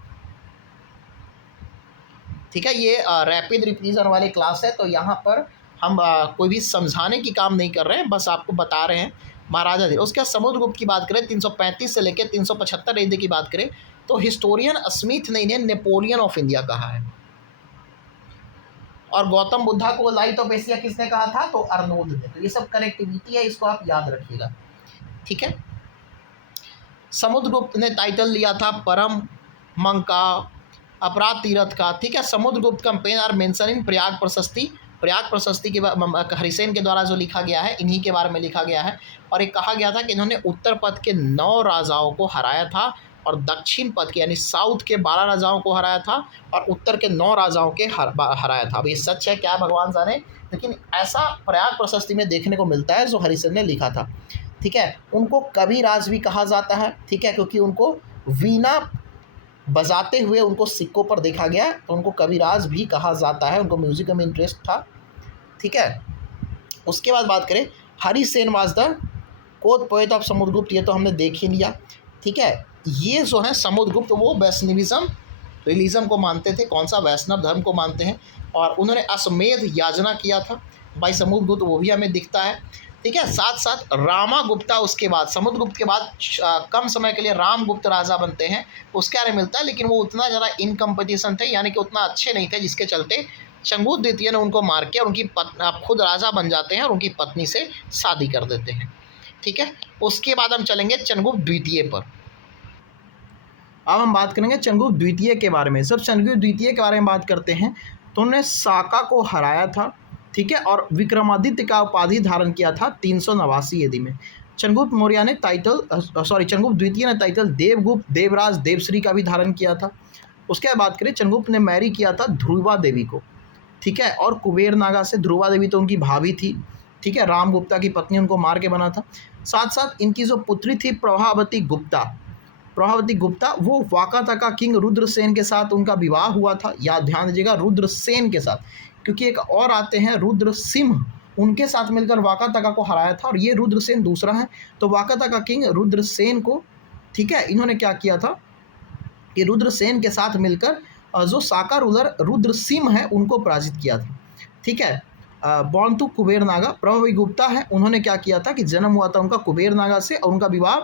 ठीक है, ये रैपिड रिवीजन वाली क्लास है, तो यहाँ पर हम कोई भी समझाने की काम नहीं कर रहे हैं, बस आपको बता रहे हैं महाराजा धीराज। उसके बाद समुद्रगुप्त की बात करें 335 से लेकर 375 ईस्वी की बात करें तो हिस्टोरियन स्मिथ ने इन्हें नेपोलियन ऑफ इंडिया कहा है। और गौतम बुद्धा को लाइट ऑफ एशिया किसने कहा था, तो अर्नोल्ड ने। तो ये सब कनेक्टिविटी है, इसको आप याद रखिएगा। ठीक है, समुद्रगुप्त ने टाइटल लिया था परम मंग का, अपराध तीर्थ का। ठीक है, Samudragupta campaign are mention in Prayag Prashasti, Prayag प्रशस्ति के हरिसेन के द्वारा जो लिखा गया है, इन्हीं के बारे में लिखा गया है। और एक कहा गया था कि इन्होंने उत्तर पथ के 9 राजाओं को हराया था, और दक्षिण पथ के यानी साउथ के 12 राजाओं को हराया था, और उत्तर के 9 राजाओं के हराया था। अब ये सच है क्या भगवान जाने, लेकिन ऐसा प्रयाग प्रशस्ति में देखने को मिलता है जो हरिसेन ने लिखा था। ठीक है, उनको कविराज भी कहा जाता है। ठीक है, क्योंकि उनको वीणा बजाते हुए उनको सिक्कों पर देखा गया, तो उनको कविराज भी कहा जाता है। उनको म्यूजिक में इंटरेस्ट था। ठीक है, उसके बाद बात करें Harisena was the court poet of Samudragupta, ये तो हमने देख ही लिया। ठीक है, ये जो है समुद्रगुप्त वो वैष्णविज्म रिलीजम को मानते थे। कौन सा, वैष्णव धर्म को मानते हैं, और उन्होंने अश्वमेध याजना किया था भाई समुद्रगुप्त, वो भी हमें दिखता है। ठीक है, साथ साथ रामागुप्ता उसके बाद, समुद्रगुप्त के बाद कम समय के लिए रामगुप्त राजा बनते हैं, उसके बारे में मिलता है। लेकिन वो उतना ज़्यादा इन कंपटीशन थे, यानी कि उतना अच्छे नहीं थे, जिसके चलते चंद्रगुप्त द्वितीय ने उनको मार के और उनकी खुद राजा बन जाते हैं और उनकी पत्नी से शादी कर देते हैं। ठीक है, उसके बाद हम चलेंगे चंद्रगुप्त द्वितीय पर। अब हम बात करेंगे चंद्रगुप्त द्वितीय के बारे में। जब चंद्रगुप्त द्वितीय के बारे में बात करते हैं तो उन्होंने साका को हराया था, ठीक है, और विक्रमादित्य का उपाधि धारण किया था 389 ईस्वी में। चंद्रगुप्त मौर्य ने चंद्रगुप्त द्वितीय ने टाइटल देवगुप्त, देवराज, देवश्री का भी धारण किया था। उसके बाद बात करें, चंद्रगुप्त ने मैरी किया था ध्रुवा देवी को, ठीक है, और कुबेर नागा से। ध्रुवा देवी तो उनकी भाभी थी, ठीक है, राम गुप्ता की पत्नी, उनको मार के बना था। साथ साथ इनकी जो पुत्री थी प्रभावती गुप्ता, वो वाकाटका किंग रुद्रसेन के साथ उनका विवाह हुआ था। याद ध्यान दीजिएगा, रुद्रसेन के साथ, क्योंकि एक और आते हैं रुद्रसिंह, उनके साथ मिलकर वाकाटका को हराया था, और ये रुद्रसेन दूसरा है। तो वाकाटका किंग रुद्रसेन को, ठीक है, इन्होंने क्या किया था कि रुद्रसेन के साथ मिलकर जो साका रूलर रुद्रसिंह है उनको पराजित किया था, ठीक है। बॉर्न टू कुबेर नागा, प्रभावी गुप्ता है, उन्होंने क्या किया था कि जन्म हुआ था उनका कुबेर नागा से, और उनका विवाह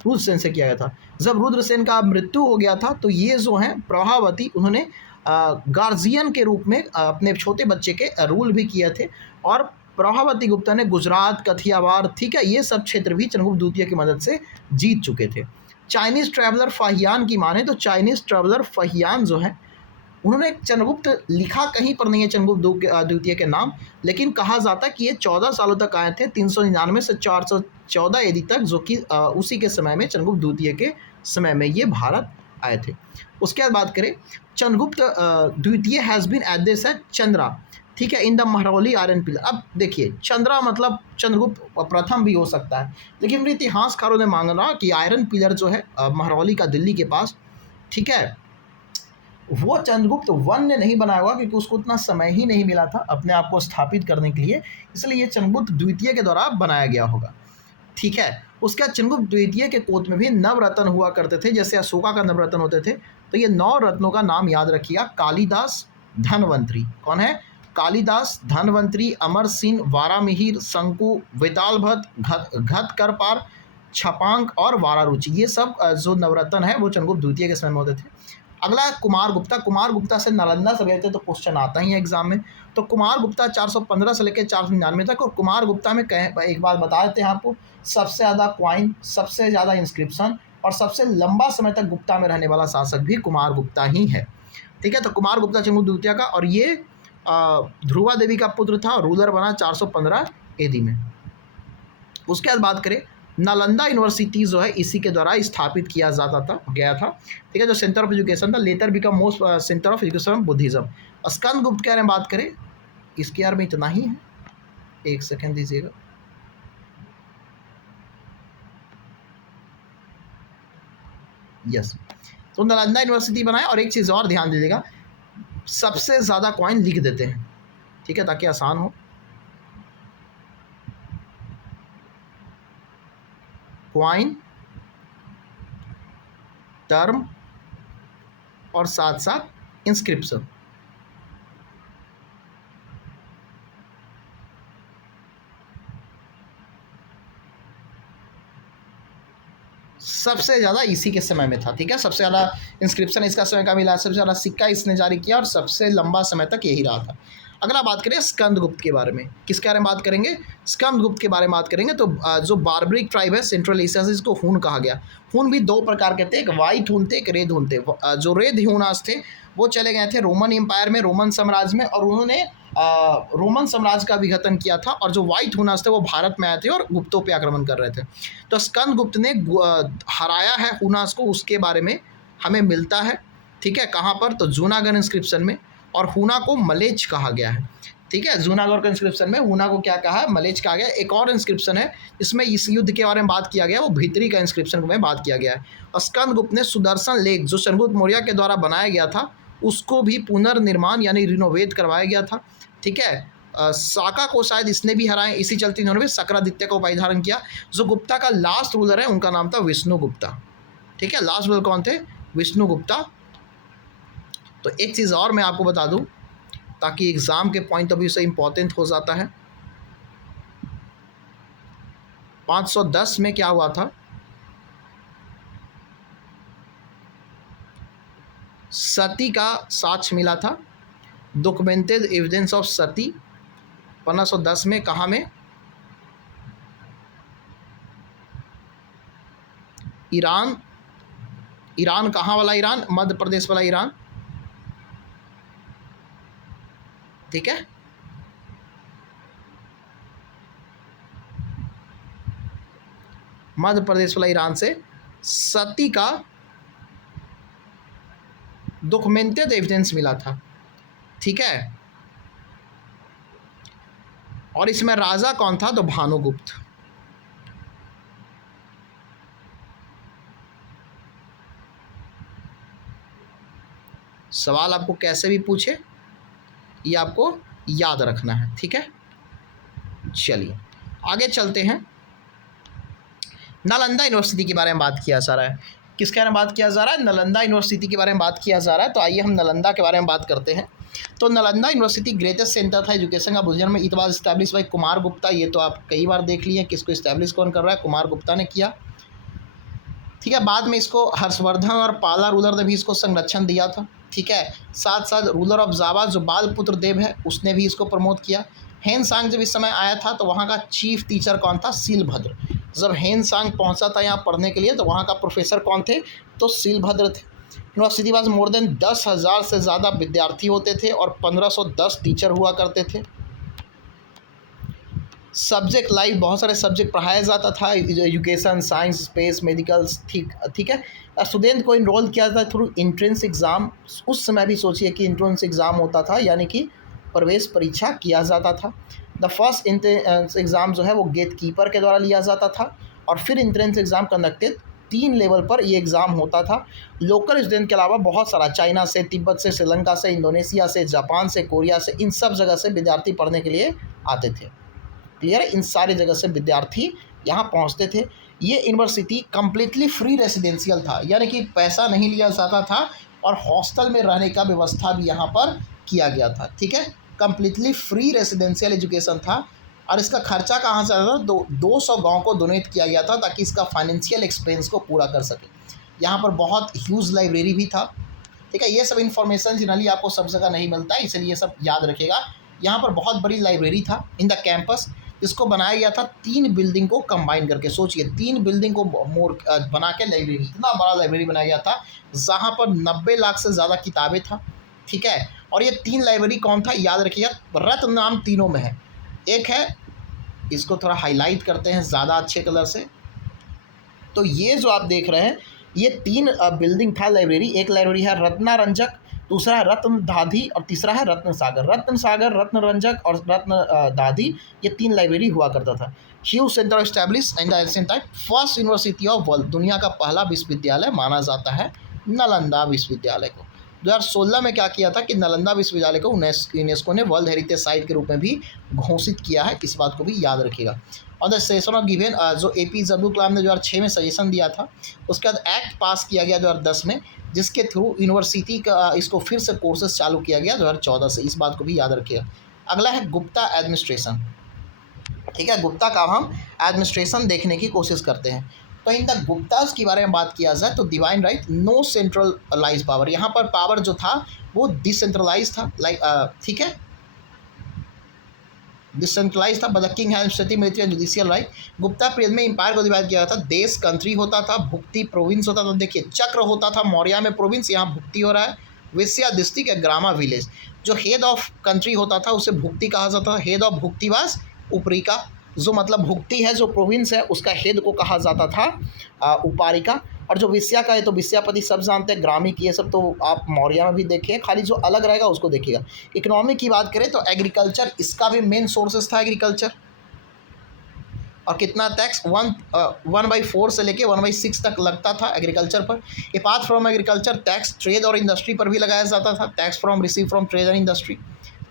रुद्रसेन से किया गया था। जब रुद्रसेन का मृत्यु हो गया था तो ये जो हैं प्रभावती, उन्होंने गार्जियन के रूप में अपने छोटे बच्चे के रूल भी किए थे, और प्रभावती गुप्ता ने गुजरात, कथियावाड़, ठीक है, ये सब क्षेत्र भी चंद्रगुप्त द्वितीय की मदद से जीत चुके थे। चाइनीज़ ट्रैवलर फाहियान की माने तो चाइनीज़ ट्रैवलर फाहियान जो है, उन्होंने चंद्रगुप्त लिखा कहीं पर नहीं है चंद्रगुप्त द्वितीय के नाम, लेकिन कहा जाता है कि ये 14 सालों तक आए थे, 399 से 414 ईस्वी तक, जो कि उसी के समय में चंद्रगुप्त द्वितीय के समय में ये भारत आए थे। उसके बाद बात करें, चंद्रगुप्त द्वितीय has been addressed as Chandra, ठीक है, in the Mehrauli iron pillar. अब देखिए, चंद्रा मतलब चंद्रगुप्त प्रथम भी हो सकता है, लेकिन इतिहासकारों ने माना कि आयरन पिलर जो है महरौली का दिल्ली के पास, ठीक है, वो चंद्रगुप्त वन ने नहीं बनाया हुआ, क्योंकि उसको उतना समय ही नहीं मिला था अपने आप को स्थापित करने के लिए, इसलिए ये चंद्रगुप्त द्वितीय के द्वारा बनाया गया होगा, ठीक है। उसके बाद चंद्रगुप्त द्वितीय के कोट में भी नवरत्न हुआ करते थे, जैसे अशोका का नवरत्न होते थे। तो ये 9 रत्नों का नाम याद रखिएगा। कालिदास, धनवंतरी, कौन है? कालिदास, धनवंतरी, अमरसिंह, वारामिहिर, शंकु, वेताल भट्ट, घटकरपार, छपांक और वारारुचि, ये सब जो नवरत्न है वो चंद्रगुप्त द्वितीय के समय में होते थे। अगला कुमार गुप्ता से नालंदा से गए थे, तो क्वेश्चन आता ही है एग्जाम में। तो कुमार गुप्ता 415 से लेकर 499 तक, और कुमार गुप्ता में एक बात बता देते हैं आपको, सबसे ज़्यादा क्वाइन, सबसे ज़्यादा इंस्क्रिप्शन और सबसे लंबा समय तक गुप्ता में रहने वाला शासक भी कुमार गुप्ता ही है, ठीक है। तो कुमार गुप्ता चंद्रगुप्त द्वितीय का, और ये ध्रुवा देवी का पुत्र था, रूलर बना 415 ईस्वी में। उसके बाद बात करें, नालंदा यूनिवर्सिटी जो है इसी के द्वारा स्थापित किया गया था, ठीक है, जो सेंटर ऑफ एजुकेशन था, later become most centre of education of Buddhism. Skanda Gupta के बारे में बात करें, इसके बारे में इतना ही है, एक सेकंड दीजिएगा। यस, तो नालंदा यूनिवर्सिटी बनाए, और एक चीज़ और ध्यान दीजिएगा, सबसे ज़्यादा कॉइन लिख देते हैं, ठीक है, ताकि आसान हो। क्वाइन, टर्म और साथ साथ इंस्क्रिप्शन, सबसे ज़्यादा इसी के समय में था, ठीक है। सबसे ज़्यादा इंस्क्रिप्शन इसका समय का मिला, सबसे ज़्यादा सिक्का इसने जारी किया, और सबसे लंबा समय तक यही रहा था। अगला बात करें स्कंदगुप्त के बारे में, किसके बारे में बात करेंगे? स्कंदगुप्त के बारे में बात करेंगे। तो जो बार्बरिक ट्राइब है सेंट्रल एशिया से, इसको हून कहा गया। हून भी 2 प्रकार के थे, एक वाइट हून थे, एक रेड हून थे। जो रेड ह्यूनास थे वो चले गए थे रोमन एम्पायर में, रोमन साम्राज्य में, और उन्होंने रोमन साम्राज्य का विघटन किया था। और जो वाइट हूनास थे वो भारत में आए थे और गुप्तों पे आक्रमण कर रहे थे। तो स्कंदगुप्त ने हराया है हूनास को, उसके बारे में हमें मिलता है, ठीक है। कहाँ पर? तो जूनागढ़ इंस्क्रिप्शन में। और हूना को मलेच कहा गया है, ठीक है। जूनागढ़ के इंस्क्रिप्शन में हूना को क्या कहा है? मलेच कहा गया। एक और इंस्क्रिप्शन है इसमें इस युद्ध के बारे में बात किया गया, वो भीतरी का इंस्क्रिप्शन में बात किया गया है। और स्कंदगुप्त ने सुदर्शन लेक जो चंद्रगुप्त मौर्य के द्वारा बनाया गया था उसको भी पुनर्निर्माण यानी रिनोवेट करवाया गया था, ठीक है। साका को शायद इसने भी हराए, इसी चलते इन्होंने भी सक्रादित्य का उपाधि धारण किया। जो गुप्ता का लास्ट रूलर है उनका नाम था विष्णुगुप्ता, ठीक है। लास्ट रूलर कौन थे? विष्णुगुप्ता। तो एक चीज़ और मैं आपको बता दूं ताकि एग्ज़ाम के पॉइंट ऑफ व्यू से इम्पोर्टेंट हो जाता है। 510 में क्या हुआ था? सती का साक्ष्य मिला था, डॉक्यूमेंटेड एविडेंस ऑफ सती। 1510 में कहाँ में? ईरान ईरान कहाँ वाला ईरान? मध्य प्रदेश वाला ईरान, ठीक है। मध्य प्रदेश वाला ईरान से सती का डॉक्यूमेंटेड एविडेंस मिला था, ठीक है। और इसमें राजा कौन था? तो भानुगुप्त। सवाल आपको कैसे भी पूछे ये आपको याद रखना है, ठीक है। चलिए आगे चलते हैं। नालंदा यूनिवर्सिटी के बारे में बात किया जा रहा है। किसके बारे में बात किया जा रहा है? नालंदा यूनिवर्सिटी के बारे में बात किया जा रहा है। तो आइए हम नालंदा के बारे में बात करते हैं। तो नालंदा यूनिवर्सिटी ग्रेटेस्ट सेंटर था एजुकेशन का बुझन में। It was establish by Kumar Gupta. ये तो आप कई बार देख लिए, किसको इस्टेब्लिश कौन कर रहा है? कुमार गुप्ता ने किया, ठीक है। बाद में इसको हर्षवर्धन और पाला रूलर ने भी इसको संरक्षण दिया था, ठीक है। साथ साथ रूलर ऑफ जावा जो बालपुत्र देव है उसने भी इसको प्रमोट किया। हेन सांग जब इस समय आया था तो वहाँ का चीफ टीचर कौन था? सीलभद्र। जब हेन सांग पहुँचा था यहाँ पढ़ने के लिए तो वहाँ का प्रोफेसर कौन थे? तो सीलभद्र थे। यूनिवर्सिटी पास मोर देन 10,000 से ज़्यादा विद्यार्थी होते थे और 1510 टीचर हुआ करते थे। सब्जेक्ट लाइफ बहुत सारे सब्जेक्ट पढ़ाया जाता था, एजुकेशन, साइंस, स्पेस, मेडिकल्स, ठीक है। स्टूडेंट को इनरोल किया जाता थ्रू इंट्रेंस एग्ज़ाम। उस समय भी सोचिए कि इंट्रेंस एग्ज़ाम होता था, यानी कि प्रवेश परीक्षा किया जाता था। द फर्स्ट इंट्रेंस एग्ज़ाम जो है वो गेट कीपर के द्वारा लिया जाता था और फिर इंट्रेंस एग्ज़ाम कंडक्टेड 3 लेवल पर ये एग्ज़ाम होता था। लोकल स्टूडेंट के अलावा बहुत सारा चाइना से, तिब्बत से, श्रीलंका से, इंडोनेशिया से, जापान से, कोरिया से, इन सब जगह से विद्यार्थी पढ़ने के लिए आते थे। क्लियर है? इन सारी जगह से विद्यार्थी यहाँ पहुँचते थे। ये यूनिवर्सिटी कम्प्लीटली फ्री रेसिडेंशियल था, यानी कि पैसा नहीं लिया जाता था और हॉस्टल में रहने का व्यवस्था भी यहाँ पर किया गया था, ठीक है। कम्प्लीटली फ्री रेसिडेंशियल एजुकेशन था और इसका खर्चा कहाँ से आता था? 200 गाँव को डोनेट किया गया था ताकि इसका फाइनेंशियल एक्सपेंस को पूरा कर सके। यहाँ पर बहुत ह्यूज लाइब्रेरी भी था, ठीक है। ये सब इन्फॉर्मेशन जनरली आपको सब जगह नहीं मिलता है, इसलिए ये सब याद रखेगा। यहाँ पर बहुत बड़ी लाइब्रेरी था इन द कैंपस। इसको बनाया गया था 3 बिल्डिंग को कंबाइन करके। सोचिए 3 बिल्डिंग को बना के लाइब्रेरी, इतना बड़ा लाइब्रेरी बनाया गया था जहाँ पर 90 लाख से ज़्यादा किताबें था, ठीक है। और ये 3 लाइब्रेरी कौन था? याद रखिएगा, रत्न नाम तीनों में है। एक है, इसको थोड़ा हाईलाइट करते हैं ज़्यादा अच्छे कलर से, तो ये जो आप देख रहे हैं ये 3 बिल्डिंग था लाइब्रेरी। एक लाइब्रेरी है रत्नारंजक, दूसरा है रत्न दाधी और तीसरा है रत्न सागर। रत्न सागर, रत्न रंजक और रत्न दाधी, ये 3 लाइब्रेरी हुआ करता था। Huge centre establish in the ancient time. First university of world, दुनिया का पहला विश्वविद्यालय माना जाता है नालंदा विश्वविद्यालय को। 2016 में क्या किया था कि नालंदा विश्वविद्यालय को यूनेस्को ने वर्ल्ड हेरिटेज साइट के रूप में भी घोषित किया है। इस बात को भी याद रखिएगा। और द सजेशन ऑफ गिवन, जो APJ अब्दुल कलाम ने 2006 में सजेशन दिया था, उसके बाद एक्ट पास किया गया 2010 में, जिसके थ्रू यूनिवर्सिटी का इसको फिर से कोर्सेज चालू किया गया 2014 से। इस बात को भी याद रखिएगा। अगला है गुप्ता एडमिनिस्ट्रेशन, ठीक है। गुप्ता का हम एडमिनिस्ट्रेशन देखने की कोशिश करते हैं। तो इन द गुप्तास के बारे में बात किया जाए तो divine right, no centralise power. यहाँ पर पावर जो था वो डिसेंट्रलाइज था, ठीक है, डिसेंट्रलाइज था। But the king had administrative, military and judicial right. Gupta period में एम्पायर को डिवाइड किया था। देश कंट्री होता था, भुक्ति प्रोविंस होता था। देखिए चक्र होता था, मौर्य में प्रोविंस, यहाँ भुक्ति हो रहा है। विषया डिस्ट्रिक्ट या ग्रामा विलेज। जो हेड ऑफ कंट्री होता था उसे भुक्ति कहा जाता था। हेड ऑफ भुक्ति वाज उपरिका, जो मतलब भुक्ति है जो प्रोविंस है उसका हेड को कहा जाता था उपारिका। और जो विषया का है तो विषयापति सब जानते हैं, ग्रामिक ये सब तो आप मौर्य में भी देखें, खाली जो अलग रहेगा उसको देखिएगा। इकोनॉमी की बात करें तो एग्रीकल्चर, इसका भी मेन सोर्सेस था एग्रीकल्चर। और कितना टैक्स 1/4 से लेके 1/6 तक लगता था एग्रीकल्चर पर। Apart from agriculture tax trade और इंडस्ट्री पर भी लगाया जाता था। Tax from receive from trade and industry,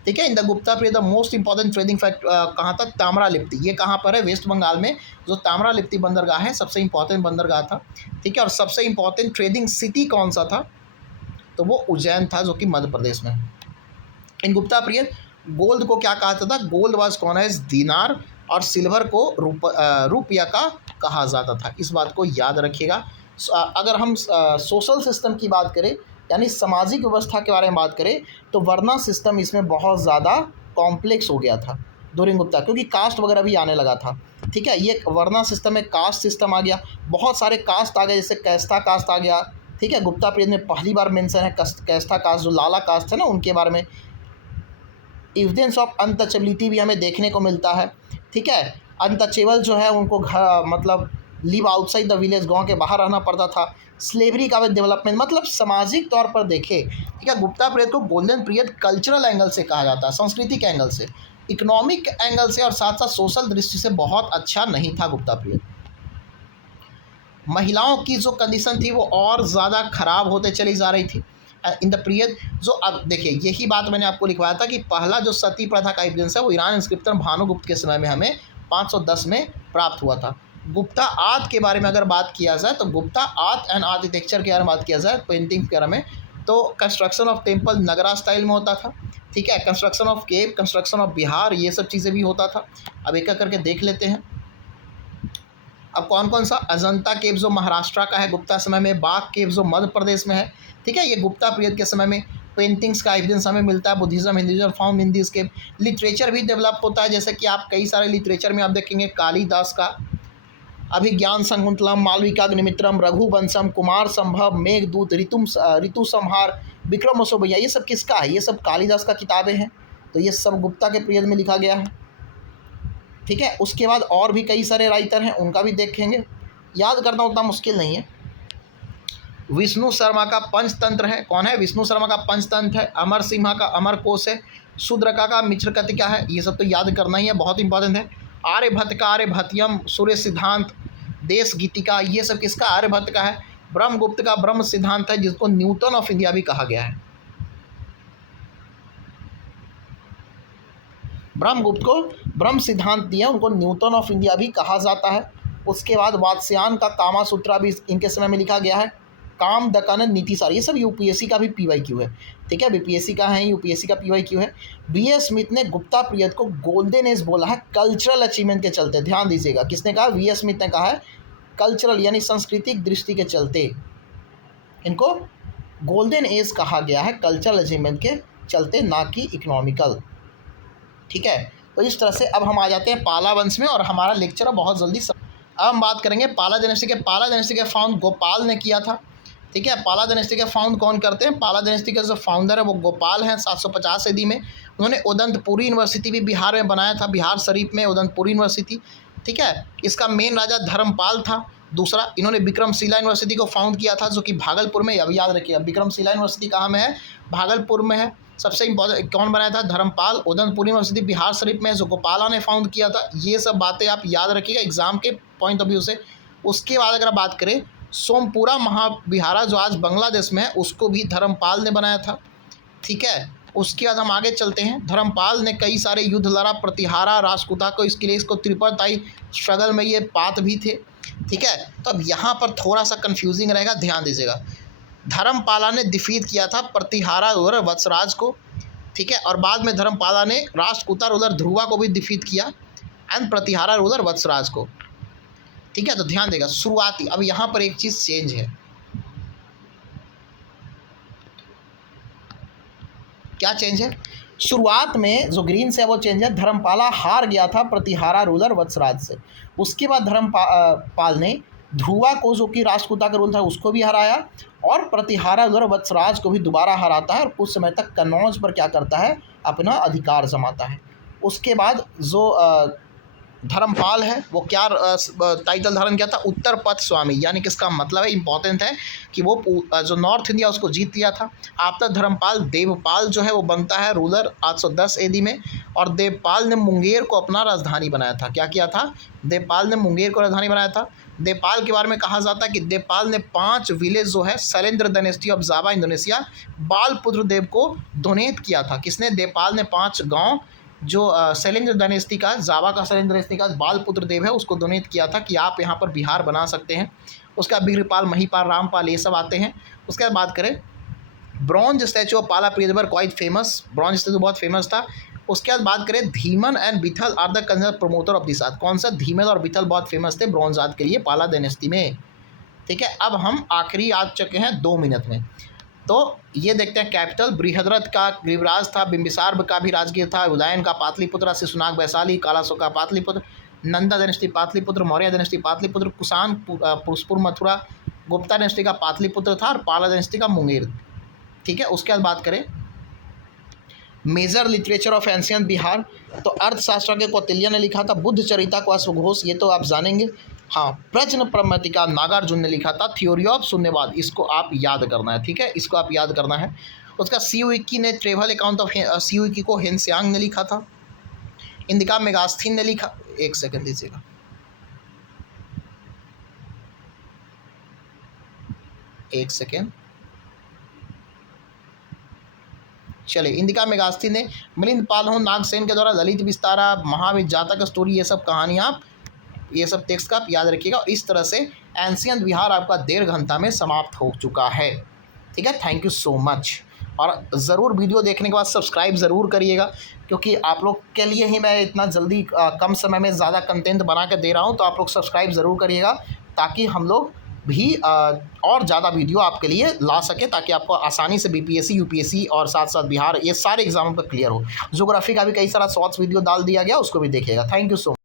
ठीक है। In the Gupta period the most important trading fact कहाँ था? ताम्रालिप्ति। ये कहाँ पर है? वेस्ट बंगाल में जो ताम्रालिप्ति बंदरगाह है सबसे इंपॉर्टेंट बंदरगाह था, ठीक है। और सबसे इंपॉर्टेंट ट्रेडिंग सिटी कौन सा था? तो वो उज्जैन था, जो कि मध्य प्रदेश में है। इन गुप्ता पीरियड गोल्ड को क्या कहा जाता था? गोल्ड वाज कॉन एज दीनार और सिल्वर को रुपया का कहा जाता था। इस बात को याद रखिएगा। अगर हम सोशल सिस्टम की बात करें यानी सामाजिक व्यवस्था के बारे में बात करें तो वर्ना सिस्टम इसमें बहुत ज़्यादा कॉम्प्लेक्स हो गया था ड्यूरिंग गुप्ता, क्योंकि कास्ट वगैरह भी आने लगा था, ठीक है। ये वर्ना सिस्टम में कास्ट सिस्टम आ गया, बहुत सारे कास्ट आ गए, जैसे कैस्टा कास्ट आ गया, ठीक है। गुप्ता पीरियड में पहली बार मेंशन है कैस्था कास्ट, जो लाला कास्ट है ना, उनके बारे में। एविडेंस ऑफ अनटचेबिलिटी भी हमें देखने को मिलता है, ठीक है। अनटचेबल जो है उनको घर मतलब लिव आउटसाइड द विलेज, गांव के बाहर रहना पड़ता था। स्लेवरी का भी डेवलपमेंट, मतलब सामाजिक तौर पर देखें, ठीक है, गुप्ता पीरियड को गोल्डन पीरियड कल्चरल एंगल से कहा जाता है, सांस्कृतिक एंगल से, इकोनॉमिक एंगल से और साथ साथ सोशल दृष्टि से बहुत अच्छा नहीं था गुप्ता पीरियड। महिलाओं की जो कंडीशन थी वो और ज़्यादा ख़राब होते चली जा रही थी इन द पीरियड। जो अब देखिए, यही बात मैंने आपको लिखवाया था कि पहला जो सती प्रथा का एविडेंस है वो ईरान इंस्क्रिप्शन भानुगुप्त के समय में हमें 510 में प्राप्त हुआ था। गुप्ता आर्ट के बारे में अगर बात किया जाए तो गुप्ता आर्ट एंड आर्किटेक्चर के बारे में बात किया जाए, पेंटिंग के बारे में, तो construction of temple Nagara style में होता था, ठीक है। Construction of cave, construction of vihara, ये सब चीज़ें भी होता था। अब एक एक करके देख लेते हैं। अब कौन कौन सा, अजंता केव जो महाराष्ट्र का है गुप्ता समय में, बाघ केव जो मध्य प्रदेश में है, ठीक है, ये गुप्ता पीरियड के समय में। पेंटिंग्स का एविडेंस हमें मिलता है, Buddhism Hinduism found in this cave. Literature भी डेवलप होता है, जैसे कि आप कई सारे लिटरेचर में आप देखेंगे कालिदास का अभिज्ञान संकुंतलम, मालविकाग्निमित्रम, रघुवंशम, कुमार संभव, मेघदूत, ऋतु संहार, विक्रमोत्सव भैया, ये सब किसका है? ये सब कालिदास का किताबें हैं, तो ये सब गुप्ता के पीरियड में लिखा गया है, ठीक है। उसके बाद और भी कई सारे राइटर हैं, उनका भी देखेंगे, याद करना उतना मुश्किल नहीं है। विष्णु शर्मा का पंचतंत्र है, कौन है? विष्णु शर्मा का पंचतंत्र है। अमर सिम्हा का अमर कोश है। शूद्रका का मित्रकटिका है, ये सब तो याद करना ही है, बहुत इंपॉर्टेंट है। आर्यभट्ट का आर्यभट्टियम, सूर्य सिद्धांत, देश गीतिका, ये सब किसका? आर्यभट्ट का है। ब्रह्मगुप्त का ब्रह्म सिद्धांत है, जिसको न्यूटन ऑफ इंडिया भी कहा गया है। ब्रह्मगुप्त को ब्रह्म सिद्धांत दिया, उनको न्यूटन ऑफ इंडिया भी कहा जाता है। उसके बाद वात्स्यायन का कामासूत्रा भी इनके समय में लिखा गया है। काम दकानन नीतिसार, ये सब यूपीएससी का भी पीवाईक्यू है, ठीक है, बीपीएससी का है, यूपीएससी का पीवाईक्यू है। बीएस स्मिथ ने गुप्ता पीरियड को गोल्डन एज बोला है कल्चरल अचीवमेंट के चलते, ध्यान दीजिएगा, किसने कहा? वीएस स्मिथ ने कहा है, कल्चरल यानी सांस्कृतिक दृष्टि के चलते इनको गोल्डन एज कहा गया है, कल्चरल अचीवमेंट के चलते, ना कि इकोनॉमिकल, ठीक है। तो इस तरह से अब हम आ जाते हैं पाला वंश में, और हमारा लेक्चर बहुत जल्दी अब हम बात करेंगे पाला डायनेस्टी के। पाला डायनेस्टी के फाउंड गोपाल ने किया था, ठीक है। पाला डायनेस्टी के फाउंड कौन करते हैं? पाला डायनेस्टी का जो फाउंडर है वो गोपाल हैं, 750 ईस्वी में। उन्होंने उदंतपुरी यूनिवर्सिटी भी बिहार में बनाया था, बिहार शरीफ में उदंतपुरी यूनिवर्सिटी, ठीक है। इसका मेन राजा धर्मपाल था। दूसरा, इन्होंने विक्रमशिला यूनिवर्सिटी को फाउंड किया था, जो कि भागलपुर में, अब याद रखिएगा, विक्रमशिला यूनिवर्सिटी कहाँ में है? भागलपुर में है। सबसे इम्पोर्टेंट कौन बनाया था? धर्मपाल। उदंतपुरी यूनिवर्सिटी बिहार शरीफ में, जो गोपाला ने फाउंड किया था। ये सब बातें आप याद रखिएगा एग्जाम के पॉइंट ऑफ व्यू से। उसके बाद अगर बात करें, सोमपुरा महाविहारा जो आज बांग्लादेश में है, उसको भी धर्मपाल ने बनाया था, ठीक है। उसके बाद हम आगे चलते हैं। धर्मपाल ने कई सारे युद्ध लड़ा, प्रतिहारा, राजपूता को, इसके लिए इसको त्रिपरताई स्ट्रगल में ये पात भी थे, ठीक है। तो अब यहाँ पर थोड़ा सा कंफ्यूजिंग रहेगा, ध्यान दीजिएगा। धर्मपाला ने डिफीट किया था प्रतिहारा रूलर वत्सराज को, ठीक है, और बाद में धर्मपाला ने राष्ट्रकूटा रूलर ध्रुवा को भी डिफीट किया एंड प्रतिहारा रूलर वत्सराज को, ठीक है। तो ध्यान देगा शुरुआती, अब यहाँ पर एक चीज़ चेंज है। क्या चेंज है? शुरुआत में जो ग्रीन से वो चेंज है, धर्मपाला हार गया था प्रतिहारा रूलर वत्सराज से। उसके बाद धर्मपाल ने ध्रुवा को, जो कि राष्ट्रकूटा का रूल था, उसको भी हराया, और प्रतिहारा रूलर वत्सराज को भी दोबारा हराता है, और कुछ समय तक कन्नौज पर क्या करता है? अपना अधिकार जमाता है। उसके बाद जो धर्मपाल है वो क्या टाइटल धारण किया था? उत्तर पथ स्वामी, यानी कि इसका मतलब है, इंपॉर्टेंट है कि वो जो नॉर्थ इंडिया उसको जीत लिया था। आफ्टर धर्मपाल देवपाल जो है वो बनता है रूलर 810 AD में, और देवपाल ने मुंगेर को अपना राजधानी बनाया था। क्या किया था? देवपाल ने मुंगेर को राजधानी बनाया था। देवपाल के बारे में कहा जाता है कि देवपाल ने 5 विलेज जो है Shailendra dynasty of Java Indonesia Balaputra Deva को डोनेट किया था। किसने? देवपाल ने 5 गाँव जो शैलेंद्र डायनेस्टी का, जावा का शैलेंद्र डायनेस्टी का बालपुत्र देव है, उसको डोनेट किया था कि आप यहाँ पर बिहार बना सकते हैं। उसका बीरपाल, महीपाल, रामपाल, ये सब आते हैं। उसके बाद बात करें, bronze statue of Pala period पर क्वाइट फेमस, ब्रॉन्ज स्टैचू बहुत फेमस था। उसके बाद बात करें, Dhiman and Bithal are the consider promoter of this art. कौन सा? धीमन और बिथल बहुत फेमस थे ब्रॉन्ज आर्ट के लिए पाला डायनेस्टी में, ठीक है। अब हम आखिरी आ चुके हैं 2 मिनट में, तो ये देखते हैं कैपिटल। बृहद्रथ का ग्रीवराज था, बिंबिसार का भी राजगीर था, उदयन का पाटलिपुत्र, शिशुनाग वैशाली, कालासो का Pataliputra, Nanda dynasty Pataliputra, Maurya dynasty Pataliputra, Kushan Pushpur Mathura, Gupta dynasty का पाटलिपुत्र था और पाला डायनेस्टी का मुंगेर। ठीक है, उसके बाद बात करें major literature of ancient Bihar, तो अर्थशास्त्र के कौटिल्य ने लिखा था, बुद्ध चरिता को अश्वघोष, ये तो आप जानेंगे। हाँ, प्रश्न प्रमतिका नागार्जुन ने लिखा था, थ्योरी ऑफ शून्यवाद, इसको आप याद करना है। ठीक है, इसको आप याद करना है। उसका सीयूकी ने ट्रेवल अकाउंट ऑफ सीयूकी को हेनसियांग ने लिखा था। इंदिका मेगास्थीन ने लिखा, एक सेकंड दीजिएगा, एक सेकेंड, चलिए, इंदिका मेगास्थी ने, मिलिंद पाल नागसेन के द्वारा ललित विस्तारा, महावीर जातक स्टोरी, ये सब कहानियाँ आप, ये सब टेक्स्ट का आप याद रखिएगा। और इस तरह से एंशियंट बिहार आपका 1.5 घंटा में समाप्त हो चुका है। ठीक है, थैंक यू सो मच। और ज़रूर वीडियो देखने के बाद सब्सक्राइब ज़रूर करिएगा, क्योंकि आप लोग के लिए ही मैं इतना जल्दी कम समय में ज़्यादा कंटेंट बना के दे रहा हूँ। तो आप लोग सब्सक्राइब ज़रूर करिएगा, ताकि हम लोग भी और ज़्यादा वीडियो आपके लिए ला सके, ताकि आपको आसानी से बीपीएससी, यूपीएससी और साथ साथ बिहार, ये सारे एग्जामों पर क्लियर हो। ज्योग्राफी का भी कई सारा शॉर्ट्स वीडियो डाल दिया गया, उसको भी देखिएगा। Thank you so much.